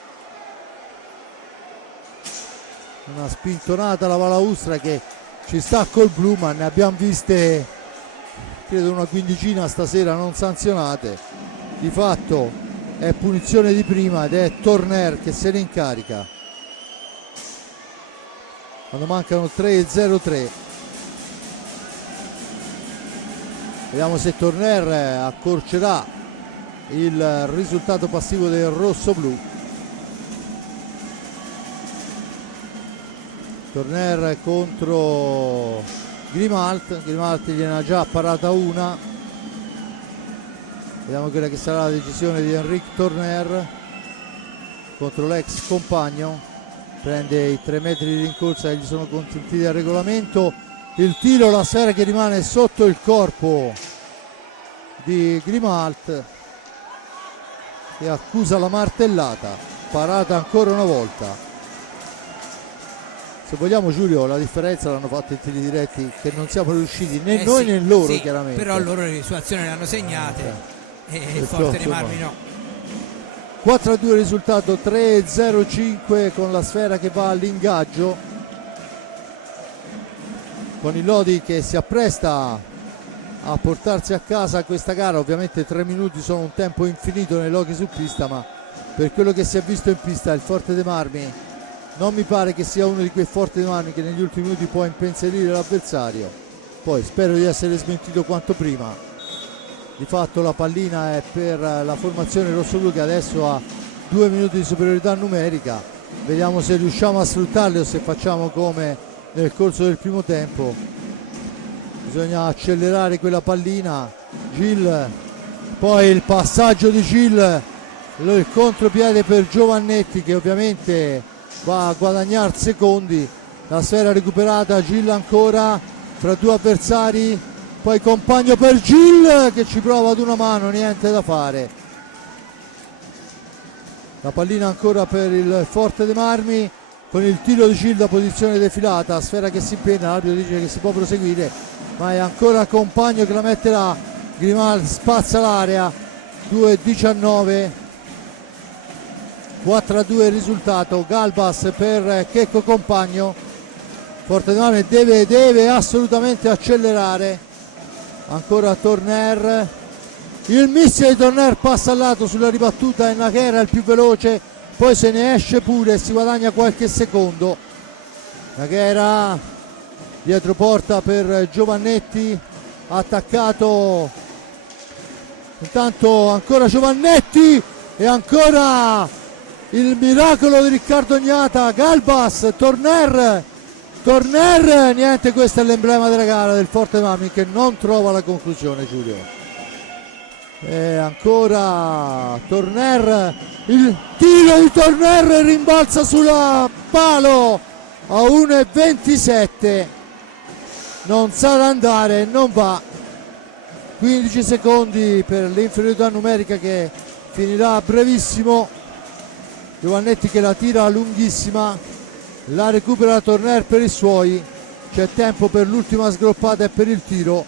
una spintonata alla balaustra che ci sta col blu, ma ne abbiamo viste credo una quindicina stasera non sanzionate. Di fatto è punizione di prima ed è Torner che se ne incarica quando mancano 3:03. Vediamo se Torner accorcerà il risultato passivo del rosso-blu. Torner contro Grimalt gliene ha già parata una. Vediamo quella che sarà la decisione di Enric Torner contro l'ex compagno. Prende i 3 metri di rincorsa che gli sono consentiti dal regolamento. Il tiro, la sfera che rimane sotto il corpo di Grimalt, che accusa la martellata. Parata ancora una volta. Se vogliamo, Giulio, la differenza l'hanno fatta i tiri diretti, che non siamo riusciti né noi né loro, sì, chiaramente. Però loro le sue azioni le hanno segnate e il Forte dei Marmi no. 4:2 risultato, 3:05 con la sfera che va all'ingaggio, con il Lodi che si appresta a portarsi a casa questa gara. Ovviamente 3 minuti sono un tempo infinito nei loghi su pista, ma per quello che si è visto in pista il Forte dei Marmi non mi pare che sia uno di quei Forti dei Marmi che negli ultimi minuti può impensierire l'avversario. Poi spero di essere smentito quanto prima. Di fatto la pallina è per la formazione rossoblu, che adesso ha 2 minuti di superiorità numerica. Vediamo se riusciamo a sfruttarli o se facciamo come nel corso del primo tempo. Bisogna accelerare quella pallina. Gil, poi il passaggio di Gil, il contropiede per Giovannetti che ovviamente va a guadagnare secondi. La sfera recuperata, Gil ancora fra 2 avversari, poi compagno per Gil che ci prova ad una mano, niente da fare. La pallina ancora per il Forte dei Marmi con il tiro di Gil da posizione defilata, sfera che si impenna, l'arbitro dice che si può proseguire, ma è ancora compagno che la mette là. Grimald spazza l'area, 2:19, 4:2 il risultato. Galbas per Checco Compagno. Forte dei Marmi deve assolutamente accelerare. Ancora Torner, il missile di Torner passa al lato sulla ribattuta e Nachera è il più veloce, poi se ne esce pure e si guadagna qualche secondo. Nachera dietro porta per Giovannetti, attaccato intanto ancora Giovannetti e ancora il miracolo di Riccardo Ognata. Galbas, Torner, niente, questo è l'emblema della gara del Forte dei Marmi che non trova la conclusione, Giulio. E ancora Torner, il tiro di Torner rimbalza sulla palo a 1:27, non sa andare, non va. 15 secondi per l'inferiorità numerica che finirà a brevissimo. Giovannetti che la tira lunghissima, la recupera Torner per i suoi, c'è tempo per l'ultima sgroppata e per il tiro.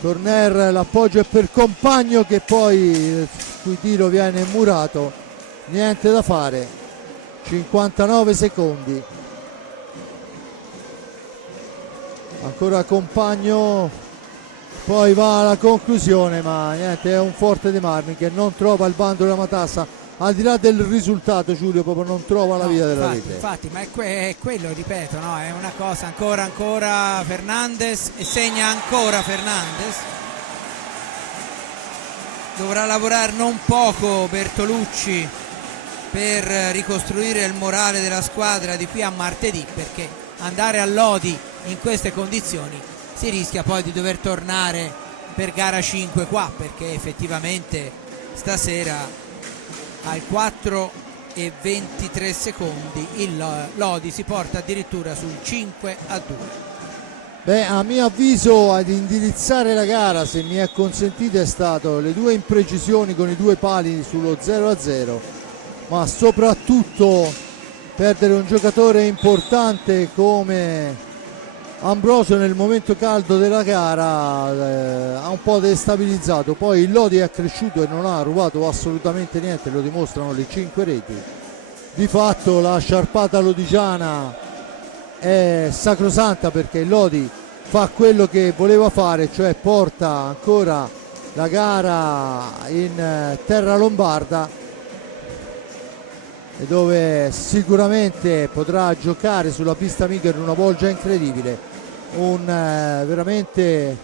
Torner, l'appoggio è per Compagno che poi il cui tiro viene murato, niente da fare. 59 secondi, ancora Compagno, poi va alla conclusione, ma niente, è un Forte dei Marmi che non trova il bando della matassa, al di là del risultato Giulio proprio non trova la via della rete. Infatti, ma è quello, ripeto, no? È una cosa, ancora Fernandez, e segna ancora Fernandez. Dovrà lavorare non poco Bertolucci per ricostruire il morale della squadra di qui a martedì, perché andare a Lodi in queste condizioni si rischia poi di dover tornare per gara 5 qua, perché effettivamente stasera al 4 e 23 secondi il Lodi si porta addirittura sul 5-2. Beh, a mio avviso ad indirizzare la gara, se mi è consentito, è stato le due imprecisioni con i due pali sullo 0-0, ma soprattutto perdere un giocatore importante come Ambrosio nel momento caldo della gara ha un po' destabilizzato. Poi il Lodi è cresciuto e non ha rubato assolutamente niente, lo dimostrano le 5 reti. Di fatto la sciarpata lodigiana è sacrosanta, perché il Lodi fa quello che voleva fare, cioè porta ancora la gara in terra lombarda, e dove sicuramente potrà giocare sulla pista amica in una bolgia incredibile. Veramente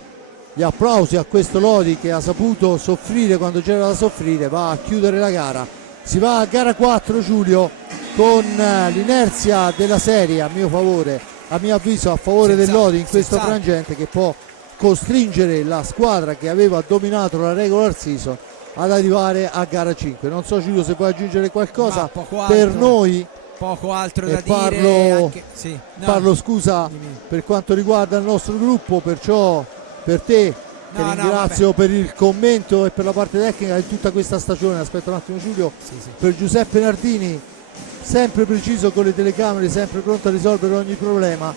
gli applausi a questo Lodi che ha saputo soffrire quando c'era da soffrire. Va a chiudere la gara, si va a gara 4 Giulio, con l'inerzia della serie a mio favore, a mio avviso a favore del Lodi in questo frangente, che può costringere la squadra che aveva dominato la regular season ad arrivare a gara 5. Non so Giulio se puoi aggiungere qualcosa per noi. Poco altro e da dire anche, sì. Parlo scusa per quanto riguarda il nostro gruppo, perciò per te ti ringrazio per il commento e per la parte tecnica di tutta questa stagione. Aspetta un attimo Giulio, sì. Per Giuseppe Nardini, sempre preciso con le telecamere, sempre pronto a risolvere ogni problema.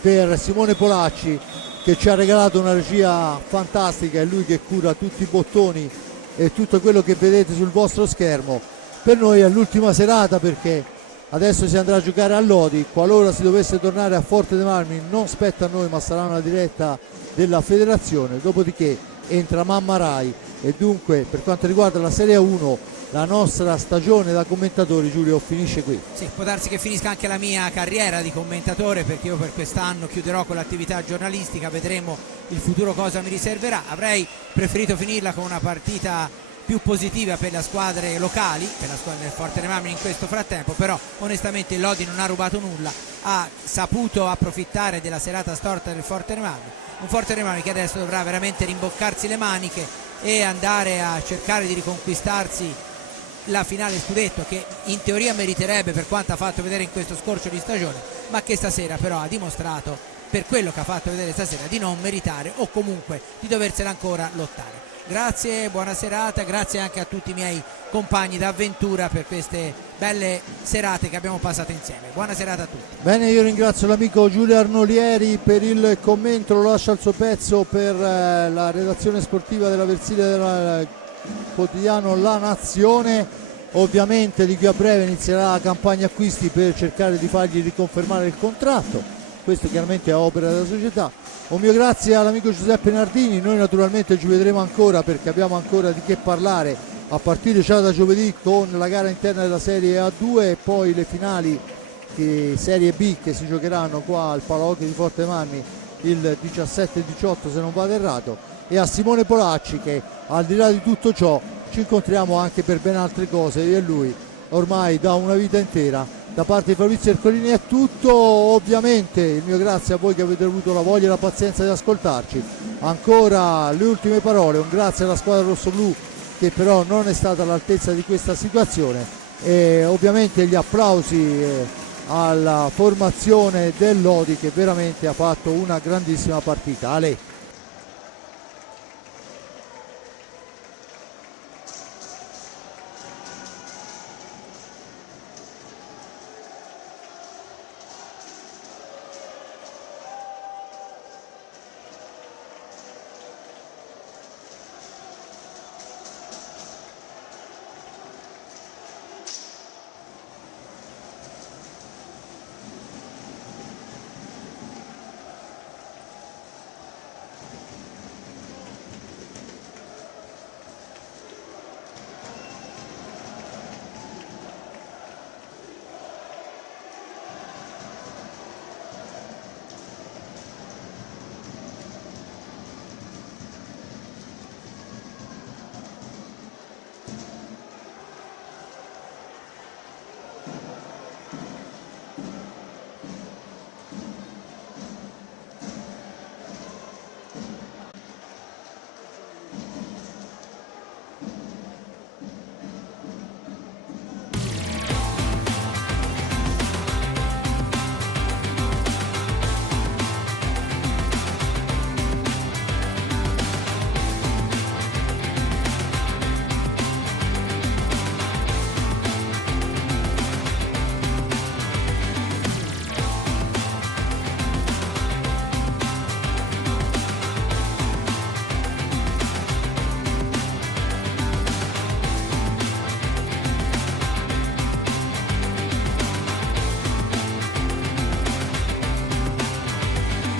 Per Simone Polacci che ci ha regalato una regia fantastica, è lui che cura tutti i bottoni e tutto quello che vedete sul vostro schermo. Per noi è l'ultima serata, perché adesso si andrà a giocare a Lodi. Qualora si dovesse tornare a Forte dei Marmi non spetta a noi, ma sarà una diretta della federazione. Dopodiché entra Mamma Rai, e dunque per quanto riguarda la Serie 1 la nostra stagione da commentatori, Giulio, finisce qui. Sì, può darsi che finisca anche la mia carriera di commentatore, perché io per quest'anno chiuderò con l'attività giornalistica, vedremo il futuro cosa mi riserverà. Avrei preferito finirla con una partita più positiva per le squadre locali, per la squadra del Forte dei Marmi in questo frattempo, però onestamente il Lodi non ha rubato nulla, ha saputo approfittare della serata storta del Forte dei Marmi, un Forte dei Marmi che adesso dovrà veramente rimboccarsi le maniche e andare a cercare di riconquistarsi la finale scudetto, che in teoria meriterebbe per quanto ha fatto vedere in questo scorcio di stagione, ma che stasera però ha dimostrato, per quello che ha fatto vedere stasera, di non meritare o comunque di doversela ancora lottare. Grazie, buona serata, grazie anche a tutti i miei compagni d'avventura per queste belle serate che abbiamo passato insieme. Buona serata a tutti. Bene, io ringrazio l'amico Giulio Arnolieri per il commento, lo lascio al suo pezzo per la redazione sportiva della Versilia del quotidiano La Nazione. Ovviamente di qui a breve inizierà la campagna acquisti per cercare di fargli riconfermare il contratto, questo chiaramente è opera della società. Un mio grazie all'amico Giuseppe Nardini. Noi naturalmente ci vedremo ancora, perché abbiamo ancora di che parlare a partire già da giovedì con la gara interna della Serie A2 e poi le finali Serie B che si giocheranno qua al Palahockey di Forte dei Marmi il 17 e 18 se non vado errato. E a Simone Polacci che al di là di tutto ciò ci incontriamo anche per ben altre cose, io e lui ormai da una vita intera. Da parte di Fabrizio Ercolini è tutto, ovviamente il mio grazie a voi che avete avuto la voglia e la pazienza di ascoltarci. Ancora le ultime parole, un grazie alla squadra rossoblù che però non è stata all'altezza di questa situazione, e ovviamente gli applausi alla formazione del Lodi che veramente ha fatto una grandissima partita. Ale.